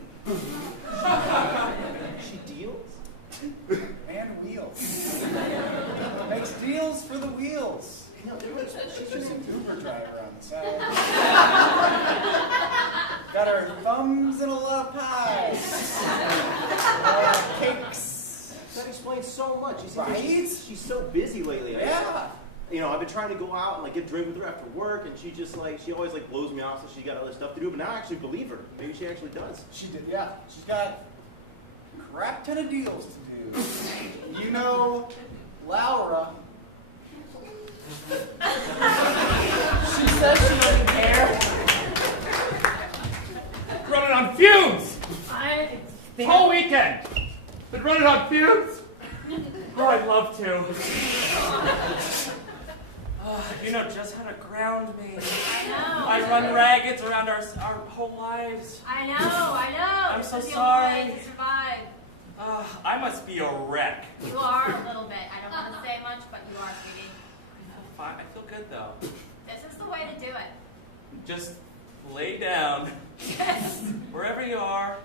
She deals? And wheels. Makes deals for the wheels. She's just an Uber driver on the side. Got her thumbs in a lot of pies. A lot of cakes. That explains so much. You see, Right? She's so busy lately. Yeah. You know, I've been trying to go out and like get a drink with her after work, and she always like blows me off, so she's got other stuff to do. But now I actually believe her. Maybe she actually does. She did, yeah. She's got a crap ton of deals to do. You know, Laura. She says she doesn't care. Running on fumes! I Whole weekend! Been running on fumes? Oh, I'd love to. You know just how to ground me. I know. I run ragged around our whole lives. I know. I'm so This is the sorry. only way to survive. I must be a wreck. You are a little bit. I don't want to say much, but you are, sweetie. I feel good though. This is the way to do it. Just lay down. Wherever you are,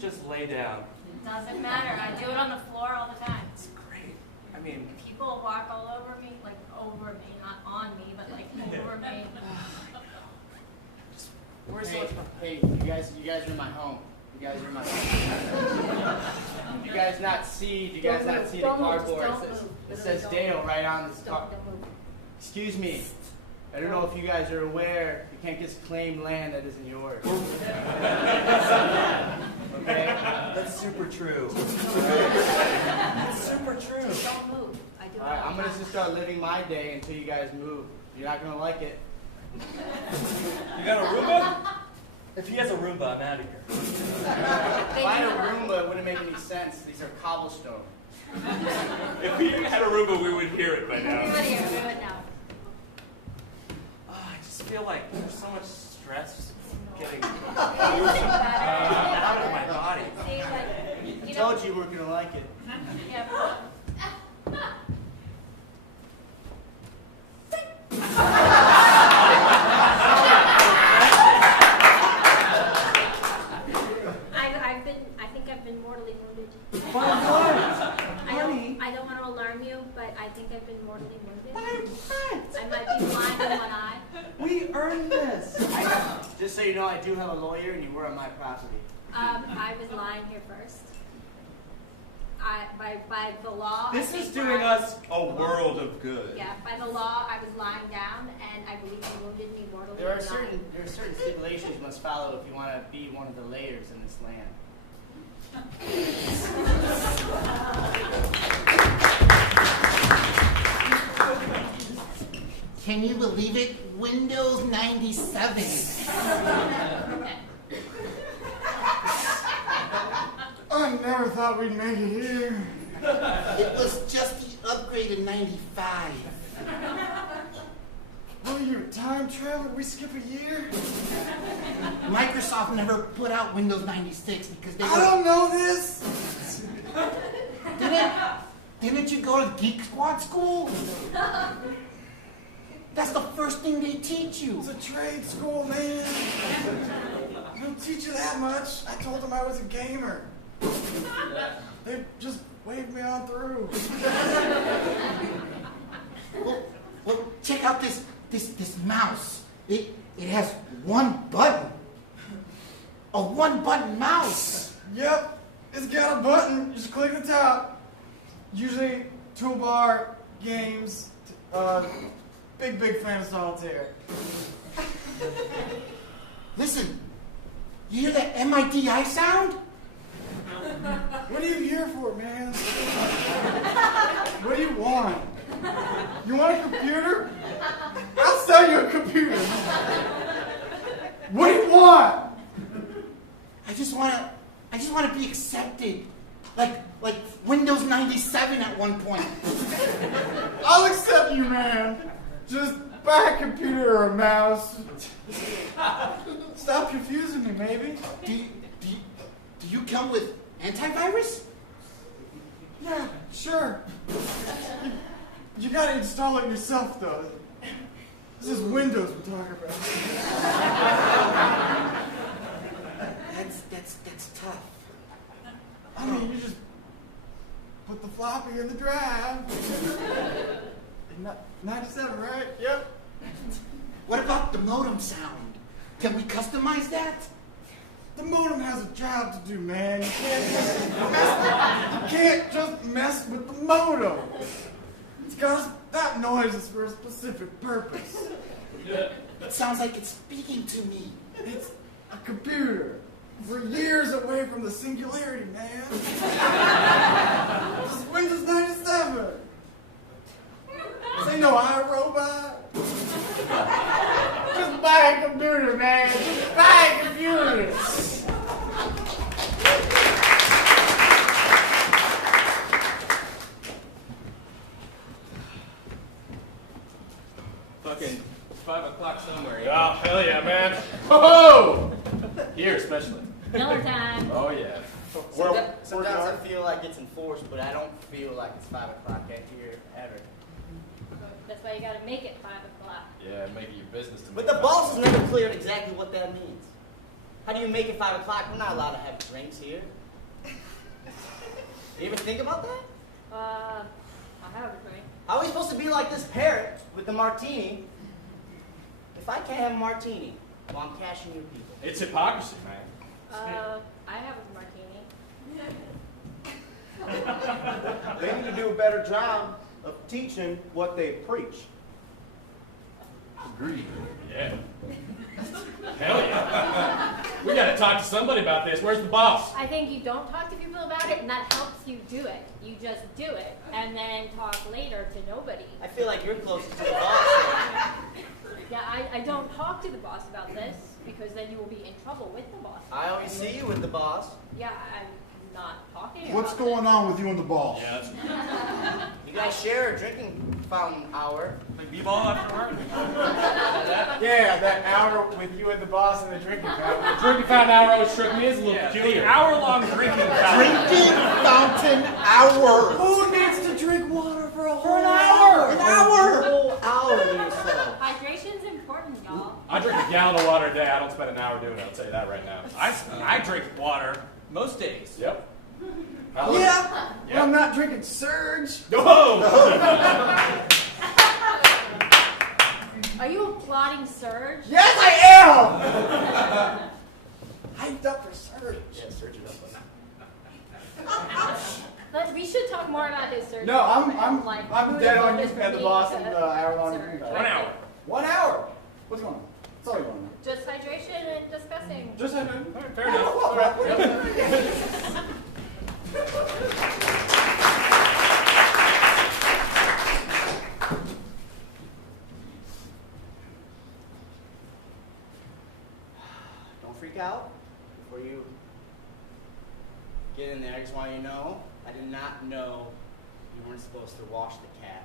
just lay down. It doesn't matter. I do it on the floor all the time. It's great. I mean, People walk all over me, like over me, not on me, but like over me. Where's hey, you guys are in my home. You guys are in my home. Do you guys not see the cardboard that says Dale right on this car? Excuse me. I don't know if you guys are aware, you can't just claim land that isn't yours. Okay? That's super true. It's super true. Don't move. I do it Alright, all I'm the gonna time. just start living my day until you guys move. You're not gonna like it. You got a Roomba? If he has a Roomba, I'm out of here. If I had a Roomba, it wouldn't make any sense. These are cobblestone. if he had a Roomba, we would hear it by now. Do it here. Do it now. I just feel like there's so much stress getting Better. out of my body. See, like, I you told know. you we're gonna like it. Yeah. I think I've been mortally wounded. By what? I don't want to alarm you, but I think I've been mortally wounded. I might be blind in one eye. We earned this. Just so you know, I do have a lawyer, and you were on my property. I was lying here first. By the law. This I is think doing where us a world of good. Yeah, by the law, I was lying down, and I believe you wounded me mortally. There are in the eye. certain stipulations you must follow if you want to be one of the layers in this land. Can you believe it? Windows 97. I never thought we'd make it here. It was just the upgrade in 95. Oh, you're a time traveler? We skip a year? Microsoft never put out Windows 96 because they I don't know this! Didn't you go to Geek Squad school? That's the first thing they teach you. It's a trade school, man. They don't teach you that much. I told them I was a gamer. They just waved me on through. Well, check out this mouse. It has one button. A one-button mouse. Yep, it's got a button. You just click the top. Usually toolbar, games, big fan of solitaire. Listen, you hear that MIDI sound? What are you here for, man? What do you want? You want a computer? I'll sell you a computer. What do you want? I just want to be accepted, like Windows 97 at one point. I'll accept you, man. Just buy a computer or a mouse. Stop confusing me, maybe. Do you come with antivirus? Yeah, sure. You gotta install it yourself, though. This is Windows we're talking about. That's tough. I mean, you just put the floppy in the drive. 97, right? Yep. What about the modem sound? Can we customize that? The modem has a job to do, man. You can't just mess with the modem. That noise is for a specific purpose. It sounds like it's speaking to me. It's a computer. We're years away from the singularity, man. This is Windows 97. This ain't no iRobot. Just buy a computer, man. Just buy a computer. Fucking 5 o'clock somewhere. Oh, hell yeah, man. Ho-ho! Here, especially. Miller time. Oh, yeah. Sometimes I feel like it's enforced, but I don't feel like it's 5 o'clock here ever. That's why you gotta make it 5 o'clock. Yeah, make it your business to But make the it. boss has never cleared exactly what that means. How do you make it 5 o'clock? We're not allowed to have drinks here. You ever think about that? I have a drink. How are we supposed to be like this parrot with the martini if I can't have a martini while I'm cashing your people? It's hypocrisy, man. I have a martini. They need to do a better job of teaching what they preach. Agreed. Yeah. Hell yeah. We gotta talk to somebody about this. Where's the boss? I think you don't talk to people about it, and that helps you do it. You just do it, and then talk later to nobody. I feel like you're closest to the boss. Yeah, I don't talk to the boss about this, because then you will be in trouble with the boss. I always see you with the boss. Yeah, I'm not talking What's about going on with you and the boss? Yeah, that's You guys share a drinking fountain hour. like b-ball after work. Yeah, that hour with you and the boss and the drinking fountain. The drinking fountain hour always struck me as a little peculiar. The hour-long drinking fountain. Drinking fountain hour. Who needs to drink water for a whole an hour? An hour. A whole hour to yourself. Hydration's important, y'all. I drink a gallon of water a day. I don't spend an hour doing it. I'll tell you that right now. I drink water most days. Yep. Yeah. Well, I'm not drinking Surge. No. Are you applauding Surge? Yes, I am. Hyped up for Surge. Yeah, search it up. We should talk more about this Surge. No, I'm dead on you this and the boss and the hour-long drinking fountain. 1 hour. 1 hour. What's going on? That's all you want to know. Just hydration and discussing. Just had to. All right, fair enough. All right. Don't freak out before you get in there. I just want you to know, I did not know you weren't supposed to wash the cat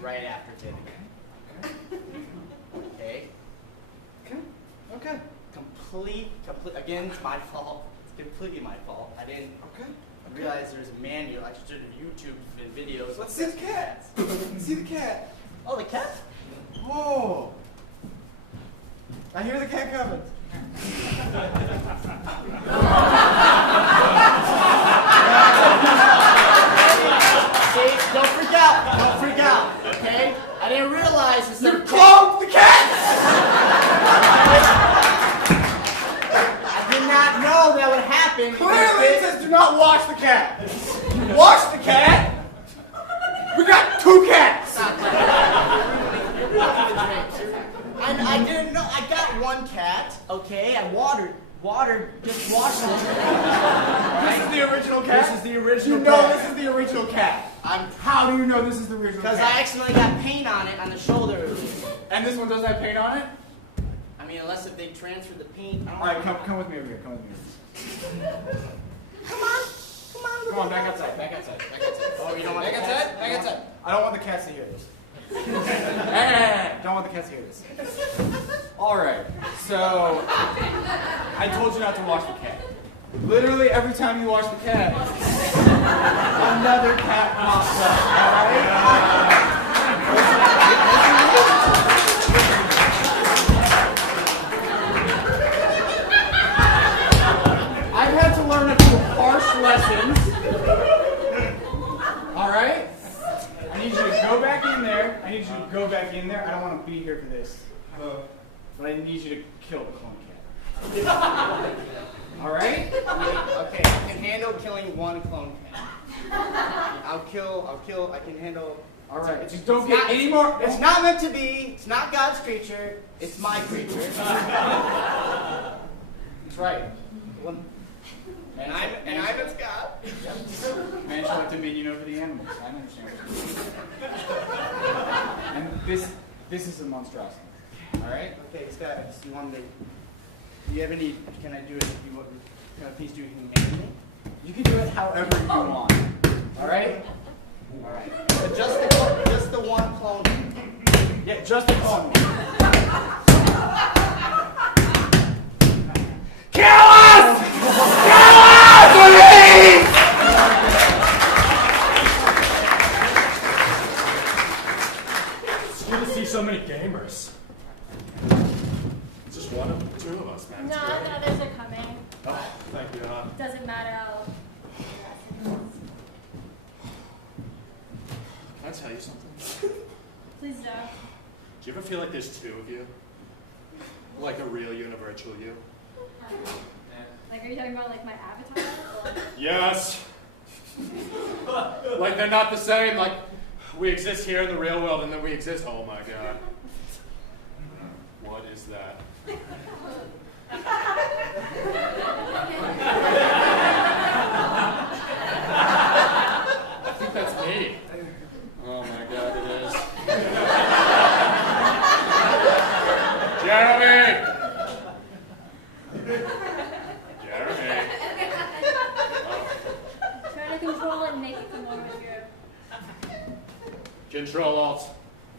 right after dinner. Okay? Okay. Complete, again, it's my fault. It's completely my fault. I didn't realized there's a manual. I should have YouTube videos. Let's see the cat. Let's see the cat. Oh, the cat? Oh. I hear the cat coming. See, don't freak out. Don't freak out. Okay? I didn't realize this. You cloned the cat. I did not know that would happen. Clearly it says do not wash the cat. Wash the cat? We got 2 cats. I didn't know. I got 1 cat. Okay, I watered, just washed it. This is the original cat? This is the original You cat. know this is the original cat. How do you know this is the original cat? Because I accidentally got paint on it on the shoulder. And this one doesn't have paint on it? I mean, unless if they transferred the paint. I don't All right, know. come with me over here. Come with me. Come on. Come on, back outside. Oh, you don't want back the outside? cats? Back outside. I don't want the cats to hear this. Hey, don't want the cats to hear this. All right, so I told you not to wash the cat. Literally every time you wash the cat, another cat pops up. All right? I've had to learn a few harsh lessons. All right? I need you to go back in there. I don't want to be here for this. But I need you to kill the clone cat. All right? Okay, I can handle killing 1 clone cat. I can handle. All right, just don't get any more. It's not meant to be. It's not God's creature. It's my creature. That's right. And I'm its God. Man shall have dominion over the animals. I understand. And this is a monstrosity. All right? Okay, Scott, you want me to. Do you have any. Can I do it? You want, can I please do humanely? You can do it however you want. All right? All right. But just the 1 clone. Yeah, just the clone. Kill us! Kill us, please! It's good to see so many gamers. It's just one of 2 of us, man. No, others are coming. Oh, thank you. Doesn't matter how. Can I tell you something? Please don't. Do you ever feel like there's 2 of you? Like a real you and a virtual you? Like, are you talking about like my avatar? Or? Yes. Like they're not the same. Like we exist here in the real world, and then we exist. Oh my God. What is that? I think that's me. Oh my God, it is. Jeremy. Jeremy. Try to control it and make it come over with your. Control Alt.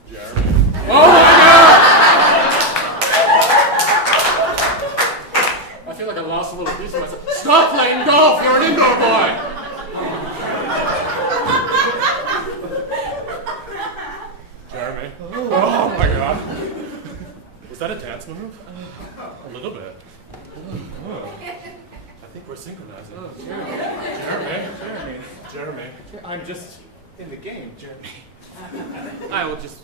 Jeremy. Oh my God! I feel like I lost a little piece of myself. Stop playing golf! You're an indoor boy! Jeremy. Oh my God. Was that a dance move? A little bit. Oh. I think we're synchronizing. Oh, Jeremy. Jeremy. I'm just in the game, Jeremy. I will just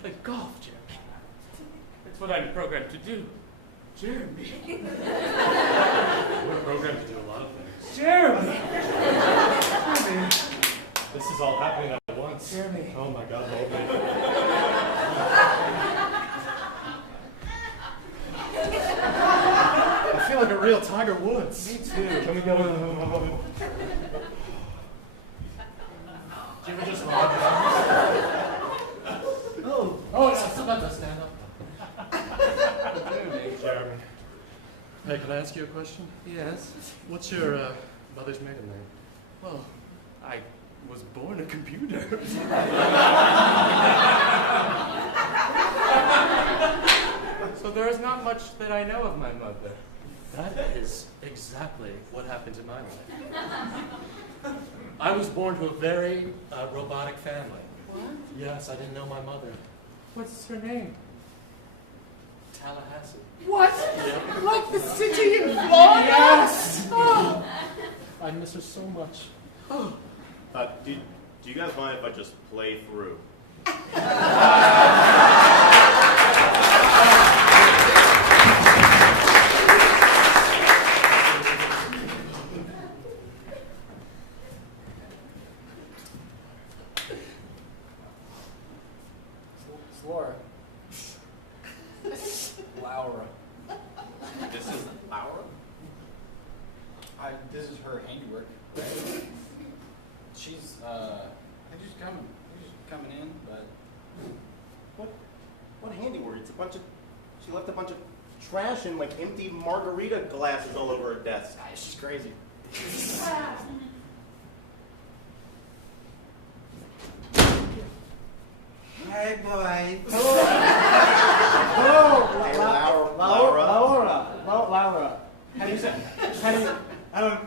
play golf, Jeremy. That's what I'm programmed to do. Jeremy. We're programmed to do a lot of things. Jeremy. This is all happening at once. Jeremy. Oh my God, hold me. I feel like a real Tiger Woods. Me too. Can we go? Do you ever just run? Oh, it's still about to stand up. Jeremy. Hey, can I ask you a question? Yes. What's your mother's maiden name? Well, I was born a computer. So there is not much that I know of my mother. That is exactly what happened in my life. I was born to a very robotic family. What? Yes, I didn't know my mother. What's her name? Tallahassee. What? Yeah. Like the city in Florida? Yes! Oh. I miss her so much. Do you guys mind if I just play through? It's Laura. Laura. This is Laura? This is her handiwork. She's she's coming in, but What handiwork? It's a bunch of. She left a bunch of trash and like empty margarita glasses all over her desk. She's crazy. Hey, boys. Hello. Hello. Hey, Laura. Laura. How do you say? I don't.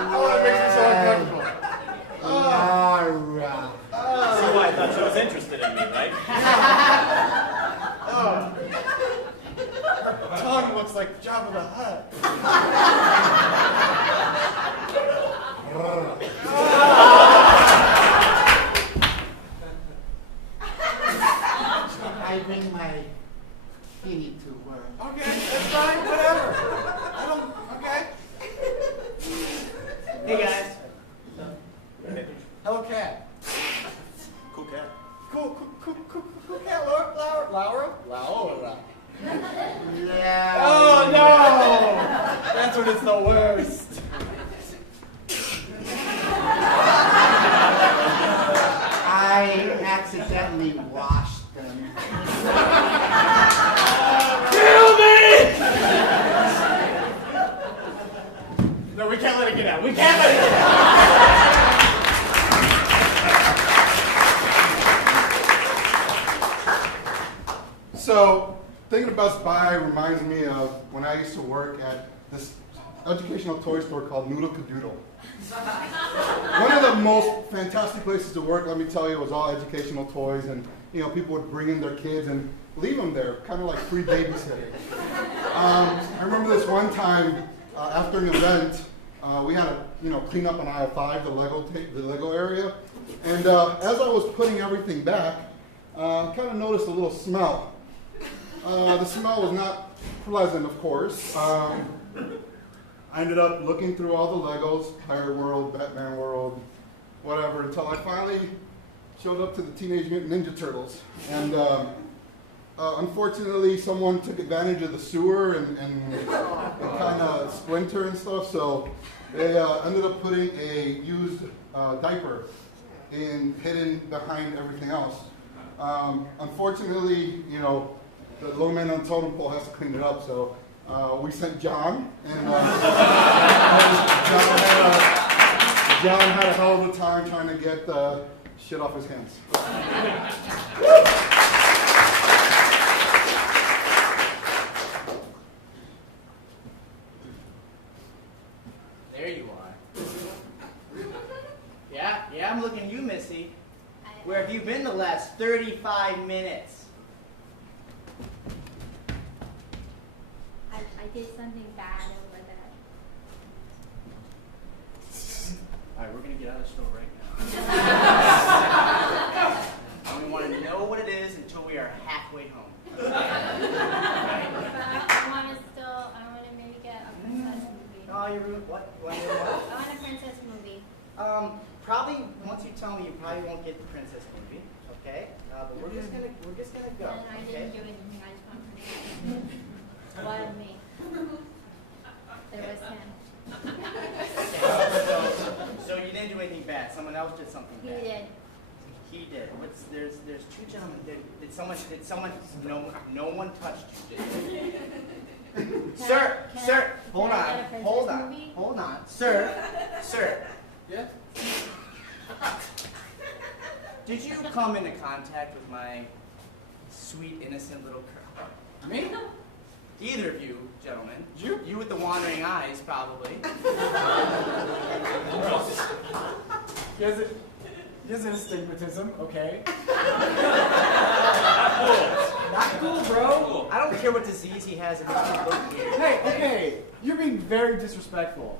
Oh, it makes me so uncomfortable. Laura. See why I thought she was interested in me, right? Her tongue looks like Jabba the Hutt. I bring my kitty to work. Okay, that's fine, whatever. I don't, okay. Hey guys. Hello, cat. Cool cat. Cool cat, Laura. Yeah. Oh no! That's when it's the worst. I accidentally washed them. Kill me! No, we can't let it get out. We can't let it get out. So, thinking of Best Buy reminds me of when I used to work at this educational toy store called Noodle Cadoodle. One of the most fantastic places to work, let me tell you, was all educational toys, and people would bring in their kids and leave them there, kind of like free babysitting. I remember this one time after an event, we had to clean up on aisle 5, the Lego area, and as I was putting everything back, I kind of noticed a little smell. The smell was not pleasant, of course. I ended up looking through all the Legos, Pirate World, Batman World, whatever, until I finally showed up to the Teenage Mutant Ninja Turtles. And unfortunately, someone took advantage of the sewer and kind of splinter and stuff, so they ended up putting a used diaper hidden behind everything else. Unfortunately, the low man on the totem pole has to clean it up, so we sent John, and John had a hell of a time trying to get the shit off his hands. There you are. Yeah, I'm looking at you, Missy. Where have you been the last 35 minutes? I did something bad over there. Alright, we're gonna get out of the store right now. And we want to know what it is until we are halfway home. I want to maybe get a princess movie. Oh, what? You want to know what? I want a princess movie. Probably once you tell me, you probably won't get the princess movie. Okay? But we're just gonna go. And I didn't do anything. I just want a princess. What of me? There was him. So you didn't do anything bad. Someone else did something He bad. did. He did. There's two gentlemen. Did someone? No one touched you. Sir, hold on. Sir. Yeah. Did you come into contact with my sweet, innocent little girl? Me? Either of you, gentlemen. You with the wandering eyes, probably. He has an astigmatism, okay? Not cool, bro. I don't care what disease he has. It makes me look weird. Hey, okay, you're being very disrespectful.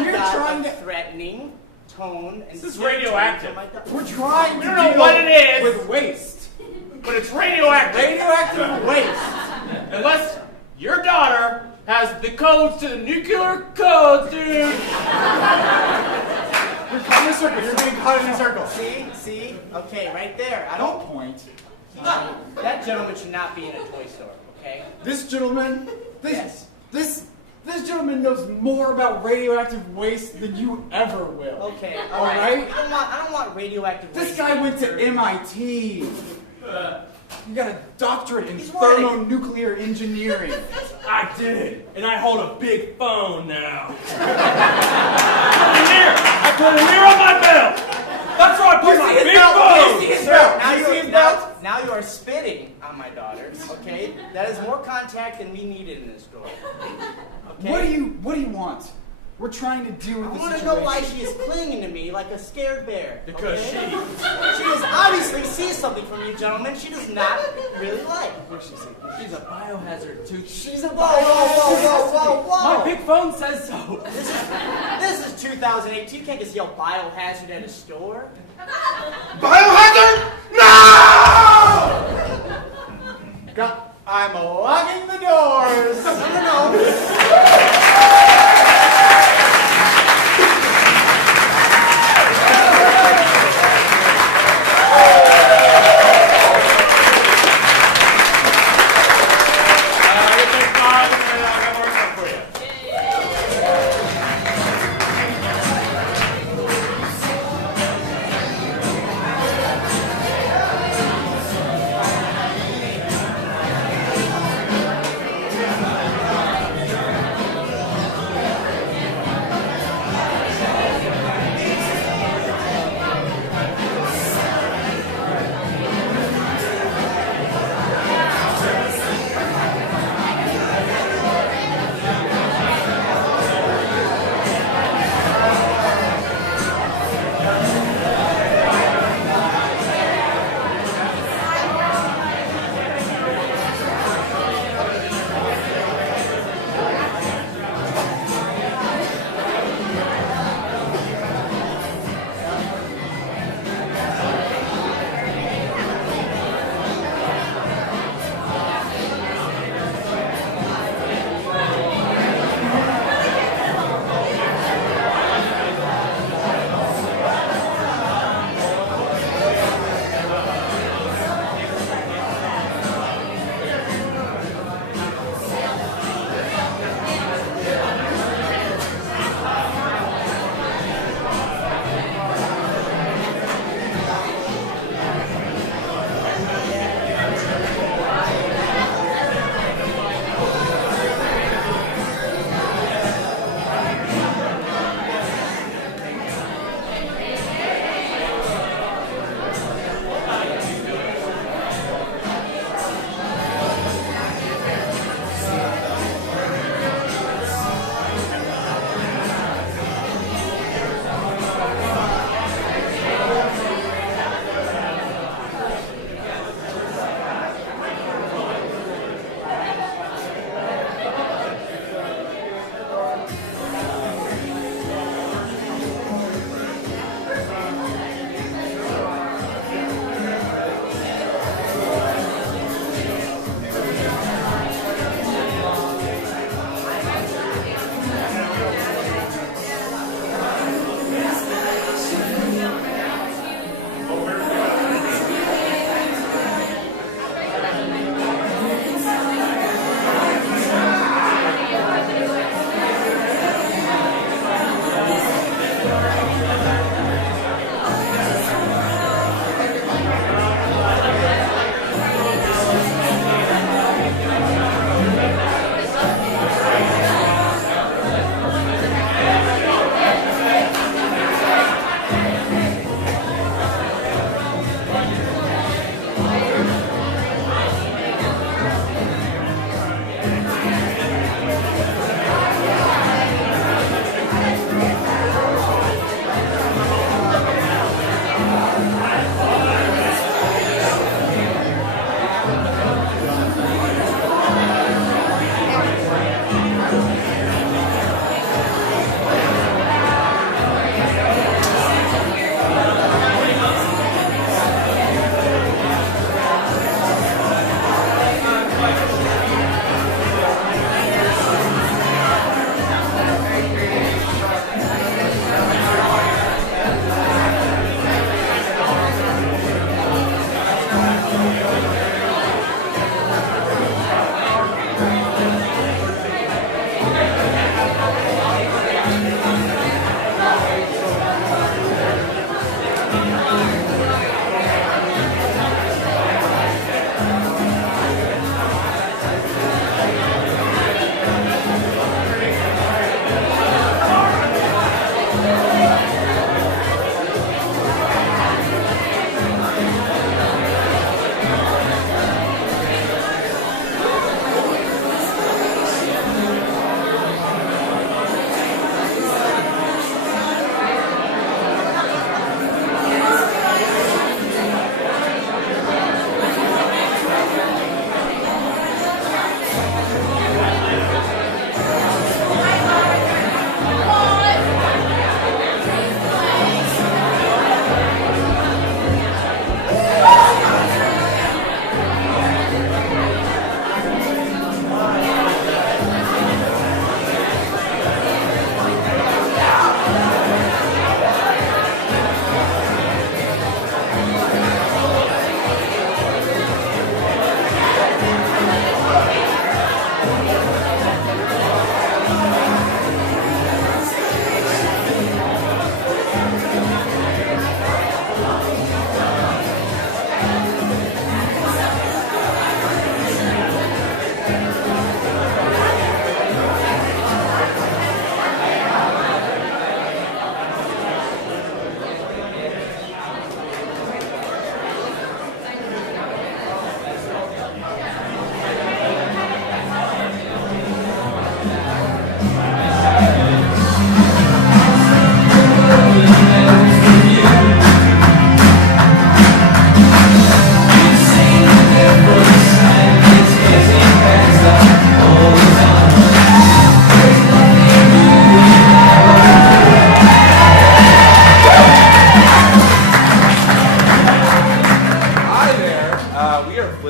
You're got trying to threatening tone and. This is radioactive. We're trying We to don't know deal what it is. with waste. But it's radioactive. Radioactive waste. Unless your daughter has the codes to the nuclear codes, dude. You're caught in a circle. You're getting caught in a circle. See? Okay, right there. I Don't don't. point. That gentleman should not be in a toy store. Okay. This gentleman, Yes. this gentleman knows more about radioactive waste than you ever will. Okay. All right. I don't want radioactive. This waste guy in went to your- MIT. You got a doctorate in He's right. thermonuclear engineering. I did, and I hold a big phone now. I put it here on my belt. That's where I put my big phone. Now you are spitting on my daughters. Okay. That is more contact than we needed in this store. Okay. What do you want? We're trying to deal with I the want to situation. know why she is clinging to me like a scared bear. Because okay? She does obviously see something from you, gentlemen. She does not really like. What's she saying? She's a biohazard too. She's a whoa. My big phone says so. This is 2018. You can't just yell biohazard at a store. Biohazard? No! I'm locking the doors. No.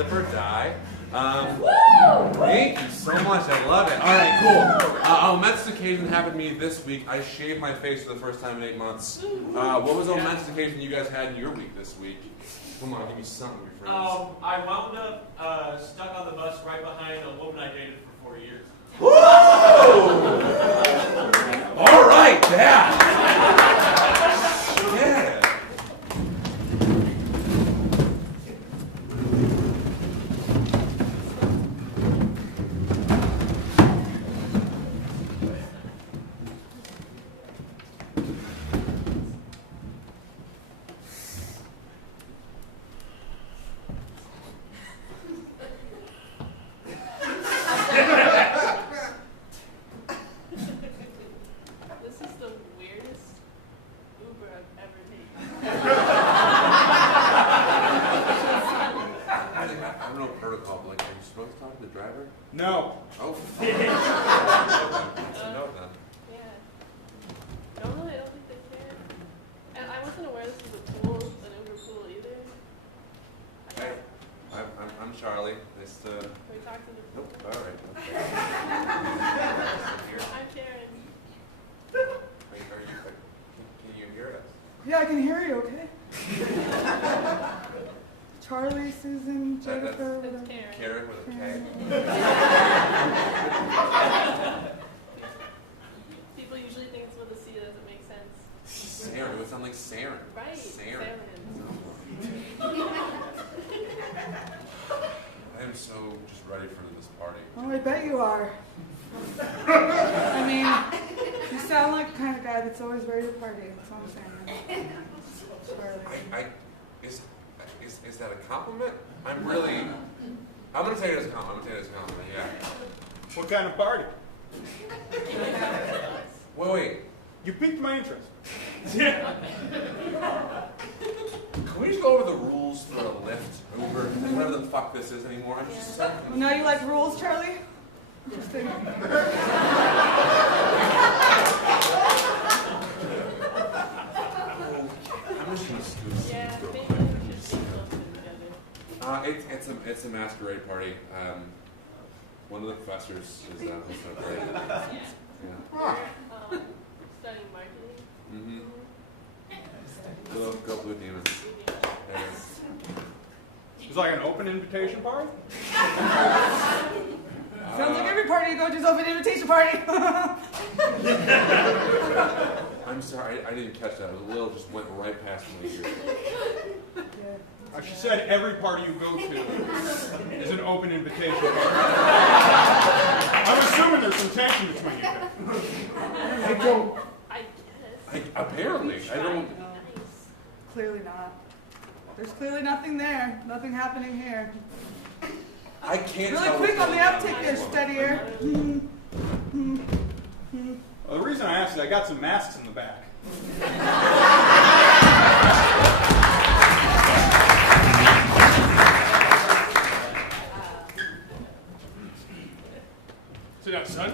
Lip or Die. Thank you so much. I love it. All right, cool. Momentous occasion happened to me this week. I shaved my face for the first time in 8 months. What was the momentous occasion you guys had in your week this week? Come on, give me something, my friends. I wound up stuck on the bus right behind a woman I dated for 4 years. Woo! All right, Dad. Yeah. This is the weirdest Uber I've ever taken. I don't know protocol, but like, are you supposed to talk to the driver? No. Oh. That's a no then. Yeah. Normally I don't think they care. And I wasn't aware this was a pool, an Uber pool either. Hey, I'm Charlie. Nice to. Can we talk to the pool? Nope. All right. Okay. I'm Karen. Can you hear us? Yeah, I can hear you, okay? Charlie, Susan, Jennifer. That's Karen. Karen with a K. People usually think it's with a C, that doesn't make sense. Saren. It would sound like Saren. Right. Saren. I am so just ready for this party. Oh, I bet you are. I mean, you sound like the kind of guy that's always ready to party. That's what I'm saying. Charlie. Is that a compliment? I'm gonna take it as a compliment. Yeah. What kind of party? Wait. You piqued my interest. Yeah. Can we just go over the rules for a Lyft, Uber, whatever the fuck this is anymore? I'm just Well, now you like rules, Charlie? Interesting. I'm just gonna scoot. Yeah, maybe we should see something together. It's a masquerade party. One of the professors is hosting a party. Yeah. Studying marketing. Mm-hmm. Go Blue Demons. It's like an open invitation party? Sounds like every party you go to is open invitation party. I'm sorry, I didn't catch that. A little just went right past my ears. She said every party you go to is an open invitation party. I'm assuming there's some tension between you. I don't. I guess. Apparently, I don't. Clearly not. There's clearly nothing there. Nothing happening here. I can't Really tell quick what's on the going on. uptick there, steadier. Well, the reason I asked is I got some masks in the back. Sit down, son.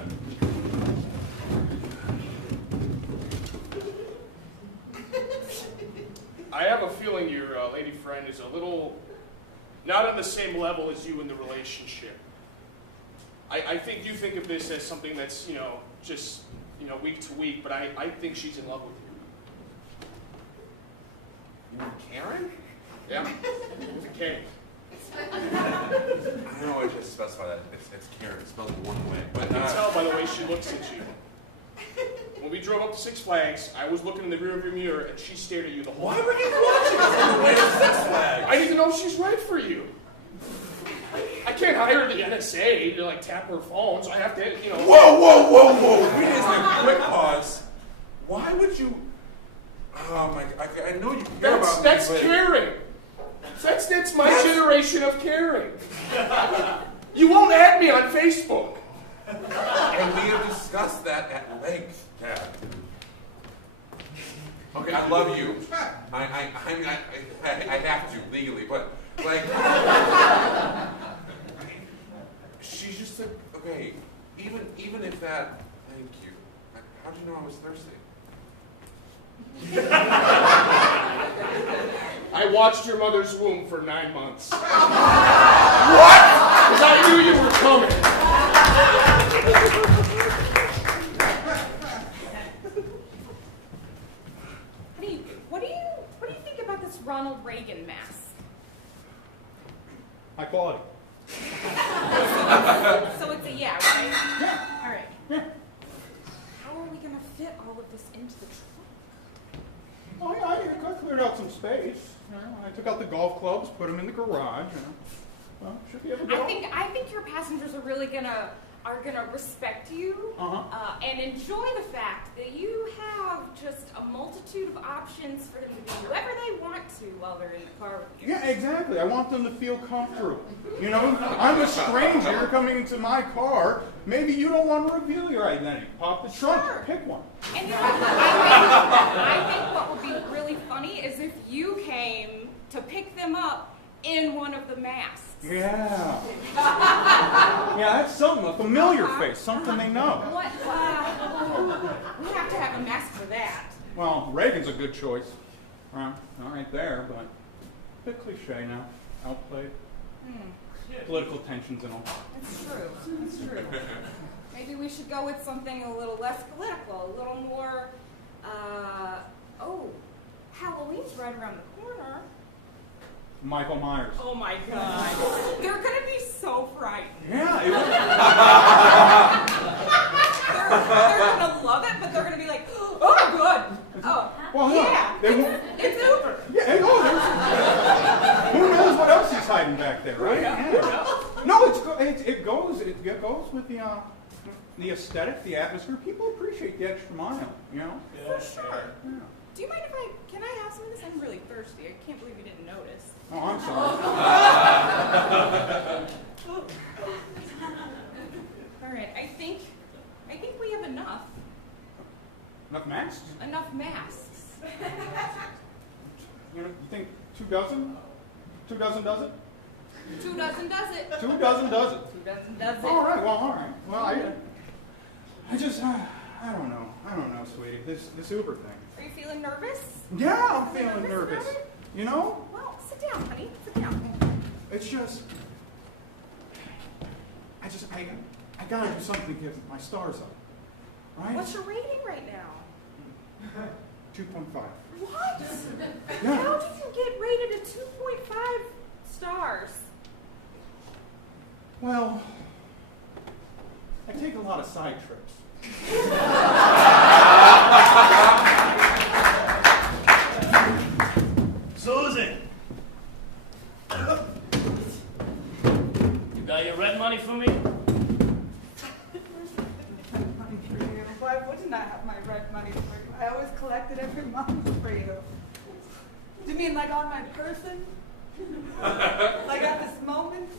I have a feeling your lady friend is a little not on the same level as you in the relationship. I think you think of this as something that's, just, week to week, but I think she's in love with you. You mean Karen? Yeah, it's a K. I know I just specify that. It's Karen. It's spelled one way. I But, can tell by the way she looks at you. When we drove up to Six Flags, I was looking in the rearview mirror and she stared at you the whole time. Why were you watching us on the way to Six Flags? I need to know if she's right for you. I can't hire the NSA to tap her phone, so I have to, Whoa! We just a quick pause. Why would you? Oh my! I know you care about me. That's but- caring. That's my generation of caring. You won't add me on Facebook. And we have discussed that at length, Dad. Okay, I love you. I mean, I have to legally, but she's just like, okay. Even if that, thank you. How'd you know I was thirsty? I watched your mother's womb for 9 months. So it's a yeah, right? Yeah. All right. Yeah. How are we going to fit all of this into the trunk? Oh, yeah, I cleared out some space. You know, I took out the golf clubs, put them in the garage. You know. Well, should be able to go. I think your passengers are really gonna respect you and enjoy the fact that you have just a multitude of options for them to do whoever they want to while they're in the car with you. Yeah, exactly. I want them to feel comfortable. You know, I'm a stranger coming into my car. Maybe you don't want to reveal your identity. Pop the trunk, pick one. And you know, I think what would be really funny is if you came to pick them up in one of the masks. Yeah. Yeah, that's something, a familiar face, something they know. What? We have to have a mask for that. Well, Reagan's a good choice. Not right there, but a bit cliche now. Outplayed. Political tensions and all. That's true. That's true. Maybe we should go with something a little less political, a little more, Halloween's right around the corner. Michael Myers. Oh my God. They're going to be so frightened. Yeah. They're going to love it, but they're going to be like, oh, good. Oh, well, yeah. It's Uber. Yeah, who knows what else he's hiding back there, right? Yeah. No, it goes with the aesthetic, the atmosphere. People appreciate the extra mile, you know? For sure. Yeah. Do you mind if can I have some of this? I'm really thirsty. I can't believe you didn't notice. Oh, I'm sorry. All right, I think we have enough. Enough masks? Enough masks. You think 2 dozen? 2 dozen does it? 2 dozen does it. 2 dozen does it. 2 dozen does it. All right. Well, I just, I don't know. Sweetie. This Uber thing. Are you feeling nervous? Yeah, I'm feeling nervous. You know? Well, sit down, honey. Sit down. It's just, I gotta do something to get my stars up, right? What's your rating right now? 2.5. What? Yeah. How did you get rated at 2.5 stars? Well, I take a lot of side trips. Susan! You got your rent money for me? Why wouldn't I have my rent money for you? I always collected every month for you. Do you mean like on my person? Like at this moment?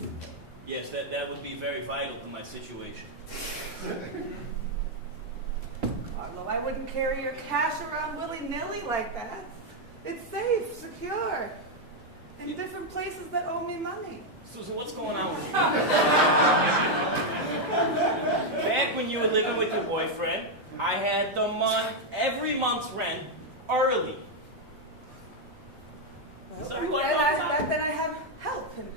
Yes, that would be very vital to my situation. Carlo, I wouldn't carry your cash around willy-nilly like that. It's safe, secure, in different places that owe me money. Susan, what's going on with you? Back when you were living with your boyfriend, I had every month's rent early. Back then I had help, and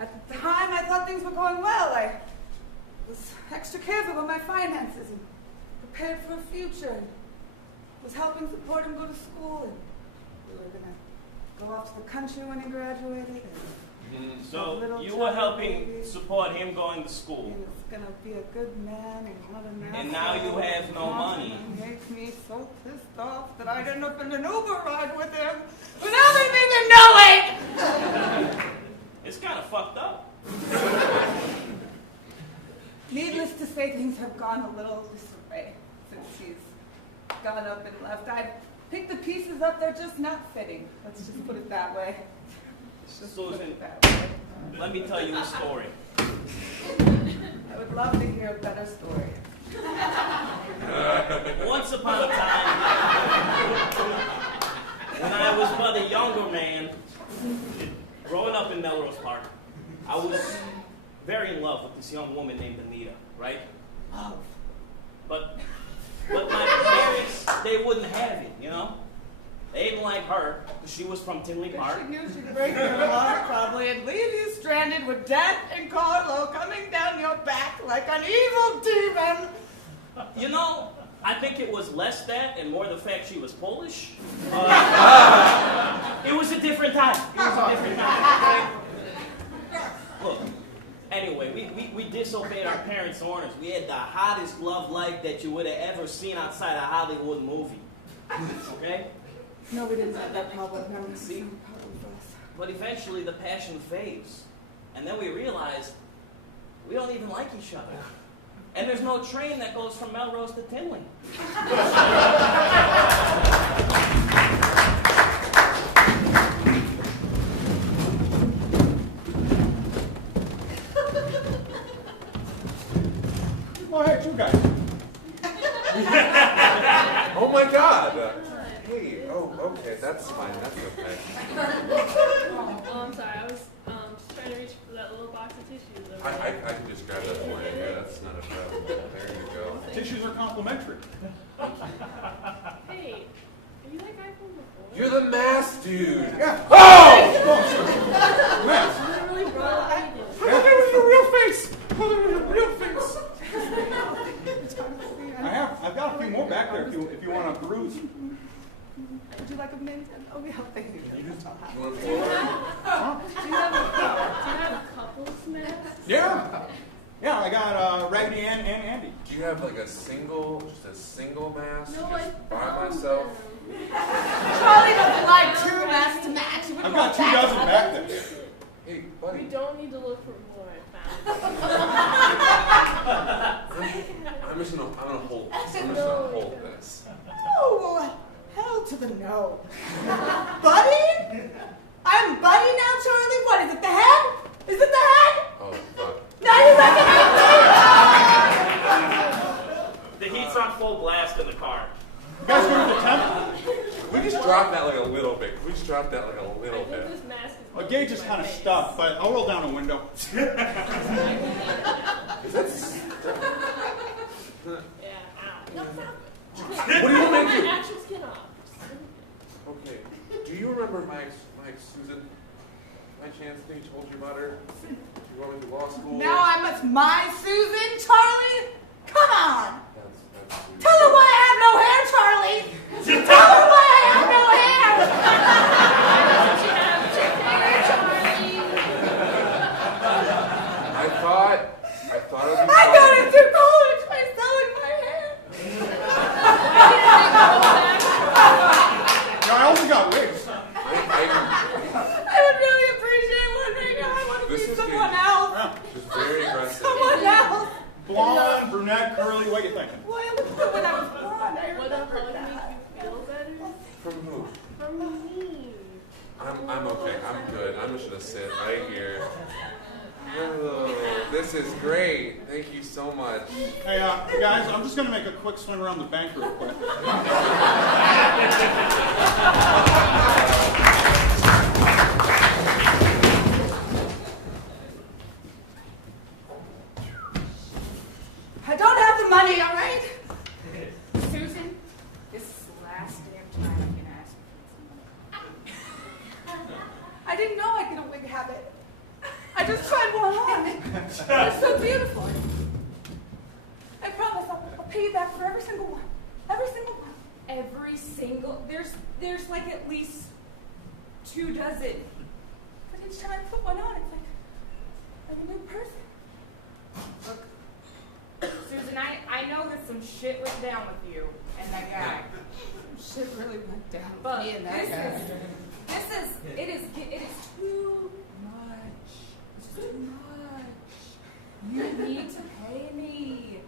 at the time I thought things were going well. I was extra careful about my finances and prepared for a future, and was helping support him go to school, and we were going to go off to the country when he graduated. So you were helping support him going to school. He was going to be a good man and not an asshole. And now you have no money. It makes me so pissed off that I'd end up in an Uber ride with him without him even knowing! It's kind of fucked up. Needless to say, things have gone a little disarray since he's gone up and left. I've picked the pieces up, they're just not fitting. Let's just put it that way. Susan, let me tell you a story. I would love to hear a better story. Once upon a time, when I was but a younger man, growing up in Melrose Park, I was very in love with this young woman named Anita, right? Love. But my parents, they wouldn't have it, you know? They didn't like her because she was from Tinley Park. She knew she'd break your heart probably and leave you stranded with death and Carlo coming down your back like an evil demon. You know, I think it was less that and more the fact she was Polish. It was a different time. It was a different time. Look, Anyway, we disobeyed our parents' orders. We had the hottest love life that you would have ever seen outside a Hollywood movie. Okay? No, we didn't have that problem. No, See? But eventually the passion fades. And then we realized we don't even like each other. And there's no train that goes from Melrose to Tinley. Oh, hey, you guys. Oh my God. Hey. Oh, okay. That's fine. That's okay. Oh, I'm sorry. I was just trying to reach for that little box of tissues. Over I can just grab that for you. Yeah, that's not a problem. There you go. Tissues are complimentary. Hey, are you that guy from before? You're the mask dude. Yeah. Oh! Mask. Literally, bro. I did. Oh, there was your real face. Oh, there was your real face. I've got a few more back there if you want to peruse. Would you like a mint? Oh, yeah, thank you. Do you have couples masks? Yeah. Yeah, I got Raggedy Ann and Andy. Do you have like just a single mask? No, just by myself? Charlie doesn't like two masks to match. He wouldn't I've got 2 want dozen that. back there. Hey, buddy. We don't need to look for more. I'm just gonna hold this. I'm just gonna hold this. Oh, hell to the no. Buddy? I'm Buddy now, Charlie? What, is it the head? Is it the head? Oh, fuck. Now you recognize me? The heat's on full blast in the car. You guys go to the temp? We just dropped that like a little bit. We just dropped that like a little bit. This mask is My gauge is kind of stuck, but I'll roll down a window. Yeah, ow. What do you want me to My do? actual skin off. Okay. Do you remember my ex Susan? By chance, I think you told you about her? She went to law school. Now it's my Susan, Charlie? Come on! That's sweet. Tell her why I have no hair, Charlie! Tell her why I have no hair! I thought it would be I fun. got into college by selling my hair! No, I only got wigs. I would really appreciate one right now. I want to This be is someone good. else. Just very aggressive. Someone else. Blonde, brunette, curly, what are you thinking? Boy, I looked good when I was blonde. I Would a hug remember make that. you feel better? From who? From me. I'm okay. I'm good. I'm just gonna sit right here. Oh, this is great. Thank you so much. Hey, guys, I'm just going to make a quick swing around the bank real quick. I don't have the money, all right? Susan, this is the last damn time you can ask me for some money. I didn't know I could a wig habit. I just tried one on. It's so beautiful. I promise I'll pay you back for every single one. Every single one. Every single there's like at least 2 dozen. But each time I put one on, it's like I'm a new person. Look, Susan, I know that some shit went down with you and that guy. Shit really went down with But me and that guy. it is too much. It's too much. You need to pay me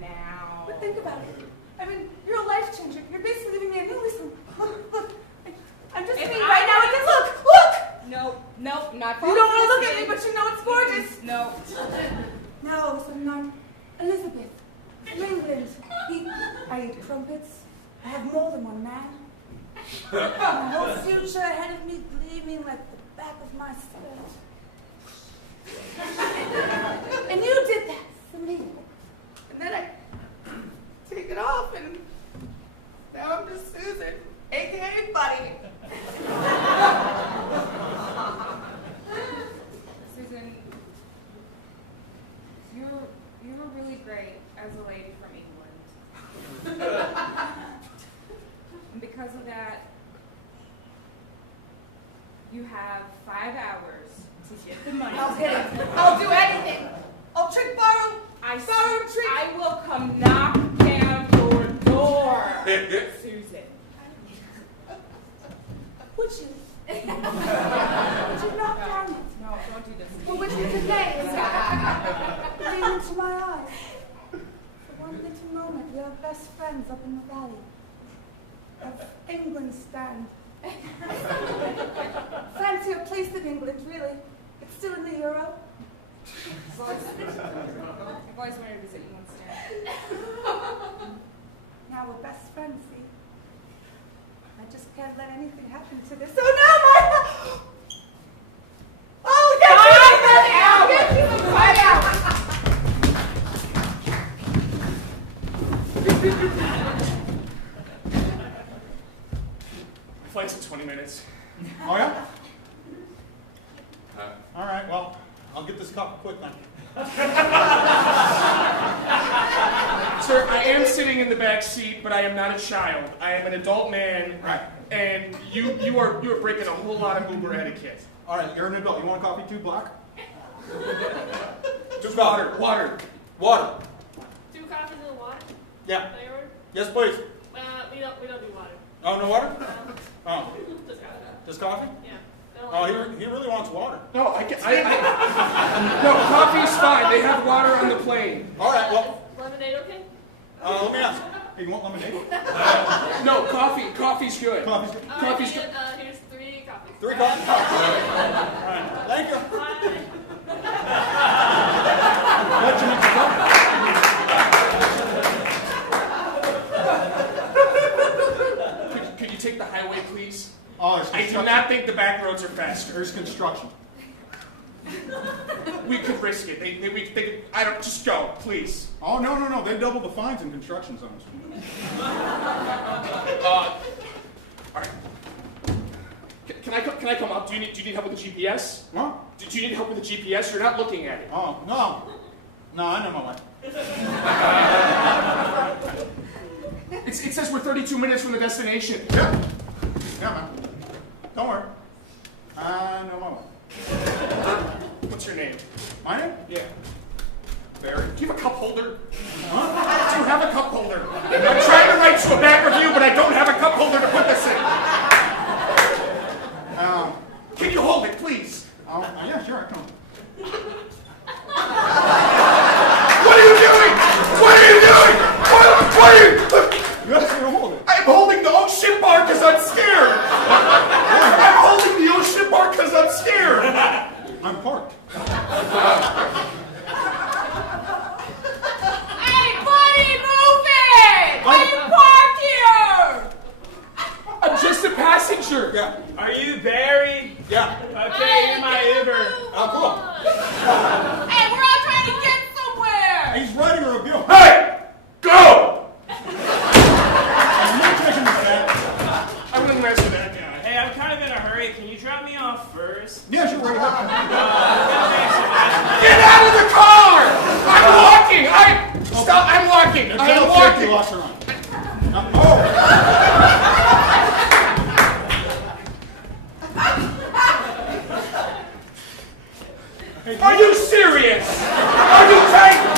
now. But think about it. I mean, you're a life changer. You're basically giving me a new lease. Look. I'm just If saying I right now. I wanted- can look. No, not You don't want to look at me, but you know it's gorgeous. No. Now, listen, I'm Elizabeth, from England. I eat crumpets. I have more than one man. My whole future ahead of me gleaming like the back of my skirt. And you did that for me. And then I take it off, and now I'm just Susan, a.k.a. Buddy. Susan, you were really great as a lady from England. And because of that, you have 5 hours to get the money. I'll hit it. I'll do anything. I will come knock down your door, Susan. Would you? Would you knock down? No, don't do this. Well, would you today? Look into my eyes. For one little moment, we are best friends up in the valley. Of England stand. Fancy a place in England, really. It's still in the euro. I've always wanted to visit you instead. Now we're best friends, see? I just can't let anything happen to this. Oh no, my! Oh, get you! I'll get you! Quiet The flight's in 20 minutes. Oh, yeah? All right, well, I'll get this cup quick then. Sir, I am sitting in the back seat, but I am not a child. I am an adult man. Right. And you are breaking a whole lot of Uber etiquette. All right, you're an adult. You want a coffee too, Black? Just water. Water. 2 coffees and a water? Yeah. Can I order? Yes, please. We don't do water. Oh, no water? Oh. Just coffee. Just coffee? Yeah. Oh, he really wants water. No, no, coffee's fine. They have water on the plane. All right, well. Lemonade okay? Let me ask. Hey, you want lemonade? No, coffee's good. Coffee's good. Coffee's good. Here's 3 coffees. 3 coffees? All right. Thank you. What you need to go? Could you take the highway, please? Oh, I do not think the back roads are faster. There's construction. We could risk it. I don't. Just go, please. Oh, no. They double the fines in construction zones. All right. Can I come up? Do you need help with the GPS? What? Do you need help with the GPS? You're not looking at it. Oh, no. No, I know my way. It says we're 32 minutes from the destination. Yeah, man. Don't worry. I know my way. What's your name? My name? Yeah. Barry. Do you have a cup holder? Huh? Do you have a cup holder? I'm trying to write you a back review, but I don't have a cup holder to put this in. Can you hold it, please? Yeah, sure, I can. What are you doing? What are you doing? What are you? You asked me to hold it. I'm holding the ocean bar because I'm scared. I'm holding the ocean bar because I'm scared. I'm parked. Hey, buddy, move it! Why you parked here? I'm just a passenger. Yeah. Are you Barry? Yeah. Okay, you're my Uber. Oh, cool. Hey, we're all trying to get somewhere! He's writing a review. Hey! Go! I'm not taking this back. I wouldn't mess with that guy. Hey, I'm kind of in a hurry. Can you drop me off first? Yeah, sure, right ahead. Get out of the car! I'm walking! Stop, I'm walking! I'm walking! Lost her on. Oh! Are you serious? Are you taking...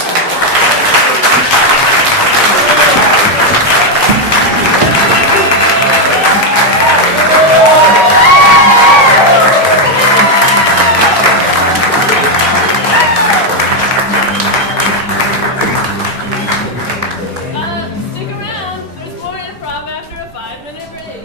Stick around. There's more improv after a 5-minute break.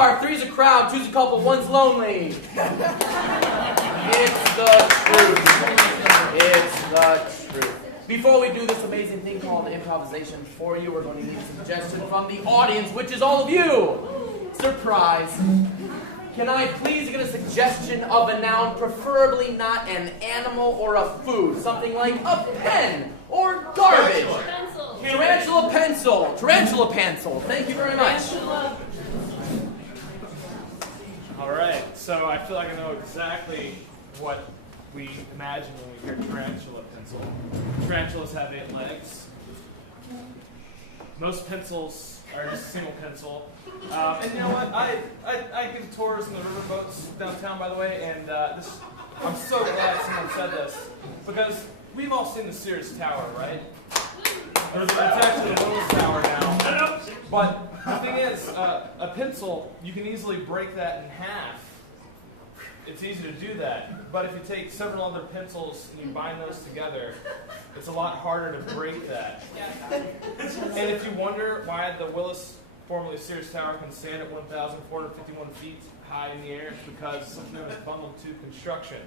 bar, three's a crowd, two's a couple, one's lonely. It's the truth. It's the truth. Before we do this amazing thing called improvisation for you, we're going to need a suggestion from the audience, which is all of you. Surprise. Can I please get a suggestion of a noun, preferably not an animal or a food? Something like a pen or garbage. Tarantula pencil. Tarantula pencil. Thank you very much. All right, so I feel like I know exactly what we imagine when we hear tarantula pencil. Tarantulas have 8 legs. Most pencils are just a single pencil. And you know what? I give tours in the riverboats downtown, by the way, and I'm so glad someone said this, because we've all seen the Sears Tower, right? It's actually the Willis Tower now. But the thing is, a pencil, you can easily break that in half. It's easy to do that. But if you take several other pencils and you bind those together, it's a lot harder to break that. And if you wonder why the Willis, formerly Sears Tower, can stand at 1,451 feet high in the air, it's because something known as bundled tube construction.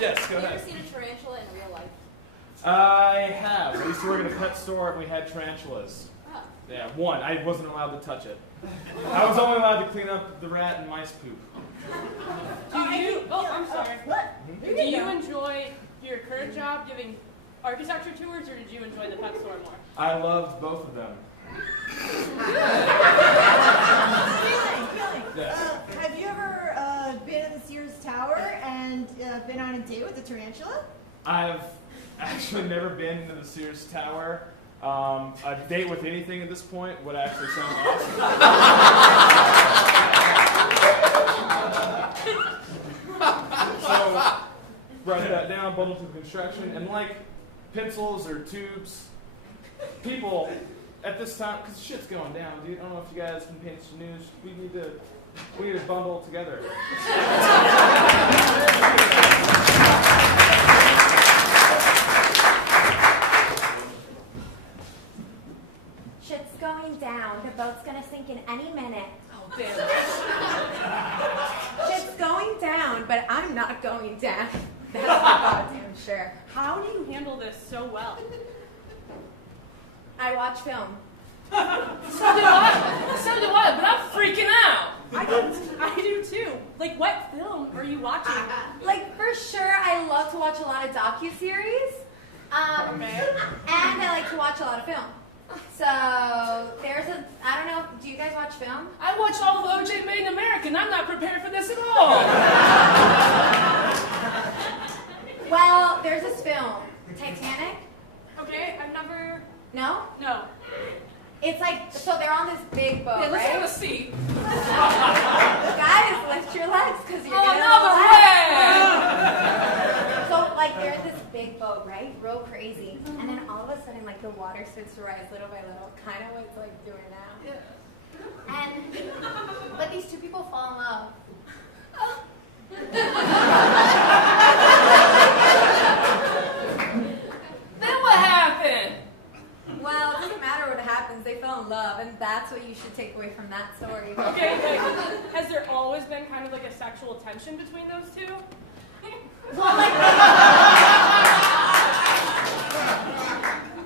Yes, go ahead. Have you ever seen a tarantula in real life? I have. I used to work at a pet store and we had tarantulas. Oh. Yeah, one. I wasn't allowed to touch it. I was only allowed to clean up the rat and mice poop. I'm sorry. What? Do you enjoy your current job giving architecture tours, or did you enjoy the pet store more? I loved both of them. Yes. Have you ever been in the Sears Tower and been on a date with a tarantula? I've actually never been into the Sears Tower. A date with anything at this point would actually sound awesome. So, write that down, bundle to construction, and like pencils or tubes, people at this time, because shit's going down, dude. I don't know if you guys can paint the news. We need to bundle together. Shit's going down. The boat's gonna sink in any minute. Oh, damn. Shit's going down, but I'm not going down. That's for goddamn sure. How do you handle this so well? I watch film. So do I, but I'm freaking out. I do too. Like, what film are you watching? Like, for sure, I love to watch a lot of docuseries. And I like to watch a lot of film. So, there's I don't know, do you guys watch film? I watched all of OJ Made in America, and I'm not prepared for this at all. Well, there's this film, Titanic. Okay, I've never... No? No. It's like, so they're on this big boat, Yeah, let's right? have a seat. Guys, lift your legs, because you're gonna Another relax. So, like, they're in this big boat, right? Real crazy. And then all of a sudden, like, the water starts to rise little by little, kind of what it's like doing now. But these two people fall in love. Then what happened? Well, it doesn't matter what happens. They fell in love, and that's what you should take away from that story. Okay, has there always been kind of like a sexual tension between those two?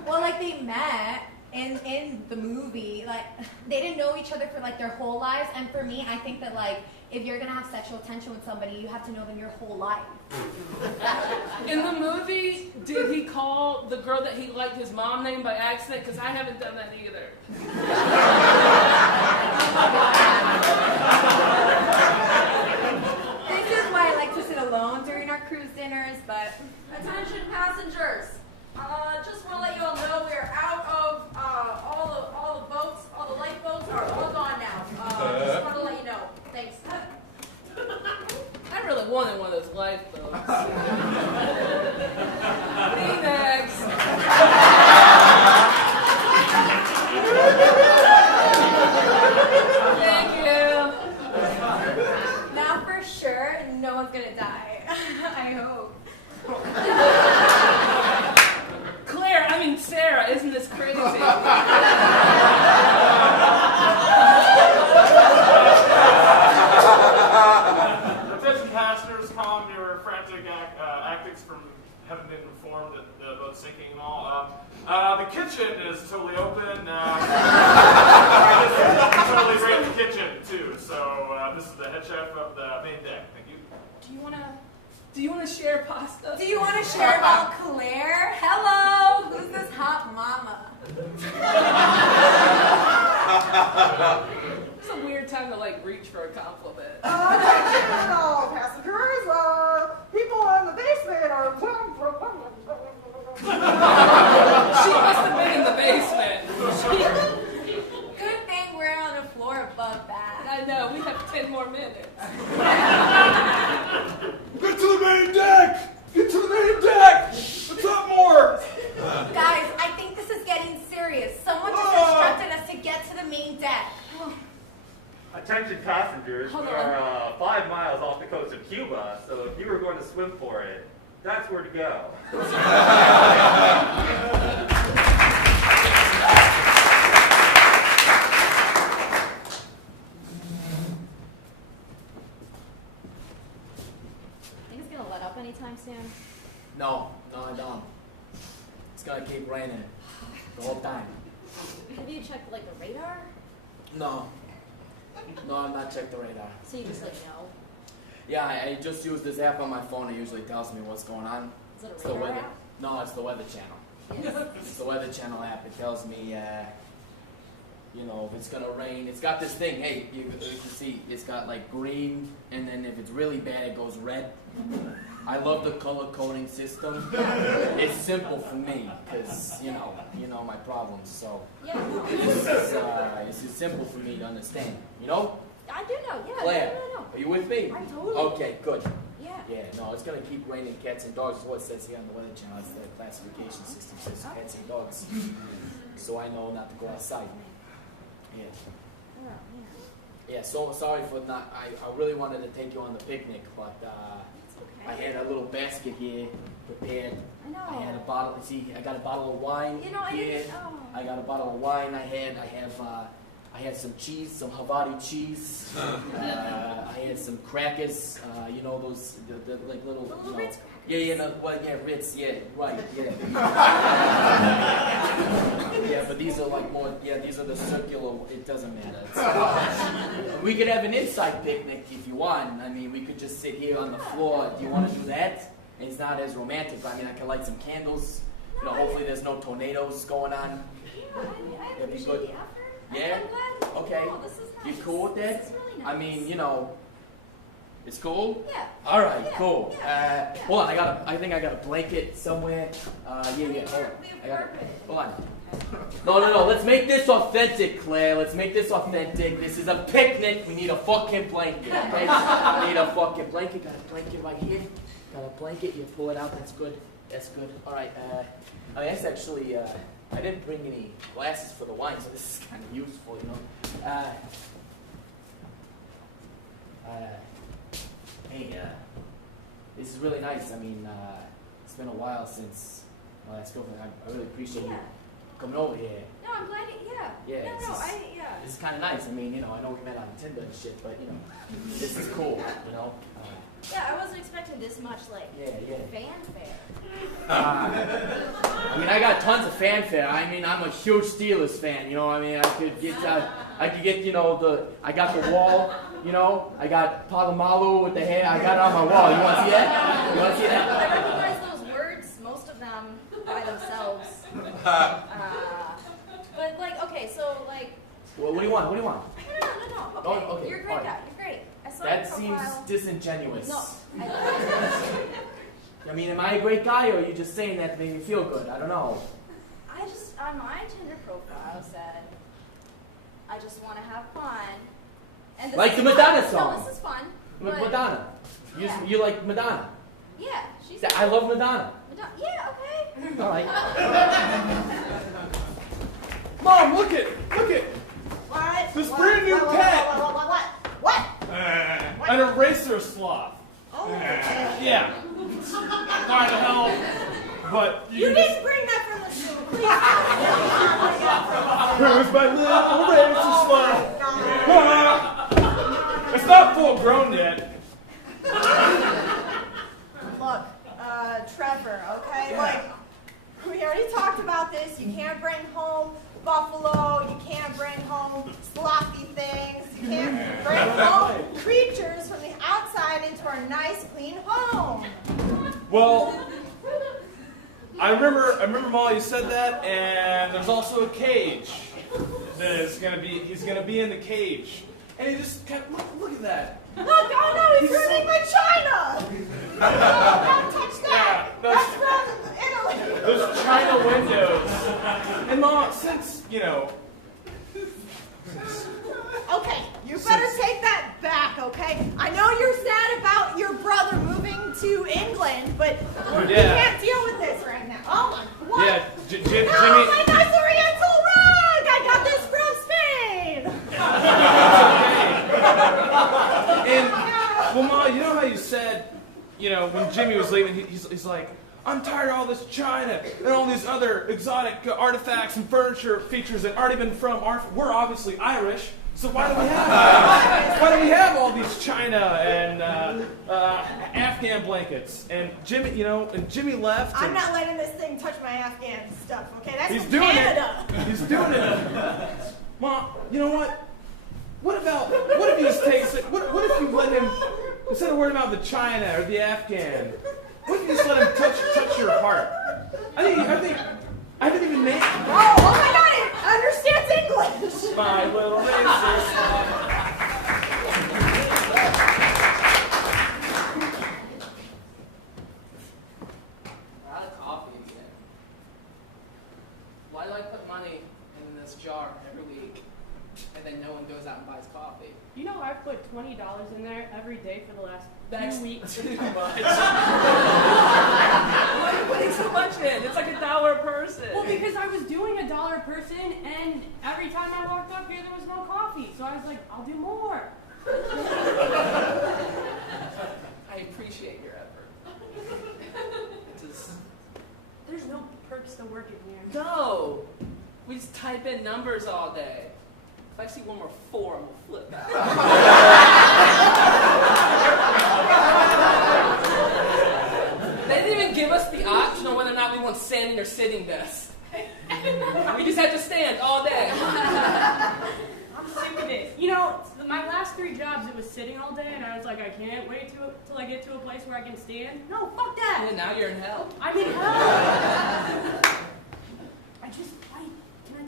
Well, like they met in the movie. Like they didn't know each other for like their whole lives. And for me, I think that like if you're gonna have sexual tension with somebody, you have to know them your whole life. In the movie, did he call the girl that he liked his mom name by accident? Because I haven't done that either. This is why I like to sit alone during our cruise dinners, but... Attention passengers. Just want to let you all know we're out of all the boats. All the lifeboats are all gone now. Just want to let you know. Thanks. I really wanted one of those lifeboats. Me next. Thank you. Now for sure, no one's gonna die. I hope. crazy. Attention passengers, calm your frantic actings from having been informed that the boat's sinking and all. The kitchen is totally open. It's totally great in the kitchen too. So this is the head chef of the main deck. Thank you. Do you wanna share pasta? Do you want to share about Claire? Hello, who's this hot mama? It's a weird time to like reach for a compliment. Attention, passengers. People in the basement are. She must have been in the basement. Good thing we're on a floor above that. I know, we have 10 more minutes. Get to the main deck! Get to the main deck! What's up more? Guys, I think this is getting serious. Someone just instructed us to get to the main deck. Attention passengers, we Hold on. are 5 miles off the coast of Cuba, so if you were going to swim for it, that's where to go. Think it's gonna let up anytime soon? No, I don't. It's gonna keep raining the whole time. Have you checked like the radar? No, I've not checked the radar. So you just like know? Yeah, I just use this app on my phone. It usually tells me what's going on. Is it a It's the radar weather. app? No, it's the Weather Channel. Yes. It's the Weather Channel app. It tells me, if it's gonna rain. It's got this thing. Hey, you can see. It's got like green, and then if it's really bad, it goes red. I love the color coding system. It's simple for me because you know my problems. So Yeah, no. it's just simple for me to understand. You know? I do know, yeah. Claire, No. are you with me? I totally. Okay, good. Yeah. Yeah, no, it's gonna keep raining cats and dogs. Is what it says here on the Weather Channel. It's the classification system says cats and dogs. So I know not to go outside. Yeah. Oh, man. Yeah. So sorry for not. I really wanted to take you on the picnic, but I had a little basket here prepared. I know. I had a bottle. See, I got a bottle of wine You know, I here. didn't. Oh. I got a bottle of wine. I had some cheese, some Havarti cheese. I had some crackers. Those the like little. The little Ritz crackers. Ritz. Yeah, right. Yeah. Yeah, but these are like more. Yeah, these are the circular. It doesn't matter. We could have an inside picnic if you want. I mean, we could just sit here on the floor. Do you want to do that? It's not as romantic. But I mean, I could light some candles. Hopefully there's no tornadoes going on. I That'd be appreciate good. the effort. Yeah? I'm glad. Okay. Oh, this is nice. You cool with that? This is really nice. I mean, it's cool? Yeah. All right, Yeah, cool. yeah. Hold on, I think I got a blanket somewhere. Hold on. Hold on. No. Let's make this authentic, Claire. Let's make this authentic. This is a picnic. We need a fucking blanket, okay? We need a fucking blanket. Got a blanket right here. Got a blanket. You pull it out. That's good. That's good. All right. That's actually. I didn't bring any glasses for the wine, so this is kind of useful, Hey, this is really nice. I mean, it's been a while since my last girlfriend. I really appreciate you coming over here. No, I'm glad it, yeah. Yeah, Yeah. This is kind of nice. I mean, I know we met on Tinder and shit, but, this is cool, Yeah, I wasn't expecting this much, like, Yeah. fanfare. I mean, I got tons of fanfare. I mean, I'm a huge Steelers fan, I mean, I could get, I got the wall, I got Palomalu with the hair. I got it on my wall. You want to see that? You want to see I that? recognize those words, most of them by themselves. But, okay, so, What do you want? No. Okay, Oh, okay, you're a great all right. guy. You're great. I saw That your seems profile. disingenuous. No, I mean, am I a great guy, or are you just saying that to make me feel good? I don't know. I just, on my Tinder profile, said, I just want to have fun. And this Like is the Madonna fun. song. No, this is fun. With but- Madonna. Yeah. You like Madonna? Yeah, she's. I love Madonna. Yeah, okay. All right. Mom, look it! What? This What? brand new What? pet! What? An eraser sloth. Oh. Yeah. Trying to help, but You can didn't just- bring that from the zoo. Please. Who's my little racist slut? It's not full grown yet. Look, Trevor, okay? Like, we already talked about this. You can't bring home buffalo. You can't bring home sloppy things. You can't bring home creatures from the outside into our nice, clean home. Well, I remember, Molly, you said that, and there's also a cage that is he's gonna be in the cage. And he just kept, look at that. Look, oh no, he's ruining my china! Don't touch that! Yeah, That's from Italy! Those China windows. And Mom, since, Okay, you better take that back, okay? I know you're sad about your brother moving to England, but you can't deal with this right now. Oh my, what? Yeah, Jimmy. Oh, my nice oriental rug! I got this from Spain! And, well, Ma, you know how you said, when Jimmy was leaving, he's like, I'm tired of all this China and all these other exotic artifacts and furniture features that aren't even from we're obviously Irish, so why do we have all these China and Afghan blankets? And Jimmy, and Jimmy left. I'm not letting this thing touch my Afghan stuff, okay? That's He's from doing Canada. it. He's doing it. Mom, you know what? What if you just take, what if you let him, instead of worrying about the China or the Afghan, what if you just let him touch your heart? I haven't even made. Oh my God! It understands English. My little racist. We're out of coffee again. Why do I put money in this jar every week, and then no one goes out and buys coffee? You know I've put $20 in there every day for the last That's 2 weeks. too much. Why are you putting so much in? It's like $1 a person. Well, because I was doing $1 a person, and every time I walked up here, there was no coffee. So I was like, I'll do more. I appreciate your effort. There's no perks to working here. No! We just type in numbers all day. If I see one more 4, I'm gonna flip out. They didn't even give us the option of whether or not we want standing or sitting desks. We just had to stand all day. I'm sick of this. My last 3 jobs, it was sitting all day, and I was like, I can't wait till I get to a place where I can stand. No, fuck that. And now you're in hell. I'm in hell. Can I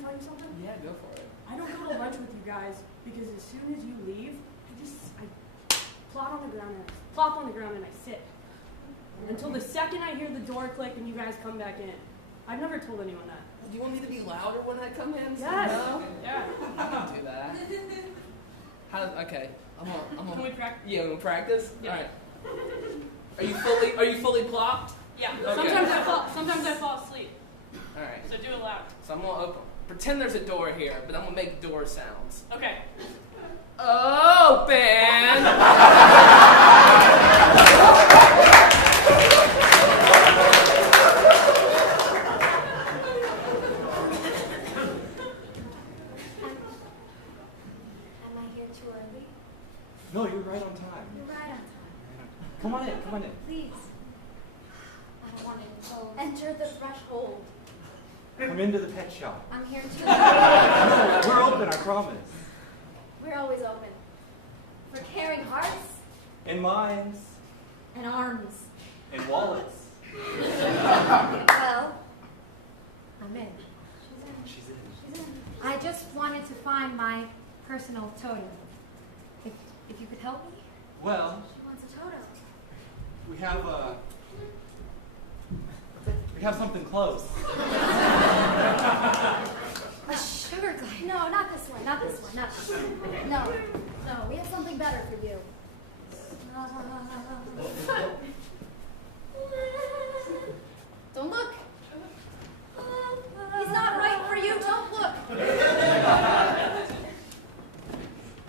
tell you something? Yeah, go for it. I don't go to lunch with you guys because as soon as you leave, I plop on the ground and I sit. Until the second I hear the door click and you guys come back in. I've never told anyone that. Do you want me to be louder when I come in? Yes. No? Yeah. I can do that. Okay. I'm gonna. Can we practice? Yeah, we'll practice? Yeah. Alright. Are you fully plopped? Yeah. Okay. Sometimes I fall asleep. Alright. So do it loud. So I'm gonna pretend there's a door here, but I'm gonna make door sounds. Okay. Open! Am I here too early? No, you're right on time. You're right on time. Come on in, come on in. Please. I don't want to enter the threshold. Come into the pet shop. I'm here too No, early. we're open, I promise. We're always open. For caring hearts And minds. and arms. And wallets. Well, I'm in. She's in. I just wanted to find my personal totem. If you could help me? Well, She wants a totem. we have something close. A sugar glider. No, not this one. Not this one. Not this one. No. No, we have something better for you. Don't look. He's not right for you. Don't look.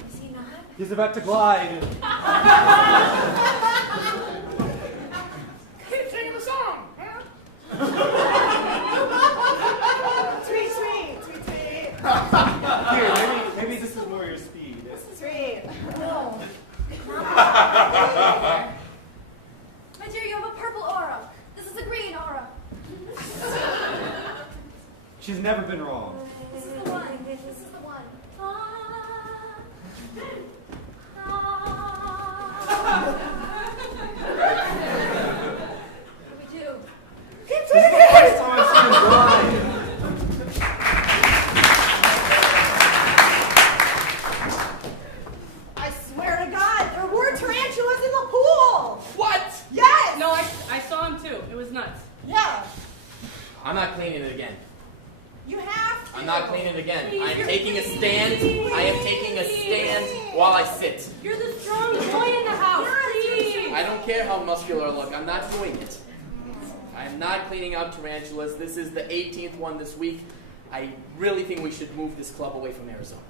Is he not? He's about to glide. Sing the song. Tweet, tweet, tweet, tweet. She's never been wrong. This is the one. This is the one. What do we do? Keep doing it! I swear to God, there were tarantulas in the pool! What? Yes! No, I saw him too. It was nuts. Yeah. I'm not cleaning it again. You have to. I'm not cleaning it again. Please, I am you're taking a stand. I am taking a stand while I sit. You're the strongest boy in the house. Please. I don't care how muscular I look. I'm not doing it. I'm not cleaning out tarantulas. This is the 18th one this week. I really think we should move this club away from Arizona.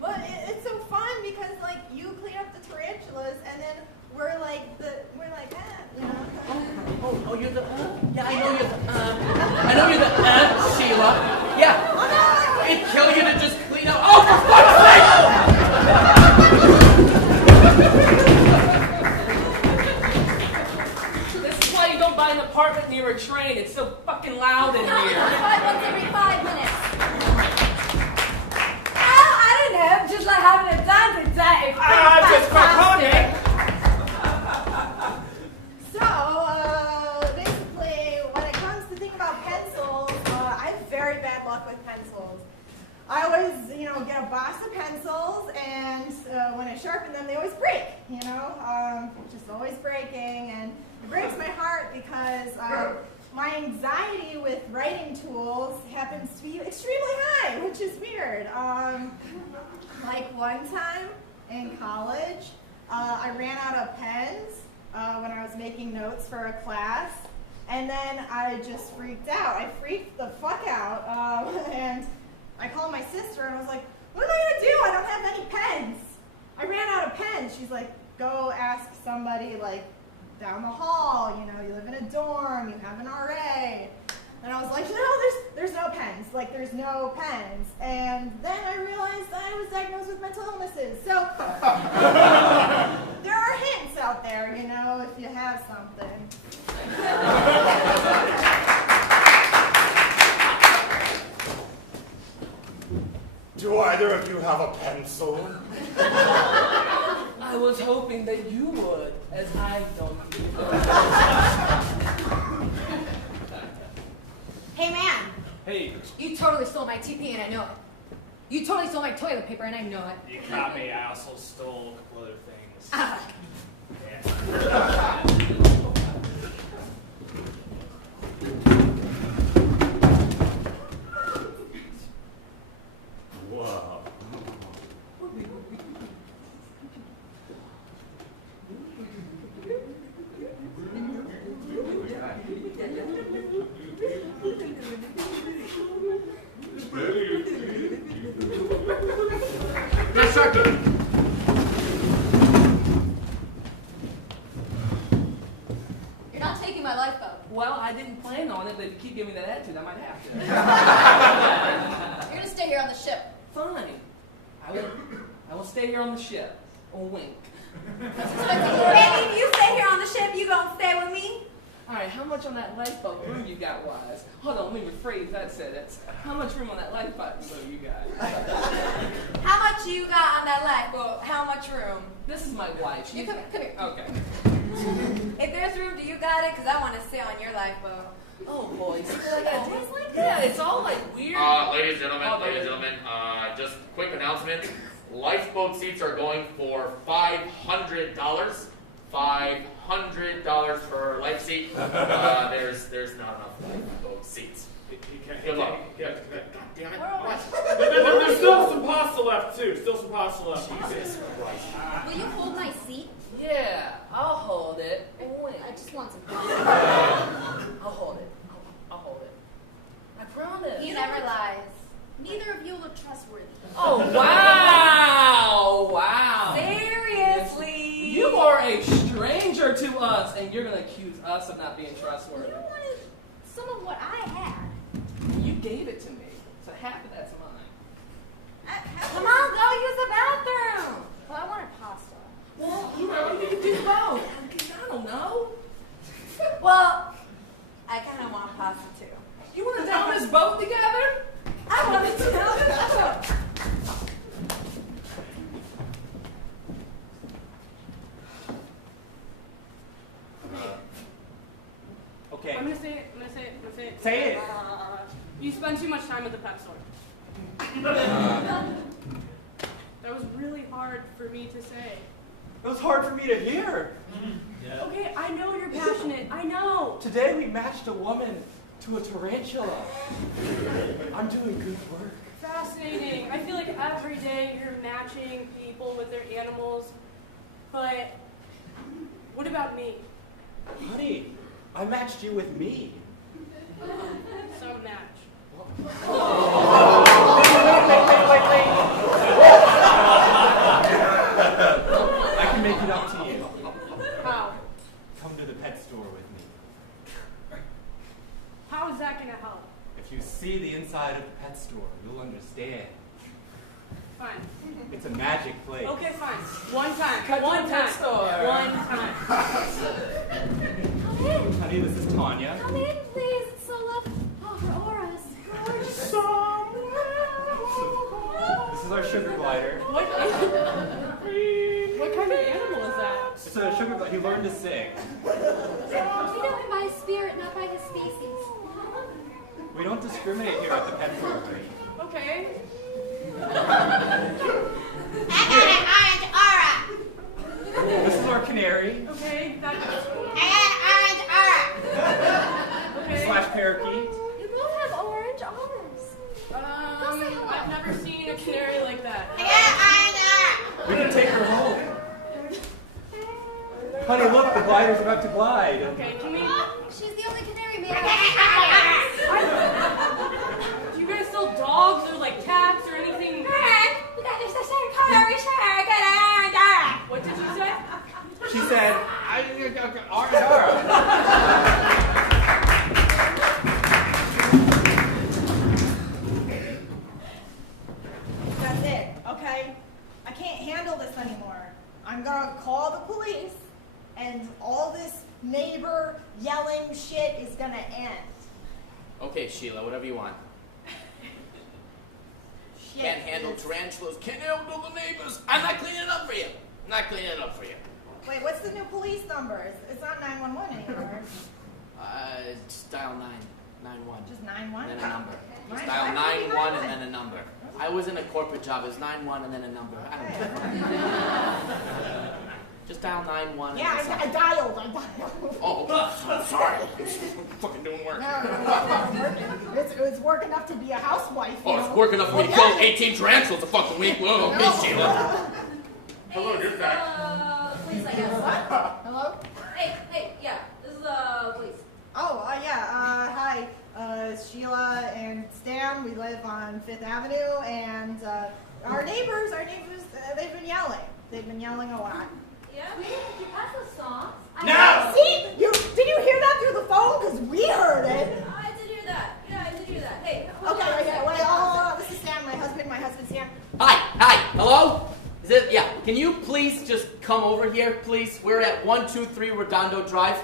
Well, it's so fun because like you clean up the tarantulas and then we're like you know. Oh, you're the yeah, I know you're the I know you're the Sheila. Yeah. It'd kill you to just clean up. Oh, for fuck's sake! This is why you don't buy an apartment near a train. It's so fucking loud in here. 5 months every 5 minutes. I don't know. Just like having a dancing day. Just fantastic. So, basically, when it comes to thinking about pencils, I have very bad luck with pencils. I always, get a box of pencils, and when I sharpen them, they always break, just always breaking, and it breaks my heart because my anxiety with writing tools happens to be extremely high, which is weird. Like one time in college, I ran out of pens when I was making notes for a class, and then I just freaked out. I freaked the fuck out, and I called my sister, and I was like, what am I going to do? I don't have any pens. I ran out of pens. She's like, go ask somebody, down the hall. You live in a dorm. You have an RA. And I was like, no, there's no pens. There's no pens. And then I realized that I was diagnosed with mental illnesses. So there are hints out there, if you have something. Do either of you have a pencil? I was hoping that you would, as I don't. Hey, man. Hey. You totally stole my TP and I know it. You totally stole my toilet paper and I know it. You caught me. I also stole a couple other things. Ah. Yeah. Wow. Yes, sir. You're not taking my lifeboat. Well, I didn't plan on it, but if you keep giving me that attitude, I might have to. You're gonna stay here on the ship. Fine. I will stay here on the ship. A wink. Maybe if you stay here on the ship, you gonna stay with me? All right, how much on that lifeboat room you got, Wise? Hold on, let me rephrase that sentence. How much room on that lifeboat you got? How much you got on that lifeboat? How much room? This is my wife. You come here. Okay. If there's room, do you got it? Because I want to sit on your lifeboat. Oh, boy. Yeah, it's all weird. Ladies and gentlemen, just quick announcement. Lifeboat seats are going for $500. $500 per life seat. There's not enough lifeboat seats. Good luck. God damn it. There's still some pasta left, too. Still some pasta left. Jesus Christ. Will you hold my seat? Yeah, I'll hold it. I just want some. I'll hold it. I'll hold it. I promise. He never lies. Neither of you look trustworthy. Oh, wow. Wow. Seriously? You are a stranger to us, and you're going to accuse us of not being trustworthy. You wanted some of what I had. You gave it to me, so half of that's mine. Come on, go use the bathroom. Well, I wanted pasta. Well, you can do both. I don't know. Well, I kind of want pasta too. You want to down it. You spend too much time at the pet store. That was really hard for me to say. It was hard for me to hear. Yeah. Okay, I know you're passionate. I know. Today we matched a woman to a tarantula. I'm doing good work. Fascinating. I feel like every day you're matching people with their animals. But what about me? Honey, I matched you with me. Some match. Wait. I can make it up to you. How? Come to the pet store with me. How is that going to help? If you see the inside of the pet store, you'll understand. Fine. It's a magic place. Okay, fine. One time. Cut to One the pet time. store. One time. Come in. Honey, this is Tanya. Come in, please. It's so lovely. Oh, her auras. This is our sugar glider. What kind of animal is that? It's a sugar glider. He learned to sing. We know him by his spirit, not by his species. We don't discriminate here at the pet store. Okay. Orange aura. This is our canary. Okay, that. Orange aura. Okay. Slash parakeet. You both have orange auras. I've never seen a canary like that. We can take her home. Honey, look, the glider's about to glide. Okay, can we? She's the only canary made Do you guys sell dogs or like cats or anything? What did you say? She said, orange aura. That's it, okay? I can't handle this anymore. I'm gonna call the police, and all this neighbor yelling shit is gonna end. Okay, Sheila, whatever you want. Shit. Can't handle tarantulas. Can't handle the neighbors. I'm not cleaning it up for you. I'm not cleaning it up for you. Wait, what's the new police number? It's not 911 anymore. Just dial 991. Just 91? And then a number. Just Right. dial I 91 thought and then a number. I was in a corporate job. It was 91 and then a number. I don't know. Just dial 91 Yeah, and then I dialed. Oh, sorry. Fucking doing work. No, it was work enough to be a housewife. Oh, it's work enough for me to kill 18 tarantulas a fucking week. Whoa, No. Miss Sheila. Hello, you're back. Police, I guess. Hello? Hey, yeah. This is police. Oh, hi. Sheila and Stan, we live on 5th Avenue, and our neighbors, they've been yelling. They've been yelling a lot. Yeah? Did you pass the song? No! See? Did you hear that through the phone? Because we heard it. I did hear that. Yeah, I did hear that. Hey, Okay, wait, oh, this is Stan, my husband, Stan. Hi, hello? Is it, yeah, can you please just come over here, please? We're at 123 Redondo Drive.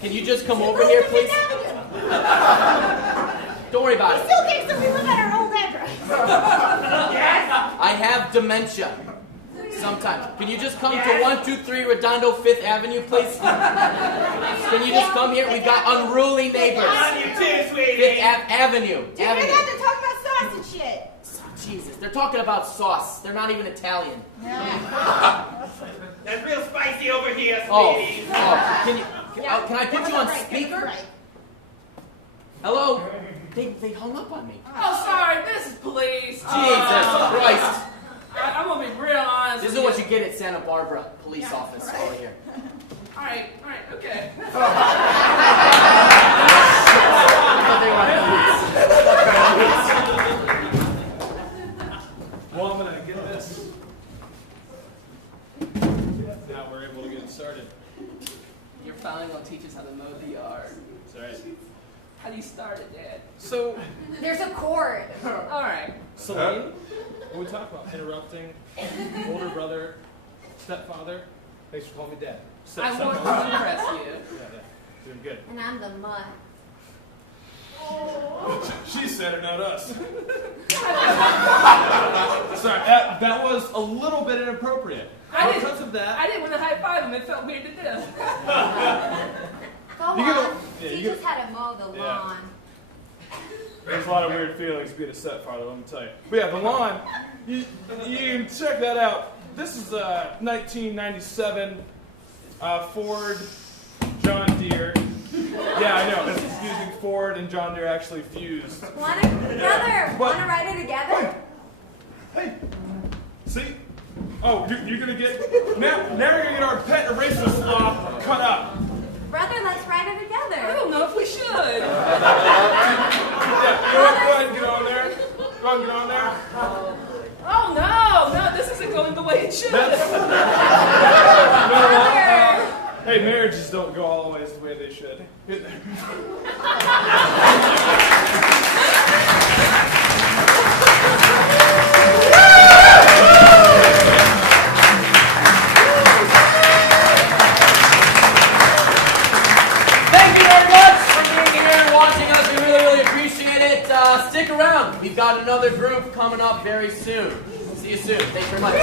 Can you just come over here, please? Don't worry about He it. still thinks that we live at our old address. Yes? I have dementia. Sometimes. Can you just come to 123 Redondo 5th Avenue, please? Can you just come here? We've got unruly neighbors. On you too, sweetie. 5th Avenue. Do you hear that? They're talking about sauce and shit. Jesus, they're talking about sauce. They're not even Italian. That's real spicy over here, Oh, sweetie. can I put you on speaker? Hello? They hung up on me. Oh, sorry. This is police. Jesus Christ. I'm gonna be real honest. This is what you get at Santa Barbara Police Office over here. All right, okay. Well, I'm gonna get this. Now we're able to get started. You're finally gonna teach us how to mow the yard. That's right. How do you start it, Dad? So, There's a cord. All right. Celine, what we talk about? Interrupting, older brother, stepfather. Thanks for calling me dad. I want to impress you. Yeah, doing good. And I'm the mud. She said it, not us. Sorry, that was a little bit inappropriate. Because of that, I didn't want to high five him. It felt weird to do. Go You on. go- yeah, He you just go- had to mow the Yeah. lawn. There's a lot of weird feelings being a stepfather, let me tell you. But yeah, the lawn, you can check that out. This is a 1997 Ford John Deere. Yeah, I know. It's using Ford and John Deere actually fused. Wanna ride it together? Hey, see? Oh, you're gonna get now you're gonna get our pet eraser slop cut up. Brother, let's ride it together. I don't know if we should. Yeah, go ahead and get on there. Go ahead and get on there. Oh no, this isn't going the way it should. Hey, marriages don't go always the way they should. Get there. Thank you very much for being here and watching us. We really, really appreciate it. Stick around. We've got another group coming up very soon. See you soon. Thanks very much.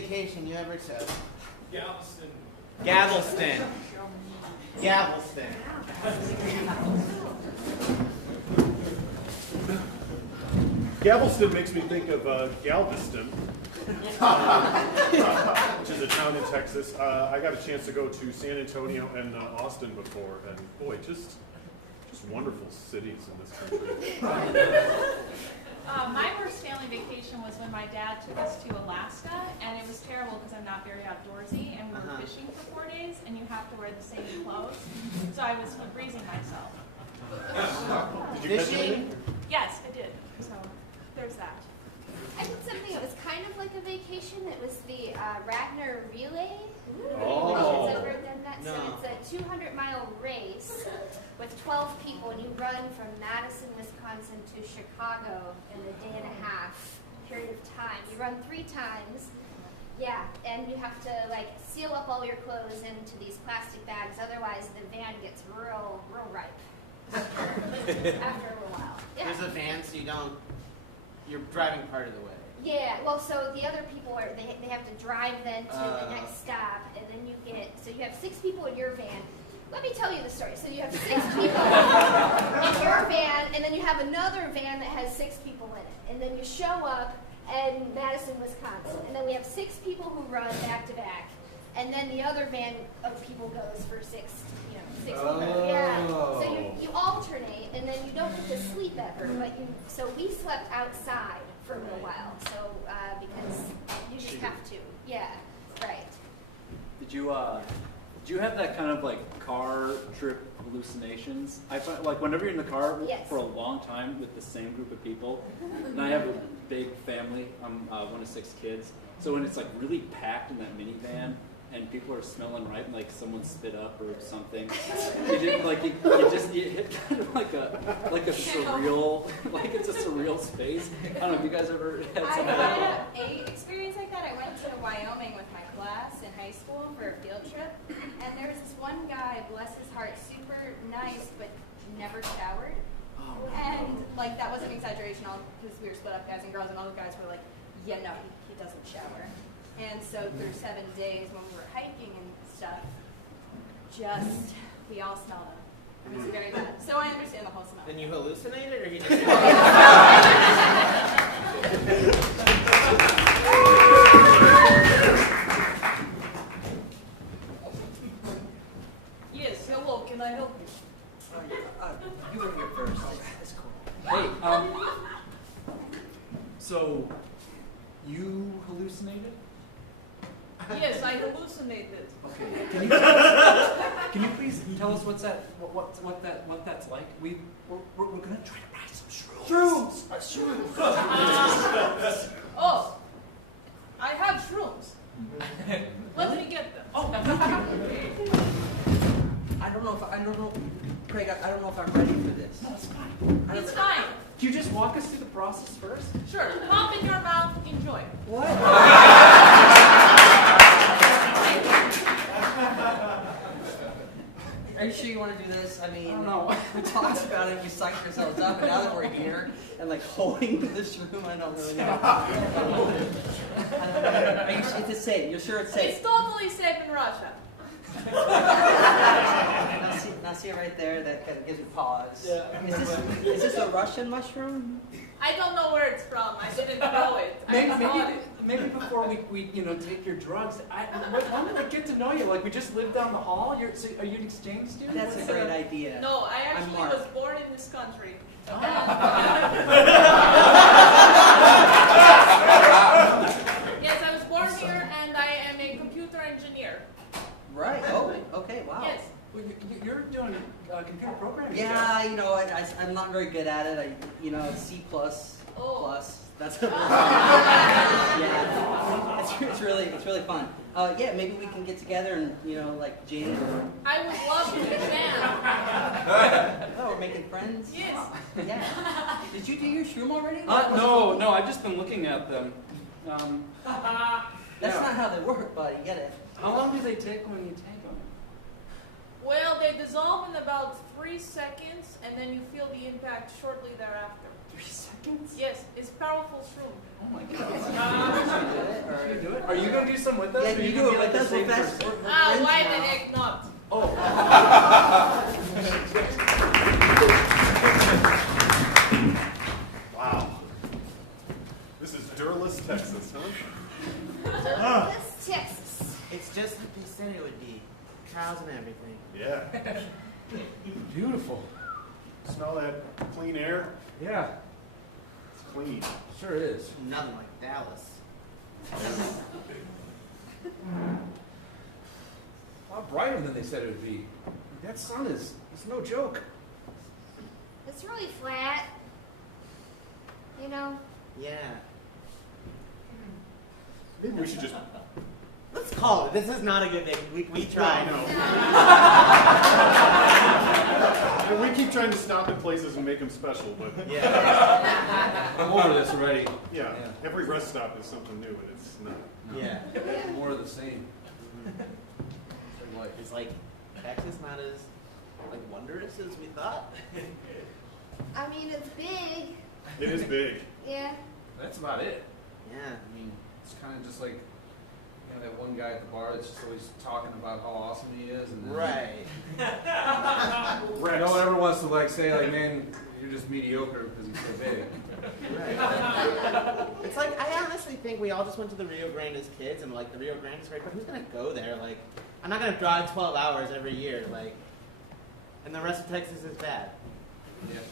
vacation you ever took? Galveston. Galveston. Galveston. Galveston makes me think of Galveston, which is a town in Texas. I got a chance to go to San Antonio and Austin before, and boy, just wonderful cities in this country. My worst family vacation was when my dad took us to Alaska, and it was terrible because I'm not very outdoorsy, and we were fishing for 4 days, and you have to wear the same clothes. So I was freezing myself. Did you catch anything? Yes, I did. So there's that. I did something that was kind of like a vacation. It was the Ragnar Relay. Oh. Have you ever done that? No. So it's a 200-mile race with 12 people, and you run from Madison, Wisconsin to Chicago in a day and a half period of time. You run 3 times. Yeah, and you have to like seal up all your clothes into these plastic bags, otherwise the van gets real ripe after a while. Yeah. There's a van, so you're driving part of the way. Yeah, well, so the other people they have to drive then to the next stop, and then you have 6 people in your van. Let me tell you the story. So you have 6 people in your van, and then you have another van that has 6 people in it, and then you show up in Madison, Wisconsin, and then we have 6 people who run back to back, and then the other van of people goes for 6 people. Yeah. So you alternate, and then you don't get to sleep ever. So we slept outside for a little while. So because you just have to. Yeah. Right. Did you have that kind of like car trip hallucinations? I find like whenever you're in the car for a long time with the same group of people, and I have a big family. I'm one of 6 kids. So when it's like really packed in that minivan, and people are smelling right, like someone spit up or something. You hit kind of like a surreal, like it's a surreal space. I don't know if you guys ever had something like that. I had a experience like that. I went to Wyoming with my class in high school for a field trip, and there was this one guy, bless his heart, super nice, but never showered. And like that wasn't an exaggeration, because we were split up, guys and girls, and all the guys were like, yeah, no, he doesn't shower. And so through 7 days when we were hiking and stuff, we all smelled him. It was very bad. So I understand the whole smell. Then you hallucinated, or you just... Yes, hello, can I help you? You were here first. That's cool. Hey, so you hallucinated? Yes, I hallucinated. Okay. Can you please tell us what that's like? We're gonna try to buy some shrooms. Shrooms. Oh, I have shrooms. Let me get them. Oh, I don't know, Craig. I don't know if I'm ready for this. No, it's fine. It's fine. Can you just walk us through the process first? Sure. Pop in your mouth. Enjoy. What? Are you sure you want to do this? I mean, we talked about it, we psyched ourselves up, and now that we're here and like holding this room, I don't really know. Are you sure it's safe? You're sure it's safe? It's totally safe in Russia. Now see right there, that kind of gives you pause. Yeah. Is this a Russian mushroom? I don't know where it's from. I didn't grow it. Maybe before we take your drugs, when did I get to know you? Like we just lived down the hall. Are you an exchange student? That's a great idea. No, I actually was born in this country. Yes, I was born here, and I am a computer engineer. Right. Oh, okay. Wow. Yes. Well, you're doing computer programming. Yeah, I'm not very good at it. C++. That's yeah. It's really fun. Yeah, maybe we can get together and like jam. I would love to jam. Oh, we're making friends. Yes. Yeah. Did you do your shroom already? No. I've just been looking at them. That's not how they work, buddy. Get it? How long do they take when you take them? Well, they dissolve in about 3 seconds, and then you feel the impact shortly thereafter. 3 seconds? Yes, it's powerful shroom. Oh my god. Should we do it? Are you going to do some with us? Yeah, or you gonna do be it with us, the we'll same fast- person? Why the heck not? Oh. Wow. This is Durless, Texas, huh? Durless, Texas. It's just what they said it would be. Cows and everything. Yeah. Beautiful. Smell that clean air? Yeah. It's clean. Sure is. Nothing like Dallas. A lot brighter than they said it would be. That sun is, it's no joke. It's really flat. You know? Yeah. Maybe we should just... Let's call it. This is not a good thing. We tried. No. We keep trying to stop at places and make them special, but... Yeah. I'm over this already. Yeah. Every rest stop is something new, and it's not. Yeah. More of the same. It's like Texas not as like wondrous as we thought. I mean, it's big. It is big. Yeah. That's about it. Yeah, I mean, it's kind of just like, you know, that one guy at the bar that's just always talking about how awesome he is, and then right. No one ever wants to like say like, man, you're just mediocre because he's so big. Right. It's like I honestly think we all just went to the Rio Grande as kids, and like the Rio Grande is great, but who's gonna go there? Like, I'm not gonna drive 12 hours every year, like, and the rest of Texas is bad. Yeah.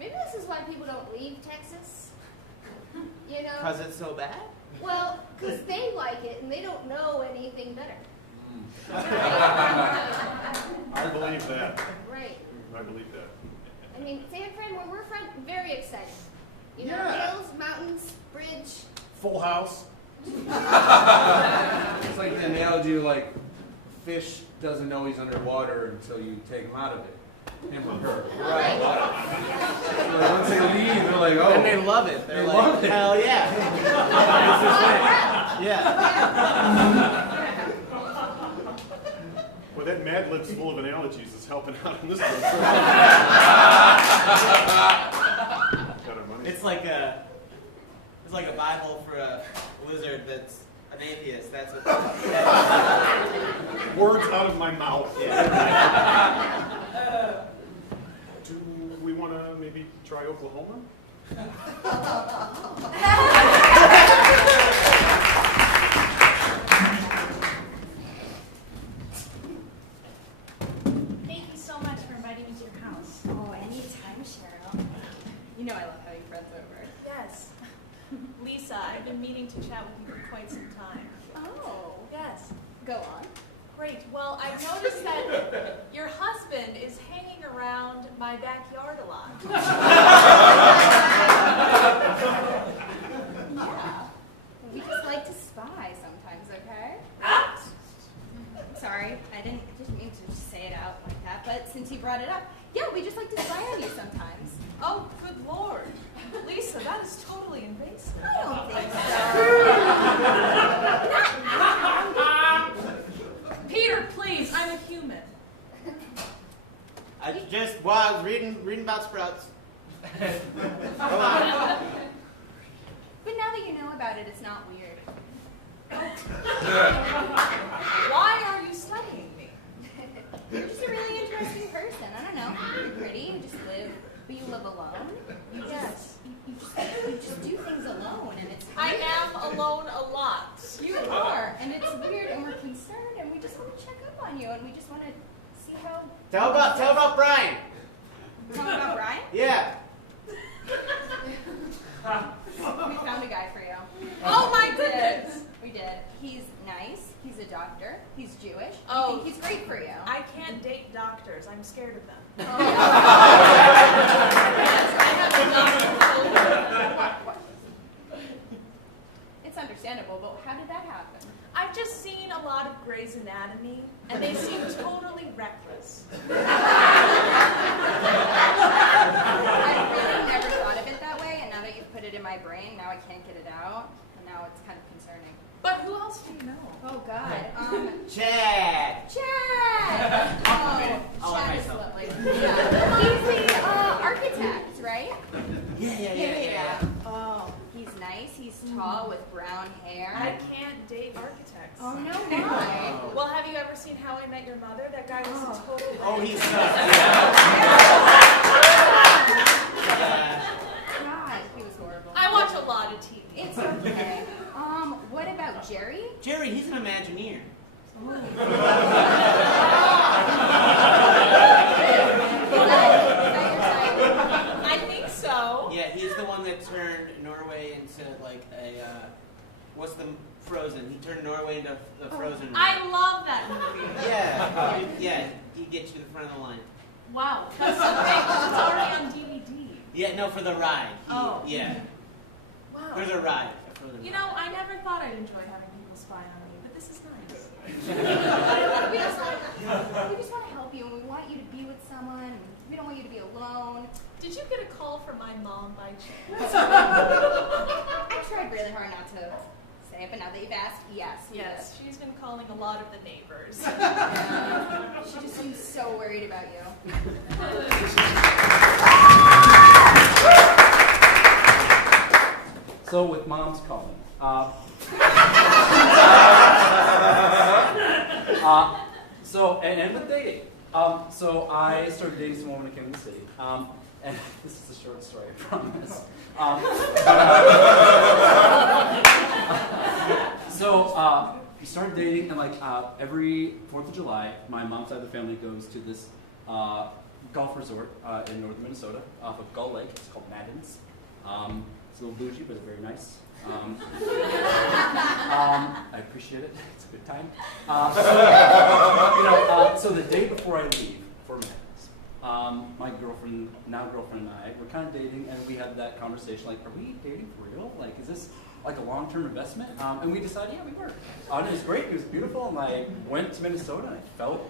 Maybe this is why people don't leave Texas. You know? Because it's so bad? Well, because they like it and they don't know anything better. I believe that. Right. I believe that. I mean, San Fran, where we're from, very exciting. You know, Yeah. hills, mountains, bridge. Full house. It's like the analogy of like, fish doesn't know he's underwater until you take him out of it. Him or her. Right. So like, once they leave, they're like, oh. And they love it. They're They like, love it. hell yeah. This is it. Yeah. Well, that Mad Lib's full of analogies is helping out in this one. Got our money. It's like a Bible for a lizard that's an atheist. That's what. Words out of my mouth. Yeah. Do we want to maybe try Oklahoma? Thank you so much for inviting me to your house. Oh, anytime, Cheryl. You know I love having friends over. Yes. Lisa, I've been meaning to chat with you for quite some time. Oh. Yes. Go on. Great. Well, I've noticed that your husband is hanging around my backyard a lot. Yeah. We just like to spy sometimes, okay? Sorry, I didn't mean to just say it out like that, but since you brought it up, yeah, we just like to spy on you sometimes. Oh, good Lord. Lisa, that is totally invasive. I don't think so. Peter, please, I'm a human. I was reading about sprouts. But now that you know about it, it's not weird. Why are you studying me? You're just a really interesting person. I don't know. You're pretty. You just live, but you live alone. You just do things alone, and it's. I am alone a lot. You are, and it's weird, and we're concerned, and we just want to check up on you, and we just want to see how. Tell about Brian. Tell about Brian? Yeah. We found a guy for you. Oh my We goodness! did. We did. He's nice. He's a doctor. He's Jewish. Oh. I think he's great for you. I can't date doctors. I'm scared of them. Oh. Yes, I have a doctor. It's understandable, but how did that happen? I've just seen a lot of Grey's Anatomy, and they seem totally reckless. I really never thought of it that way, and now that you've put it in my brain, now I can't get it out, and now it's kind of concerning. But who else do you know? Oh God. Chad. Chad. I'll let Chad is myself. lovely. Yeah. He's the architect, right? Yeah. Oh, he's nice. He's tall with brown hair. I can't date architects. Oh no, why? Well, have you ever seen How I Met Your Mother? That guy was a total. Oh, he's God, he was horrible. I watch a lot of TV. It's okay. What about Jerry? Jerry, he's an Imagineer. I think so. Yeah, he's the one that turned Norway into like a what's the Frozen? He turned Norway into the Frozen. I love that movie. Yeah, he gets you to the front of the line. Wow, that's so great. It's already on DVD. Yeah, no, for the ride. Yeah. Wow. For the ride. You know, I never thought I'd enjoy having people spy on me, but this is nice. We just want to help you, and we want you to be with someone. And we don't want you to be alone. Did you get a call from my mom by chance? I tried really hard not to say it, but now that you've asked, yes. Yes, she's been calling a lot of the neighbors. Yeah. She just seems so worried about you. So with mom's calling. And with dating. So I started dating some woman who came to the city. And this is a short story, I promise. We started dating, and like every 4th of July, my mom's side of the family goes to this golf resort in northern Minnesota off of Gull Lake. It's called Madden's. It's a little bougie, but it's very nice. I appreciate it. It's a good time. So the day before I leave for Madden's, my girlfriend, now girlfriend, and I were kind of dating, and we had that conversation, like, are we dating for real? Like, is this like a long-term investment? And we decided, yeah, we were. And it was great. It was beautiful. And I went to Minnesota, and I felt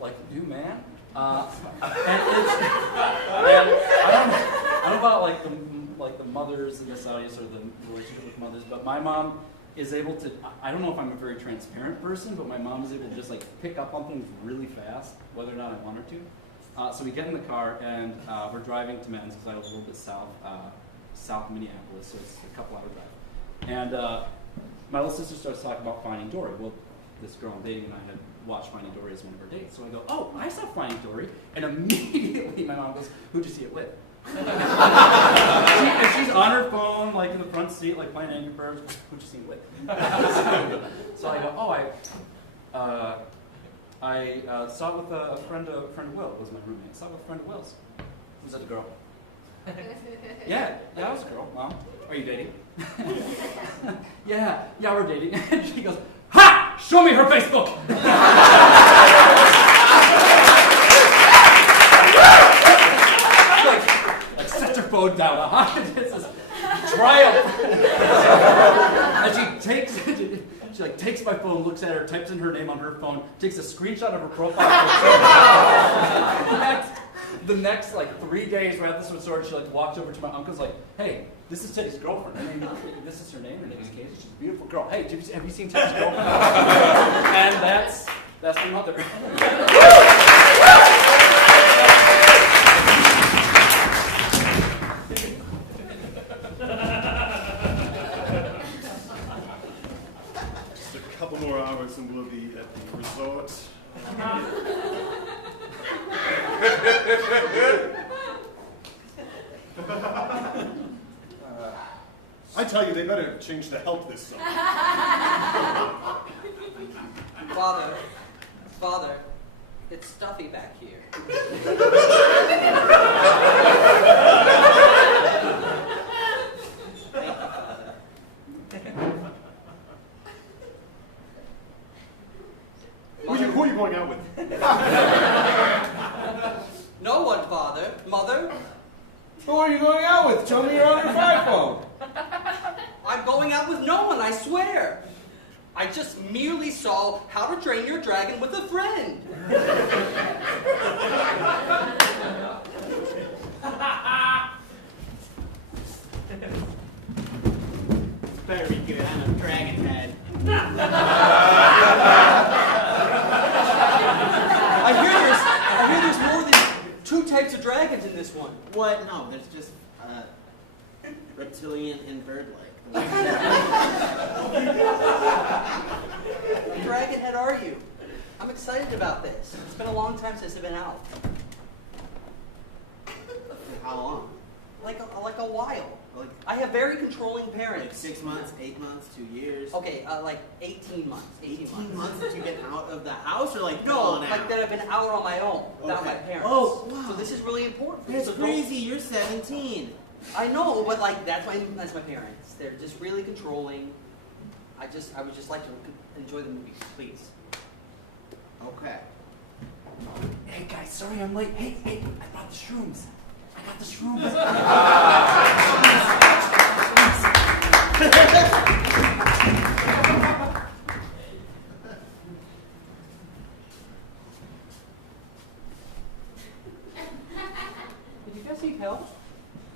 like a new man. And it's, and I don't know about like the mothers in this audience or the relationship with mothers, but my mom is able to, I don't know if I'm a very transparent person, but my mom is able to just like pick up on things really fast, whether or not I want her to. So we get in the car and we're driving to Madden's because I live a little bit south of Minneapolis, so it's a couple hour drive. And my little sister starts talking about Finding Dory. Well, this girl I'm dating and I had watched Finding Dory as one of our dates. So I go, oh, I saw Finding Dory. And immediately my mom goes, who'd you see it with? She's on her phone, like in the front seat, like playing Angry Birds. Who'd you see it with? So I go, oh, I saw it with a friend of Will, was my roommate. I saw it with a friend of Will's. Was that a girl? Yeah, that was a girl. Mom, are you dating? yeah, we're dating. And she goes, ha! Show me her Facebook! like sets her phone down. It's this triumph. And she takes my phone, looks at her, types in her name on her phone, takes a screenshot of her profile picture. The next 3 days we're at this resort, she walks over to my uncle's like, hey, this is Teddy's girlfriend. This is her name. Her name is Casey. She's a beautiful girl. Hey, have you seen Teddy's girlfriend? And that's my mother. Just a couple more hours and we'll be at the resort. I tell you, they better change the help this summer. Father, it's stuffy back here. Who are you going out with? No one, Father. Mother? Who are you going out with? Tell me you're on your phone. I'm going out with no one, I swear. I just merely saw How to Train Your Dragon with a Friend. Very good. I'm a dragon head. are dragons in this one. What? No, there's just reptilian and bird-like. Dragonhead are you? I'm excited about this. It's been a long time since I've been out. How long? Like a while. Like, I have very controlling parents. Like 6 months, 8 months, 2 years? Okay, like 18 months. 18 months that you've been out of the house, or like no, gone like out? that I've been out on my own without Okay. my parents. Oh, wow. So this is really important. That's So crazy. You're 17. I know, but like that's my parents. They're just really controlling. I would just like to enjoy the movie, please. Okay. Hey guys, sorry I'm late. Hey, I brought the shrooms. I got the shrooms. Did you guys need help?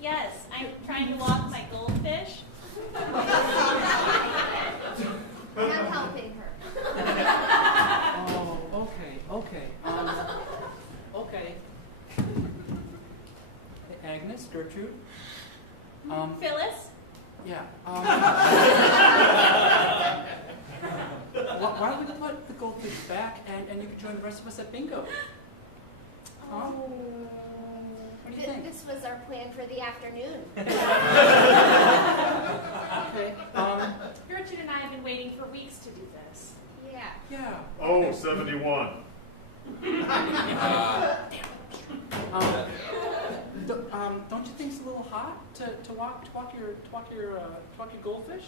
Yes, I'm trying to walk my goldfish. I'm helping her. Oh, okay. Okay. Hey, Agnes, Gertrude. Phyllis? Yeah. Why don't we put the goldfish back and you can join the rest of us at bingo? Huh? What do you think? This was our plan for the afternoon. Okay. Gertrude and I have been waiting for weeks to do this. Yeah. Yeah. Oh, 71. Don't you think it's a little hot to walk your goldfish?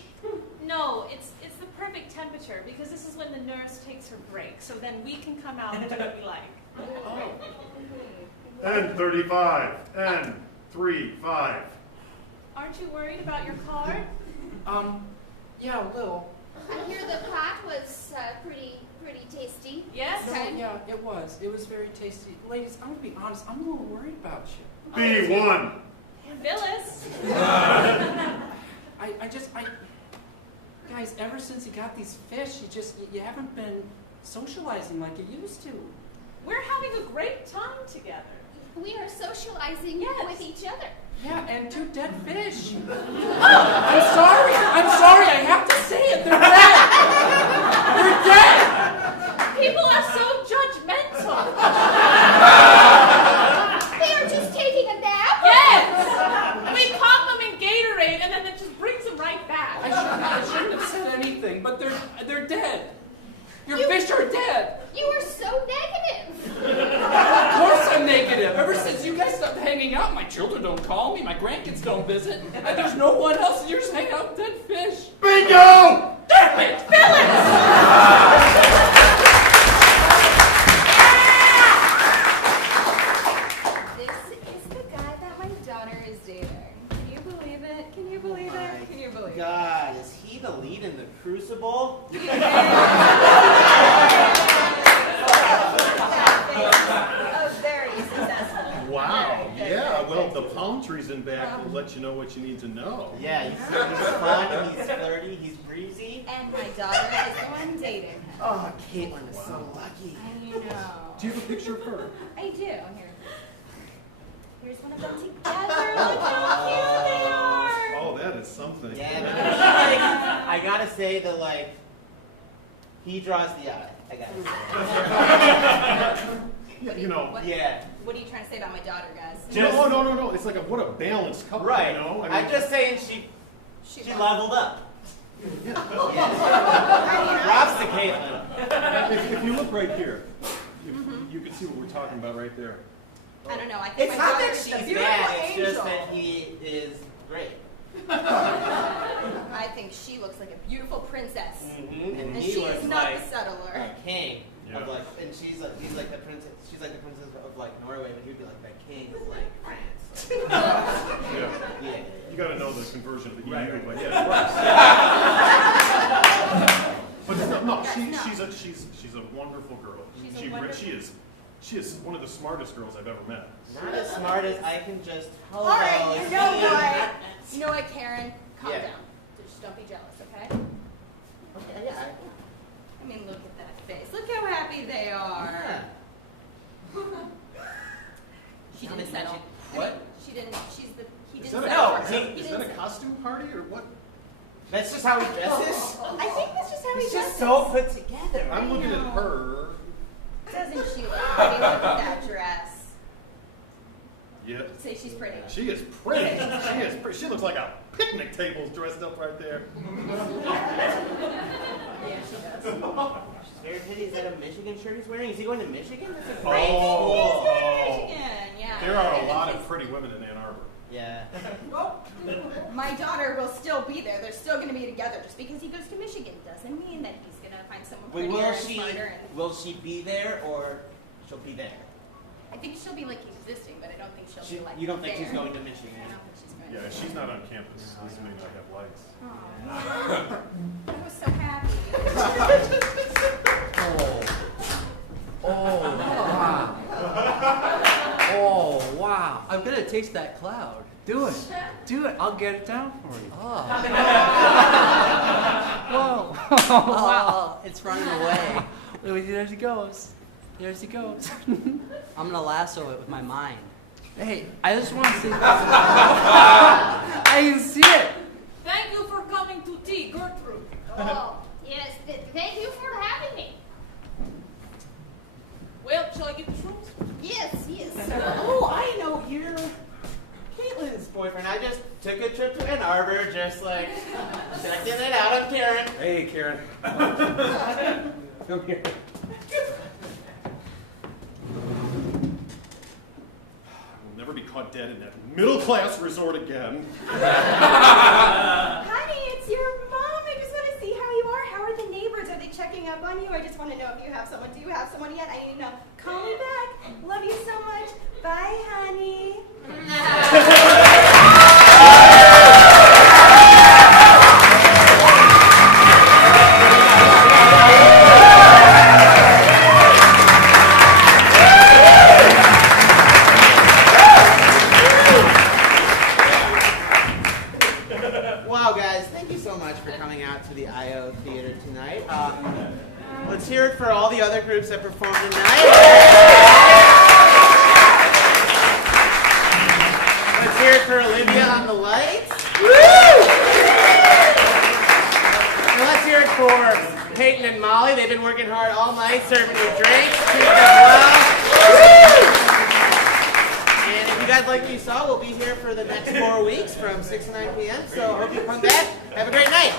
No, it's the perfect temperature because this is when the nurse takes her break. So then we can come out and do what we like. Oh. N35. N35. Aren't you worried about your card? Yeah, a little. I hear the pot was pretty tasty. Yes? No, yeah, it was. It was very tasty. Ladies, I'm gonna be honest. I'm a little worried about you. B1. Phyllis? Guys, ever since you got these fish, you haven't been socializing like you used to. We're having a great time together. We are socializing with each other. Yeah, and 2 dead fish. I'm sorry, I have to say it. They're dead. They're dead. People are so judgmental. They are just taking a nap? Yes! We pop them in Gatorade and then it just brings them right back. I shouldn't have said anything, but they're dead. Your fish are dead. You are so negative. Of course I'm negative. Ever since you guys stopped hanging out, my children don't call me, my grandkids don't visit, and there's no one else, and you're just hanging out with dead fish. Bingo! Damn it! Phyllis! This is the guy that my daughter is dating. Can you believe it? Can you believe it? Can you believe it? God, is he the lead in the Crucible? Very successful. Wow. Yeah. Well, the palm trees in back will let you know what you need to know. Yeah, he's fun, he's flirty, he's breezy. And my daughter is the one dating him. Oh, Caitlin is so lucky. I know. Do you have a picture of her? I do. Here's one of them together. Look how cute they are. Oh, that is something. Yeah, I gotta say that, like, he draws the eye. I gotta say. Yeah, you know. Yeah. What are you trying to say about my daughter, guys? No. It's like what a balanced couple, Right. you know? I'm just saying she leveled up. Props to Caitlin. If you look right here, you can see what we're talking about right there. I don't know. I think It's my not daughter that is she's a bad, beautiful it's angel. just that he is great. I think she looks like a beautiful princess. And And he she looks is not like the settler. a king. Yeah. Of like, and he's like the princess. She's like the princess of like Norway, but he'd be like the king of like France. Yeah. You got to know the conversion of the EU, Right. but yeah, it works. But no, she's a wonderful girl. She is one of the smartest girls I've ever met. Not as smart as I can just. All right, you know what? You know what, Karen? Calm Yeah. down. Just don't be jealous, okay? Okay, yeah. I mean, look at that face. Look how happy they are. She didn't settle. just how he dresses? I think that's just how he He's dresses. just so put together. I'm looking at her. Doesn't she look pretty? Look at that dress. Yeah. Say she's pretty. She is pretty. She is pretty. She looks like a picnic table's dressed up right there. Yeah, she does. She's very pretty. Is that a Michigan shirt he's wearing? Is he going to Michigan? That's a Oh, great school. Michigan, yeah. There are a lot of pretty women in Ann Arbor. Yeah. Well, my daughter will still be there. They're still going to be together. Just because he goes to Michigan doesn't mean that he's going to find someone Wait, prettier and smarter. And will she be there or she'll be there? I think she'll be like existing, but I don't think she'll be like. You don't think there. she's going to Michigan? I don't think she's going. Yeah, she's not on campus. This may not have lights. Aw. I was so happy. Oh, wow. Oh, wow. I'm gonna taste that cloud. Do it. Do it. I'll get it down for you. Oh. Whoa. Oh, it's running away. There he goes. There he goes. I'm gonna lasso it with my mind. Hey, I just want to see. I can see it. Thank you for coming to tea, Gertrude. Oh, yes. Thank you for having me. Well, shall I get the shrooms? Yes, yes. Oh, I know you're Caitlin's boyfriend. I just took a trip to Ann Arbor, just like checking it out. I'm Karen. Hey, Karen. Come here. We'll never be caught dead in that middle-class resort again. Honey, it's your mom. I just want to see how you are. How are the neighbors? Are they checking up on you? I just want to know if you have someone. Do you have someone yet? I need to know. Call me back. Love you so much. Bye, honey. Wow, guys, thank you so much for coming out to the IO Theater tonight. Let's hear it for all the other groups that performed tonight. Let's hear it for Olivia on the lights. And let's hear it for Peyton and Molly. They've been working hard all night serving you drinks. Treat them well. And if you guys like what you saw, we'll be here for the next 4 weeks from 6 to 9 p.m. So I hope you come back. Have a great night.